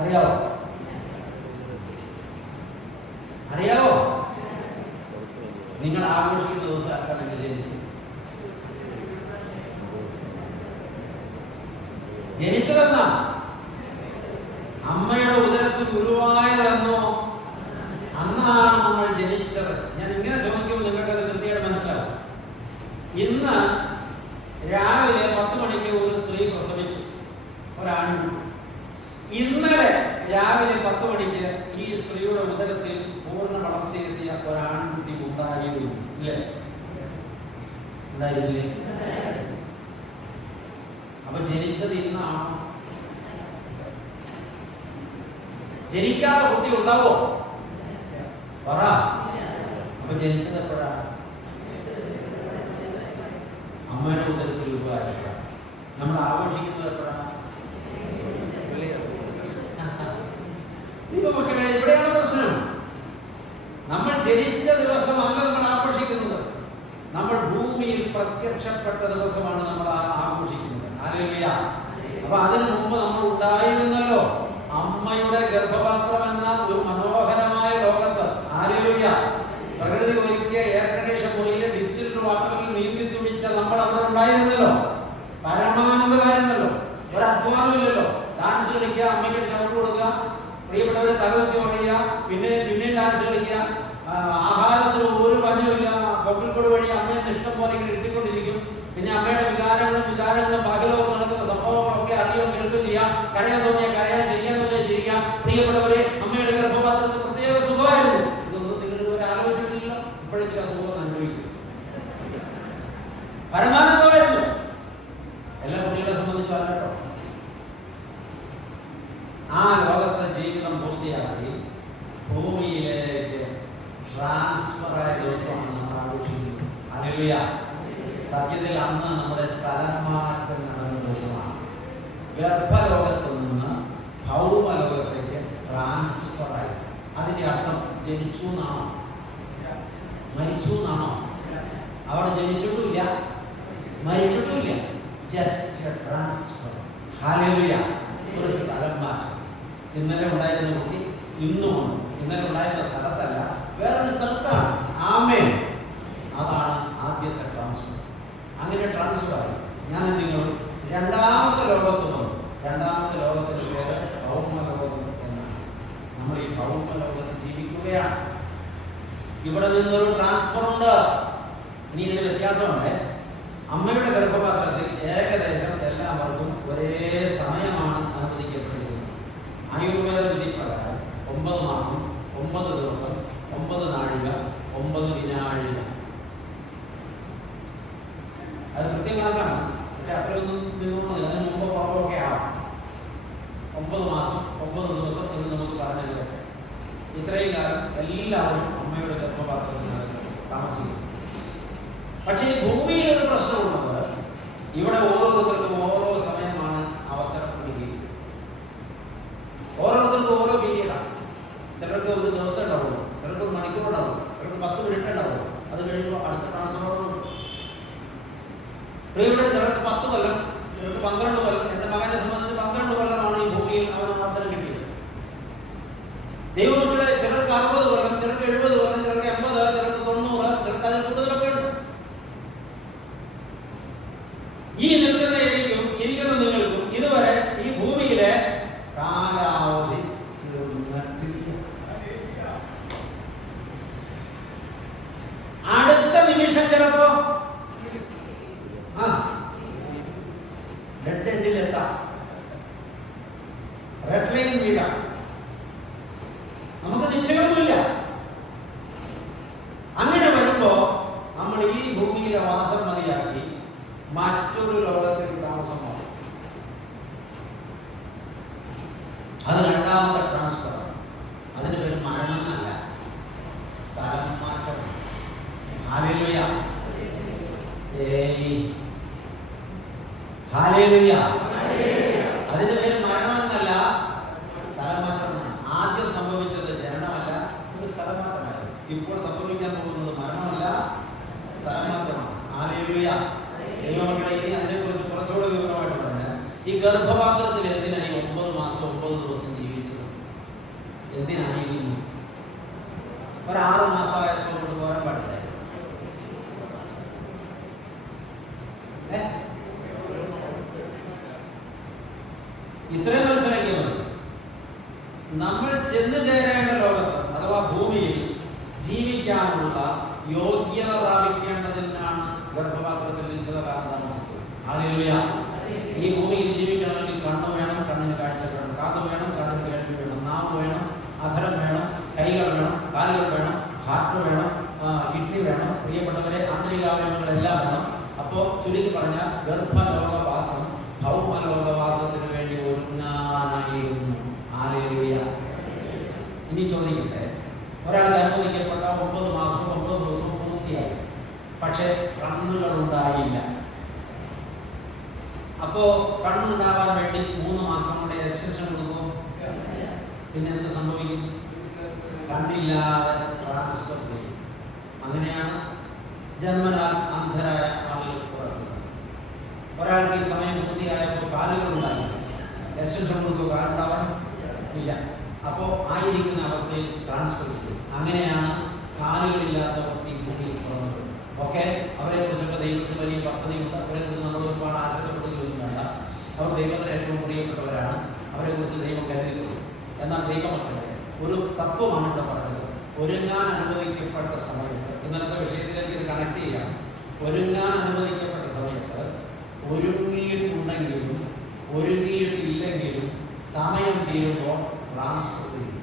അറിയാം. അറിയാവോ? നിങ്ങൾ ആഘോഷിക്കുന്ന ദിവസം ആർക്കാണ് നിങ്ങൾ ജനിച്ചതെന്നാ? അമ്മയുടെ ഉദരത്തിൽ ഉരുവായതെന്നോ അന്നാണ് നമ്മൾ ജനിച്ചത്. ഞാൻ ഇങ്ങനെ ചോദിക്കുമ്പോൾ നിങ്ങൾക്ക് അത് കൃത്യമായിട്ട് മനസ്സിലാവും. ഇന്ന് രാവിലെ 10 മണിക്ക് ഒരു സ്ത്രീ പ്രസവിച്ചു, ഒരാൺകുട്ടി. ഇന്നലെ രാവിലെ 10 മണിക്ക് ഈ സ്ത്രീയുടെ ഉദരത്തിൽ പൂർണ്ണ വളർച്ചയെത്തിയ ഒരാൺകുട്ടി ഉണ്ടായിരുന്നു. ഇല്ലേ? ഉണ്ടായിരുന്നില്ലേ? അപ്പൊ ജനിച്ചത് ഇന്നാണോ? ജനിക്കാത്ത കുട്ടി ഉണ്ടാവോ? പറ. അപ്പൊ ജനിച്ചത് എപ്പോഴാണ്? അമ്മയുടെ ഉദരത്തിൽ രൂപമായപ്പോഴാണ്. നമ്മൾ ആഘോഷിക്കുന്നത് എപ്പോഴാണ്? മക്കളെ, ഇവിടെയാണ് പ്രശ്നം. നമ്മൾ ജനിച്ച ദിവസമല്ല നമ്മൾ ആഘോഷിക്കുന്നത്. നമ്മൾ ഭൂമിയിൽ പ്രത്യക്ഷപ്പെട്ട ദിവസമാണ് നമ്മൾ ആഘോഷിക്കുന്നത്. ഹല്ലേലൂയ. അപ്പൊ അതിനു മുമ്പ് നമ്മൾ ഉണ്ടായിരുന്നല്ലോ അമ്മയുടെ ഗർഭപാത്രം എന്ന ഒരു മനോഹരമായ ലോകത്ത്. ഹല്ലേലൂയ. പ്രകൃതി ഒരുക്കിയ എയർ കണ്ടീഷൻ മുറിയിലെ ഡിസ്റ്റിൽഡ് വാട്ടറിൽ നീന്തി തുടിച്ച നമ്മൾ അവിടെ ഉണ്ടായിരുന്നല്ലോ. പരമാനന്ദമായിരുന്നല്ലോ. ഒരു അധ്വാനമില്ലല്ലോ. ഡാൻസ് കളിക്കുക, അമ്മയ്ക്ക് ചവിട്ട് കൊടുക്കുക, പ്രിയപ്പെട്ടവരെ തലവെത്തി പറയുക, പിന്നെ ഡാൻസ് കളിക്കുക. ആഹാരത്തിന് ഒരു പഞ്ഞമില്ല. പൊക്കിൾക്കൊടി വഴി അമ്മയെ ഇഷ്ടം പോലെ ഇങ്ങനെ ഇട്ടിക്കൊണ്ടിരിക്കും. പിന്നെ അമ്മയുടെ വിചാരങ്ങളും ബാഹ്യലോകത്ത് നടക്കുന്ന സംഭവങ്ങളൊക്കെ അറിയാൻ കേൾക്കുകയും ചെയ്യാം. കരയാൻ തോന്നിയാൽ കരയാൻ, ചിരിക്കാൻ തോന്നിയാൽ ചിരിക്കാം. പ്രിയപ്പെട്ടവരെ, അമ്മയുടെ ഗർഭപാത്രത്തിൽ പ്രത്യേക സുഖമായിരുന്നു. ഇതൊന്നും നിങ്ങൾ ഇതുവരെ ആലോചിച്ചിട്ടില്ല. ഇപ്പോഴേക്കും ആ സുഖം അനുഭവിക്കും. പരമാനന്ദമായിരുന്നു. എല്ലാ കുട്ടികളെ സംബന്ധിച്ച് പറഞ്ഞോ. ആ ലോകത്തെ ജീവിതം പൂർത്തിയാക്കി ഭൂമിയിലേക്ക് ട്രാൻസ്ഫറായ ദിവസമാണ് നമ്മൾ ആഘോഷിക്കുന്നത്. ഹല്ലേലൂയ. സത്യത്തിൽ അന്ന് നമ്മുടെ സ്ഥലമാറ്റം നടന്ന ദിവസമാണ്. ഗർഭലോകത്ത് നിന്ന് ഭൗമലോകത്തേക്ക് ട്രാൻസ്ഫറായി. അതിന്റെ അർത്ഥം ജനിച്ചു എന്നാണോ? മരിച്ചു എന്നാണോ? അവിടെ ജനിച്ചിട്ടുമില്ല, മരിച്ചിട്ടുമില്ല. Just transfer. ഹല്ലേലൂയ. ഒരു സ്ഥലം മാറ്റം. ഇന്നലെ ഉണ്ടായിരുന്ന കുട്ടി ഇന്നുമുണ്ട്. ഇന്നലെ ഉണ്ടായിരുന്ന സ്ഥലത്തല്ല, വേറൊരു സ്ഥലത്താണ്. ആമേൻ. അതാണ് ആദ്യത്തെ ട്രാൻസ്ഫർ. അങ്ങനെ ട്രാൻസ്ഫർ ആയി. ഞാൻ നിങ്ങൾ രണ്ടാമത്തെ ലോകത്ത് വന്നു. രണ്ടാമത്തെ ലോകത്തിന്റെ പേര് ഭൗമലോകം എന്നാണ്. നമ്മൾ ഈ ഭൗമലോകത്ത് ജീവിക്കുകയാണ്. ഇവിടെ നിന്നൊരു ട്രാൻസ്ഫർ ഉണ്ട്. ഇനി ഇതിന്റെ വ്യത്യാസമുണ്ട്. അമ്മയുടെ ഗർഭപാത്രത്തിൽ ഏകദേശം എല്ലാവർക്കും ഒരേ സമയമാണ് അനുവദിക്കപ്പെട്ടിരിക്കുന്നത്. ആയുർവേദ വിധി പ്രകാരം 9 മാസം 9 ദിവസം 9 നാഴിക 9 വിനാഴിക. അത് കൃത്യമാക്കാണ്. താമസിക്കുന്നത്. പക്ഷേ ഈ ഭൂമിയിൽ ഒരു പ്രശ്നമുള്ളത്, ഇവിടെ ഓരോരുത്തർക്കും ഓരോ സമയമാണ് അവസരം കൊടുക്കുന്നത്. ഓരോരുത്തർക്കും ഓരോ പീരീഡാണ്. ചിലർക്ക് ഒരു ദിവസം ഉണ്ടാവുള്ളൂ, ചിലർക്ക് ഒരു മണിക്കൂർ ഉണ്ടാവും, ചിലർക്ക് 10 മിനിറ്റ് ഉണ്ടാവും. അത് കഴിയുമ്പോൾ അടുത്ത ട്രാൻസ്ഫർ. ഇവിടെ ചിലർക്ക് 10 കൊല്ലം, ചിലർക്ക് 12 കൊല്ലം. എൻ്റെ മകനെ സംബന്ധിച്ച് 12 കൊല്ലമാണ് ഈ ഭൂമിയിൽ അവന് അവസരം കിട്ടിയത്. ദൈവമക്കളെ, ചിലർക്ക് 60 കൊല്ലം, ചിലർക്ക് 70 കൊല്ലം, ചിലർക്ക് 80, ചിലർക്ക് 90, ചിലർക്ക് അതിൽ കൂടുതലൊക്കെ ഉണ്ട്. ഈ നിൽക്കുന്ന എനിക്കും ഇരിക്കുന്ന നിങ്ങൾക്കും ഇതുവരെ ഈ ഭൂമിയിലെ കാലാവധി അടുത്ത നിമിഷം ചിലപ്പോ ഡെഡ് എൻഡിലെത്താം, റെഡ് ലൈൻ വീഴാം. നമുക്ക് നിശ്ചയമൊന്നുമില്ല. അങ്ങനെ വരുമ്പോ നമ്മൾ ഈ ഭൂമിയിലെ വാസം മതിയാക്കി മറ്റൊരു ലോകത്തേക്ക് താമസമാകും. അത് രണ്ടാമത്തെ ട്രാൻസ്ഫർ. അതിന് പേര് മരണമെന്നല്ല, സ്ഥലം മാറ്റം. Hallelujah, hallelujah. അതിന്റെ പേര് മരണമെന്നല്ല, സ്ഥലം മാറ്റമാണ്. ആദ്യം സംഭവിച്ചത് ജനനമല്ല, ഒരു സ്ഥലം മാറ്റമായിരുന്നു. ഇപ്പോൾ സംഭവിക്കാൻ പോകുന്നത് മരണമല്ല, സ്ഥലം മാറ്റമാണ്. ഹല്ലേലൂയ. ദൈവമക്കളെ, ഇനി അതിനെക്കുറിച്ച് കുറച്ചുകൂടെ വിവരമായിട്ട് പറഞ്ഞാൽ, ഈ ഗർഭപാത്രത്തിൽ എന്തിനാണ് ഈ 9 മാസം 9 ദിവസം ജീവിച്ചത്? എന്തിനായിരുന്നു? ഒരു 6 മാസമായപ്പോൾ കൊണ്ട് പോരാൻ പാടില്ല. ഇത്രയും മനസ്സിലാക്കിയാൽ മതി. നമ്മൾ ചെന്നു ചേരേണ്ട ലോകത്ത് അഥവാ ഭൂമിയിൽ ജീവിക്കാനുള്ള യോഗ്യത പ്രാപിക്കേണ്ടതിനാണ് ഗർഭപാത്രത്തിൽ നിശ്ചിതകാലം താമസിച്ചത്. ഹല്ലേലൂയ. ഈ ഭൂമിയിൽ ജീവിക്കണമെങ്കിൽ കണ്ണ് വേണം, കണ്ണിന് കാഴ്ച വേണം, കാത് വേണം, കാതിന് കേൾവി വേണം, നാവ് വേണം, അധരം വേണം, കൈകൾ വേണം, കാലുകൾ വേണം, ഹാർട്ട് വേണം, കിഡ്നി വേണം, പ്രിയപ്പെട്ടവരെ ആന്തരികാവയവങ്ങളെല്ലാം വേണം. അപ്പോൾ ചുരുക്കി പറഞ്ഞാൽ ഗർഭലോകവാസം ഭൗമലോകവാസത്തിന് വേണ്ടി ഒരുങ്ങാനായിരുന്നു. ഹല്ലേലൂയ. ഇനി ചോദിക്കട്ടെ, ഒരാൾക്ക് അനുവദിക്കപ്പെട്ട 9 മാസവും 9 ദിവസവും പൂർത്തിയായി, പക്ഷെ കണ്ണുകൾ ഉണ്ടായില്ല. അപ്പോ കണ്ണുണ്ടാവാൻ വേണ്ടി 3 മാസം കൊണ്ട് എക്സ്റ്റൻഷൻ കൊടുക്കും. പിന്നെ എന്ത് സംഭവിക്കും? കണ്ണില്ലാതെ ട്രാൻസ്ഫർ ചെയ്യും. അങ്ങനെയാണ് ജന്മനാൽ അന്ധരായ ആളുകൾ പുറത്തുള്ളത്. ഒരാൾക്ക് ഈ സമയം പൂർത്തിയായപ്പോൾ കാലുകൾ ഉണ്ടായില്ല, എക്സ്റ്റൻഷൻ കൊടുക്കുക, കാലുണ്ടാവാൻ ഇല്ല. അപ്പോൾ ആയിരിക്കുന്ന അവസ്ഥയിൽ ട്രാൻസ്ഫർ ചെയ്യും. അങ്ങനെയാണ് കാലുകളില്ലാത്തവർ ഈ ഭൂമിയിൽ പുറത്തുള്ളത്. ഓക്കെ, അവരെ കുറിച്ചൊക്കെ ദൈവത്തിന് വലിയ പദ്ധതിയുണ്ട്. അവരെ കുറിച്ച് നമ്മൾ ഒരുപാട് ആശങ്കപ്പെടുകയൊന്നും വേണ്ട. അവർ ദൈവത്തിന് ഏറ്റവും പ്രിയപ്പെട്ടവരാണ്. അവരെ കുറിച്ച് ദൈവം കരുതിയിട്ടുള്ളൂ. എന്നാൽ ദൈവമക്കളെ, ഒരു തത്വമാണ് ഇവിടെ പറഞ്ഞത്. ഒരുങ്ങാൻ അനുവദിക്കപ്പെട്ട സമയത്ത്, ഇന്നത്തെ വിഷയത്തിലേക്ക് ഇത് കണക്ട് ചെയ്യാം. ഒരുങ്ങാൻ അനുവദിക്കപ്പെട്ട സമയത്ത് ഒരുങ്ങിയിട്ടുണ്ടെങ്കിലും ഒരുങ്ങിയിട്ടില്ലെങ്കിലും സമയം തീരുമ്പോൾ ട്രാൻസ്ഫർ ചെയ്യും.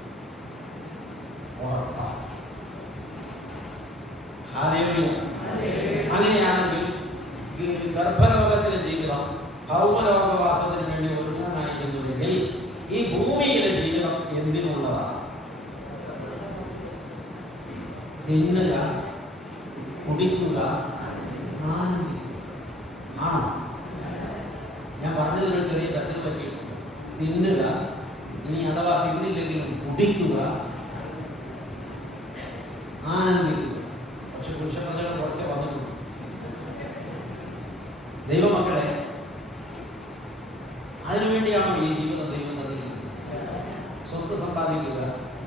അങ്ങനെയാണെങ്കിൽ ഗർഭലോകത്തിലെ ജീവിതം ഭൗമലോകവാസത്തിന് വേണ്ടി ഒരുങ്ങാനായിരുന്നുവെങ്കിൽ ഈ ഭൂമിയിലെ ജീവിതം എന്തിനുള്ളതാണ്? തിന്നുക, കുടിക്കുക, ആണോ? ഞാൻ പറഞ്ഞതിനൊരു ചെറിയ കശൽ പറ്റിയിട്ടുണ്ട്. തിന്നുക, ഇനി അഥവാ തിന്നില്ലെങ്കിലും കുടിക്കുക, ആനന്ദിക്കുക. പക്ഷെ പുരുഷപ്രജകൾ കുറച്ച് വന്നിട്ടുണ്ട്. ദൈവമക്കളെ, അതിനുവേണ്ടിയാണോ ഈ ജീവിതം ദൈവം തന്നിരിക്കുന്നത്? സ്വത്ത് സമ്പാദിക്കുക,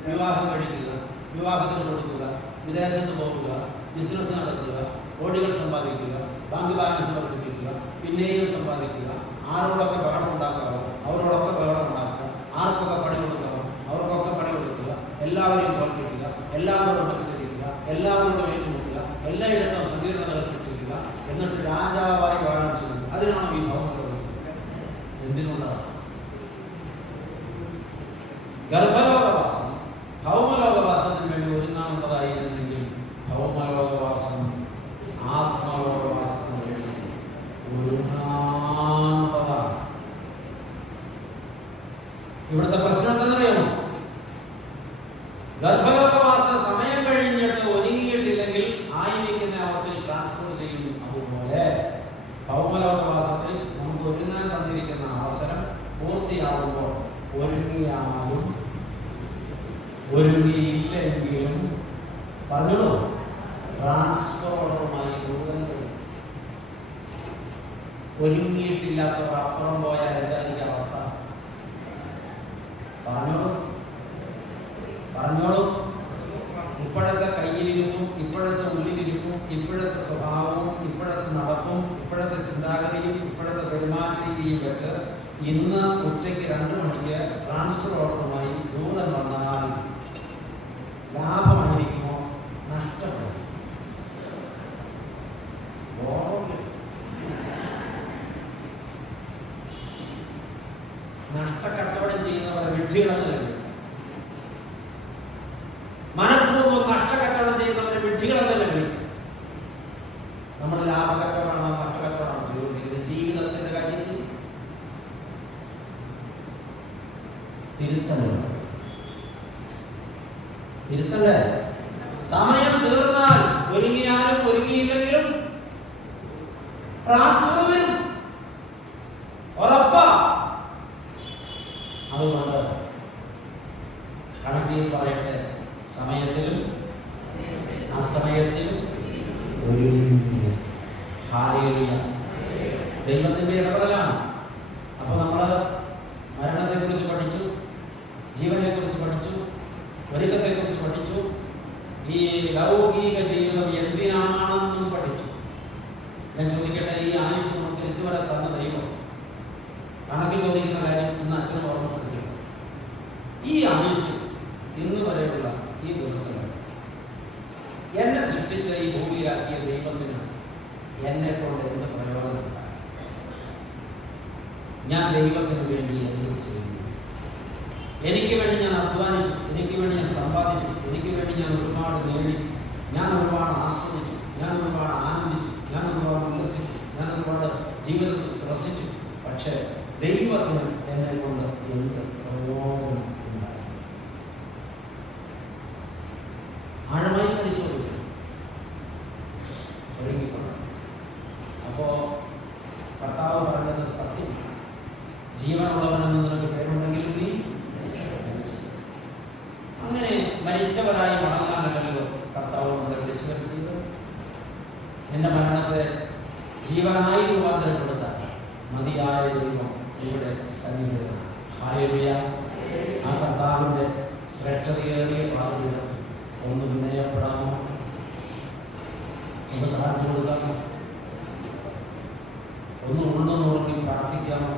വിവാഹം കഴിക്കുക, വിവാഹത്തിന് കൊടുക്കുക, വിദേശത്ത് പോകുക, ബിസിനസ് നടത്തുക, കോടികൾ സമ്പാദിക്കുക, ബാങ്ക് ബാലൻസ് വർദ്ധിപ്പിക്കുക, പിന്നെയും സമ്പാദിക്കുക, ആരോടൊക്കെ ബഹളം ഉണ്ടാക്കാവോ അവരോടൊക്കെ ബഹളം ഉണ്ടാക്കുക, ആർക്കൊക്കെ പണി കൊടുക്കാവോ അവർക്കൊക്കെ പണി കൊടുക്കുക, എല്ലാവരെയും തോൽപ്പിക്കുക, എല്ലാവരോടും മത്സരിക്കുക, എല്ലാവരോടും ഏറ്റുമുട്ടുക, എല്ലായിടത്തും സങ്കീർണതകൾ സൃഷ്ടിക്കുക, എന്നിട്ട് രാജാവായി വാഴാൻ ചെയ്യുക. അതിനാണോ ഈ ഭൗമലോകം? എന്തിനുള്ളതാണ്? ഗർഭലോകവാസം ഭൗമലോകവാസത്തിന് വേണ്ടി ഒരുങ്ങാനുള്ളതായിരുന്നെങ്കിൽ ഭൗമലോകവാസം ആത്മലോകവാസത്തിന് വേണ്ടി ഒരുങ്ങാനുള്ളതാണ്. ഇവിടുത്തെ പ്രശ്നം എന്തെന്നറിയാമോ? ഗർഭലോകവാസ സമയം കഴിഞ്ഞിട്ട് ഒരുങ്ങിയിട്ടില്ലെങ്കിൽ ആയിരിക്കും പറഞ്ഞോളൂ. ട്രാൻസ്ഫർ ഓർഡറുമായി ഒരുങ്ങിയിട്ടില്ലാത്തവർ അപ്പുറം പോയാൽ എന്തായിരിക്കും അവസ്ഥ? പറഞ്ഞോളൂ, പറഞ്ഞോളൂ. ഇപ്പോഴത്തെ കയ്യിലിരിപ്പും ഇപ്പോഴത്തെ ഉള്ളിലിരിപ്പും ഇപ്പോഴത്തെ സ്വഭാവവും ഇപ്പോഴത്തെ നടപ്പും ഇപ്പോഴത്തെ ചിന്താഗതിയും ഇപ്പോഴത്തെ പെരുമാറ്റ രീതിയും വെച്ച് ഇന്ന് ഉച്ചയ്ക്ക് 2 മണിക്ക് ട്രാൻസ്ഫർ ഓർഡറുമായി ദൂരം വന്നാൽ ലാഭമായിരിക്കുമോ നഷ്ടമായിരിക്കും? നഷ്ടക്കച്ചവടം ചെയ്യുന്നവരെ വിഡ്ഢികളെന്ന് മനഃപൂർവ്വം നഷ്ടക്കച്ചവടം ചെയ്യുന്നവരെ വിഡ്ഢികളെന്നല്ല വിളിക്കും. നമ്മൾ ലാഭക്കച്ചവടമാണോ നഷ്ടക്കച്ചവടമാണോ ചെയ്തുകൊണ്ടിരിക്കുന്നത്? ജീവിതത്തിന്റെ കാര്യത്തിൽ തിരുത്തല്ലേ? സമയം തീർന്നാൽ ഒരുങ്ങിയാലും ഒരുങ്ങിയില്ലെങ്കിലും ട്രാൻസ്ഫർ വരും, ഉറപ്പാ. അതുകൊണ്ട് കണക്ട് ചെയ്ത് പറയട്ടെ, സമയത്തിലും അസമയത്തിലും ഒരുങ്ങിയ ഹല്ലേലൂയ. ദൈവത്തിന്റെ ഇടപെടലാണ്. അപ്പൊ നമ്മള് മരണത്തെ കുറിച്ച് പഠിച്ചു, ജീവനെ കുറിച്ച് പഠിച്ചു, ഒരുക്കത്തെ കുറിച്ച് പഠിച്ചു, ഈ ലൗകിക ജീവിതം എന്തിനാണെന്നും പഠിച്ചു. ഞാൻ ചോദിക്കട്ടെ, ഈ ആയുഷ് നമുക്ക് ഇതുവരെ തന്ന ദൈവം കണക്ക് ചോദിക്കുന്ന കാര്യം ഇന്ന് അച്ഛനെ ഓർമ്മപ്പെടുത്തുക. ഈ ആയുഷ് ഇന്ന് വരെയുള്ള ഈ ദിവസങ്ങൾ എന്നെ സൃഷ്ടിച്ച ഈ ഭൂമിയിലാക്കിയ ദൈവത്തിന് എന്നെ കൊണ്ട് എന്ത് പ്രയോജനമുണ്ടായി? ഞാൻ ദൈവത്തിന് വേണ്ടി എന്ത് ചെയ്യുന്നു? എനിക്ക് വേണ്ടി ഞാൻ അധ്വാനിച്ചു, എനിക്ക് വേണ്ടി ഞാൻ സമ്പാദിച്ചു, എനിക്ക് വേണ്ടി ഞാൻ ഒരുപാട് നേടി, ഞാൻ ഒരുപാട് ആസ്വദിച്ചു, ഞാൻ ഒരുപാട് ആനന്ദിച്ചു, ഞാൻ ഒരുപാട് ഉല്ലസിച്ചു, ഞാൻ ഒരുപാട് ജീവിതത്തിൽ രസിച്ചു. പക്ഷെ ദൈവത്തിന് എന്നെ കൊണ്ട് എന്ത് പ്രയോജനം ഉണ്ടായി? ആഴമായി പരിശോധിക്കണം, ഒരുങ്ങിക്കൊണ്ട്. അപ്പോ കർത്താവ് പറഞ്ഞത് സത്യമാണ്. ജീവനുള്ളവനെന്ന് നിനക്ക് പേരുണ്ടെങ്കിലും നീ അങ്ങനെ മരിച്ചവരായി മടങ്ങാനല്ലോ കർത്താവ് നമ്മളെ വിളിച്ചു വരുത്തിയത്. എന്റെ മരണത്തെ ജീവനായി രൂപാന്തരപ്പെടുത്താൻ മതിയായ ദൈവം ഇവിടെ സന്നിഹിതനാണ്. ഹല്ലേലൂയ. ആ കർത്താവിന്റെ ശ്രേഷ്ഠതയേറിയ പാതയിൽ ഒന്ന് വിനയപ്പെടാമോ? ഒന്ന് താഴ്ന്നു കൊടുക്കാമോ? ഒന്ന് ഉള്ളു നോക്കി പ്രാർത്ഥിക്കാമോ?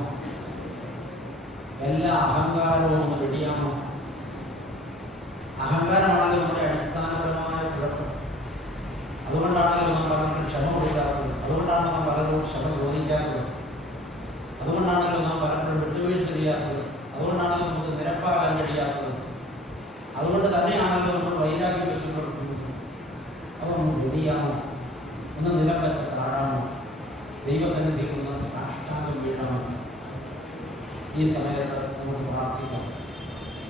എല്ലാ അഹങ്കാരവും ഒന്ന് വെടിയാമോ? അഹങ്കാരമാണല്ലോ നമ്മുടെ അടിസ്ഥാനപരമായ കുഴപ്പം. അതുകൊണ്ടാണല്ലോ നാം പലർക്കും ക്ഷമ കൊടുക്കാത്തത്, അതുകൊണ്ടാണ് നാം പലരും ക്ഷമ ചോദിക്കാത്തത്, അതുകൊണ്ടാണല്ലോ നാം പലപ്പോഴും വിട്ടുവീഴ്ച ചെയ്യാത്തത്, അതുകൊണ്ടാണല്ലോ നമുക്ക് നിരപ്പാകാൻ കഴിയാത്തത്, അതുകൊണ്ട് തന്നെയാണല്ലോ നമ്മൾ വൈരാഗ്യം വെച്ചുകൊടുക്കുന്നത്. അതൊന്ന് വെടിയാമോ? ഒന്ന് നിലപ്പറ്റ താഴാമോ? ദൈവസന്നിധിയിൽ ഒന്ന് സാഷ്ടാംഗം വീഴാമോ? ഈ സമയത്ത് നമുക്ക് പ്രാർത്ഥിക്കാം.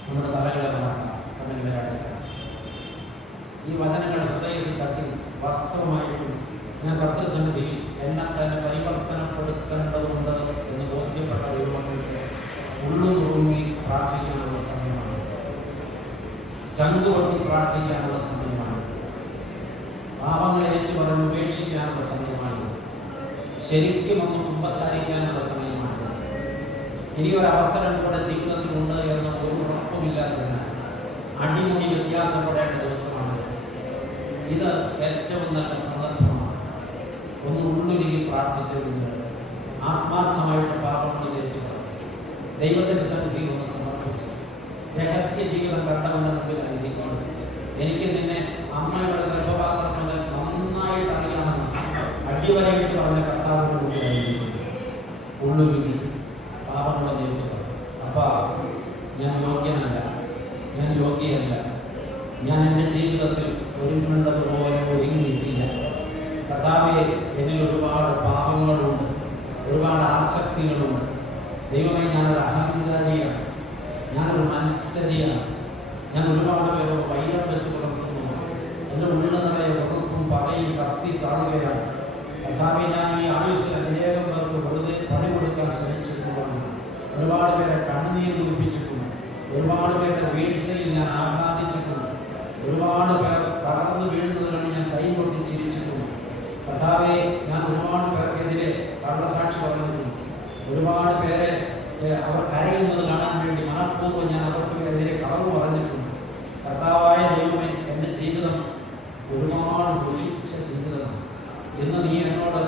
നമ്മുടെ തലകളെ വളർത്താം, കണ്ണുകളെ അടയ്ക്കാം. ഈ വചനങ്ങൾ ഹൃദയത്തിൽ തട്ടി വാസ്തവമായിട്ടും ഞാൻ കർത്തൃസന്നിധിയിൽ എന്നെ തന്നെ പരിവർത്തനപ്പെടുത്തേണ്ടതുണ്ട് എന്ന് ബോധ്യപ്പെട്ട ദൈവങ്ങൾക്ക് ഉള്ളുതുറങ്ങി പ്രാർത്ഥിക്കാനുള്ള സമയമാണ്. ചങ്കുപൊട്ടി പ്രാർത്ഥിക്കാനുള്ള സമയമാണ്. പാപങ്ങളെ ഏറ്റുപറഞ്ഞ് ഉപേക്ഷിക്കാനുള്ള സമയമാണ്. ശരിക്കും ഒന്ന് കുമ്പസാരിക്കാനുള്ള സമയമാണ്. ഇനി ഒരവസരം കൂടെ ജീവിതത്തിലുണ്ട് എന്ന ഒരു ഉറപ്പുമില്ലാത്തതിനാൽ അടിമുടി വ്യത്യാസപ്പെടേണ്ട ദിവസമാണ്. ഇത് ഏറ്റവും നല്ല സന്ദർഭമാണ്. ഒന്ന് ഉള്ളുരുകി പ്രാർത്ഥിച്ചതിന് ആത്മാർത്ഥമായിട്ട് പാപങ്ങളിലേക്ക് ദൈവത്തിന്റെ സന്നിധിയിൽ ഒന്ന് സമർപ്പിച്ചു രഹസ്യ ജീവിതം കണ്ടവന്റെ മുമ്പിൽ നൽകിക്കൊണ്ട്, എനിക്ക് നിന്നെ അമ്മയുടെ ഗർഭപാത്രം മുതൽ നന്നായിട്ട് അറിയാമെന്ന് അടിവരയിട്ട് പറഞ്ഞ കർത്താവിന്റെ മുമ്പിൽ നൽകിക്കൊണ്ട് ഉള്ളുരുകി പാപങ്ങളെ നേരിട്ടു. അപ്പാ, ഞാൻ യോഗ്യനല്ല, ഞാൻ യോഗ്യയല്ല, ഞാൻ എൻ്റെ ജീവിതത്തിൽ ഒരുങ്ങേണ്ടതുപോലെ ഒരുങ്ങിയിട്ടില്ല. കർത്താവേ, എന്നിൽ ഒരുപാട് പാപങ്ങളുണ്ട്, ഒരുപാട് ആസക്തികളുണ്ട്. ദൈവമേ, ഞാനൊരു അഹങ്കാരിയാണ്, ഞാനൊരു മത്സരിയാണ്, ഞാൻ ഒരുപാട് പേരോട് വൈരം വെച്ച് പുലർത്തുന്നു. എൻ്റെ ഉള്ളിൽ നിറയെ വെറുപ്പും പകയും കത്തി കാണുകയാണ്. കർത്താവേ, ഞാൻ ഈ ആയുസ്സിൽ അനേകം പേർക്ക് വെറുതെ പണി കൊടുക്കാൻ ശ്രമിച്ചിട്ടുള്ളതാണ്. ഒരുപാട് പേരെ കണ്ണുനീർ കുടിപ്പിച്ചിട്ടുണ്ട്, ഒരുപാട് പേരുടെ വീഴ്ചയിൽ ഞാൻ ആഹ്ലാദിച്ചിട്ടുണ്ട്. ഒരുപാട് പേർ തകർന്നു വീഴുന്നത് കണ്ട് ഞാൻ കൈ കൊട്ടി ചിരിച്ചിട്ടുണ്ട്. കർത്താവേ, ഞാൻ ഒരുപാട് പേർക്കെതിരെ കള്ളസാക്ഷി പറഞ്ഞിട്ടുണ്ട്. ഒരുപാട് പേരെ അവർ കരയുന്നത് കാണാൻ വേണ്ടി മനഃപൂർവ്വം ഞാൻ അവർക്ക് എതിരെ കളവ് പറഞ്ഞിട്ടുണ്ട്. കർത്താവായ ദൈവമേ, എൻ്റെ ജീവിതം ഒരുപാട് ദുഷിച്ച ജീവിതമാണ് എന്ന് നീ എന്നോട്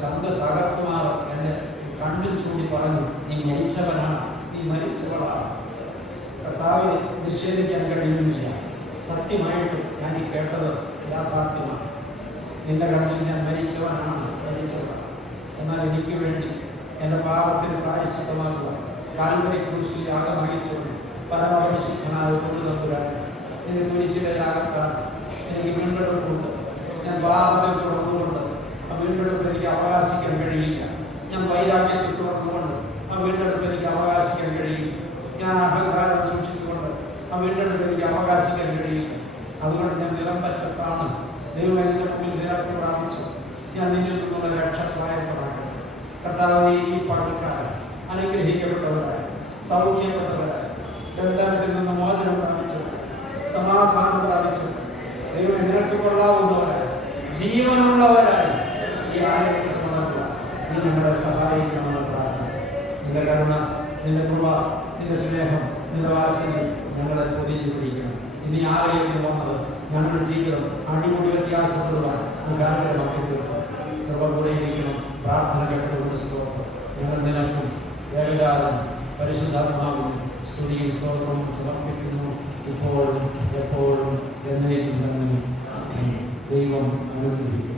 ചന്ത തകർത്തുമാർ എന്നെ കണ്ണിൽ ചൂണ്ടി പറഞ്ഞു. നീ മരിച്ചവനാണ്, നീ മരിച്ചവളാണ്. കർത്താവ് നിഷേധിക്കാൻ കഴിയുന്നില്ല. സത്യമായിട്ടും ഞാൻ ഈ കേട്ടത് യാഥാർത്ഥ്യമാണ്. നിന്റെ കണ്ണിൽ ഞാൻ മരിച്ചവനാണ്, മരിച്ചവനാണ്. എന്നാൽ എനിക്ക് വേണ്ടി എൻ്റെ പാപത്തിന് പ്രായശ്ചിത്തമാക്കുക കാൽവരി ക്രൂശിൽ യാഗമായി തോന്നി പരമപരിശുദ്ധനായ കൊണ്ടുതമ്പുരാൻ എനിക്ക് കുരിശിലെ യാഗത്താൽ എനിക്ക് വീണ്ടെടുപ്പുണ്ട്. ഞാൻ പാപത്തിൽ തുറന്നുകൊണ്ട് ആ വീണ്ടെടുപ്പ് എനിക്ക് അവകാശിക്കാൻ കഴിയില്ല. ഞാൻ വൈരാഗ്യത്തിൽ തുറന്നുകൊണ്ട് ആ വീണ്ടെടുപ്പ് എനിക്ക് അവകാശിക്കാൻ കഴിയില്ല. ഞാൻ അഹങ്കാരം സൂക്ഷിച്ചുകൊണ്ട് ആ വീണ്ടെടുപ്പ് എനിക്ക് അവകാശിക്കാൻ കഴിയില്ല. അതുകൊണ്ട് ഞാൻ നിലമ്പറ്റത്താണ്. ദൈവം എൻ്റെ മുമ്പിൽ നിരപ്പ് പ്രാപിച്ചു. ഞാൻ നിന്നിൽ നിന്നുള്ള രക്ഷ സ്വായത്തമാക്കി. കർത്താവേ, ഈ പാട്ടുകാരൻ അനുഗ്രഹിക്കപ്പെട്ടവരായി, സൗഖ്യപ്പെട്ടവരായി, ബന്ധനത്തിൽ നിന്ന് മോചനം പ്രാപിച്ചവർ, സമാധാനം പ്രാപിച്ചവർ, ദൈവം നിനക്ക് കൊള്ളാവുന്നവരായി, ജീവനുള്ളവരായി ഈ ആലയത്തിൽ നടക്കുക. നീ നമ്മളെ സഹായിക്കണമെന്ന് പ്രാർത്ഥന. നിന്റെ കരുണ, നിന്റെ കൃപ, നിന്റെ സ്നേഹം, നിന്റെ വാത്സല്യം ഞങ്ങളെ പൊതിഞ്ഞു പിടിക്കണം. ഇനി ആലയത്തിൽ വന്നത് ഞങ്ങളുടെ ജീവിതം അടിമുടി വ്യത്യാസപ്പെടുവാൻ മുഖാന്തരമാക്കി തീർക്കും. കൃപ കൂടെ ഇരിക്കണം. പ്രാർത്ഥന കേട്ടതുകൊണ്ട് സ്തോത്രം. ഞങ്ങൾ നിനക്കും ഏകജാതം പരിശുദ്ധാത്മാവിനും സ്തുതിയും സ്തോത്രവും സമർപ്പിക്കുന്നു, ഇപ്പോഴും എപ്പോഴും എന്നേക്കും തന്നെ. ദൈവം അനുഗ്രഹിക്കും.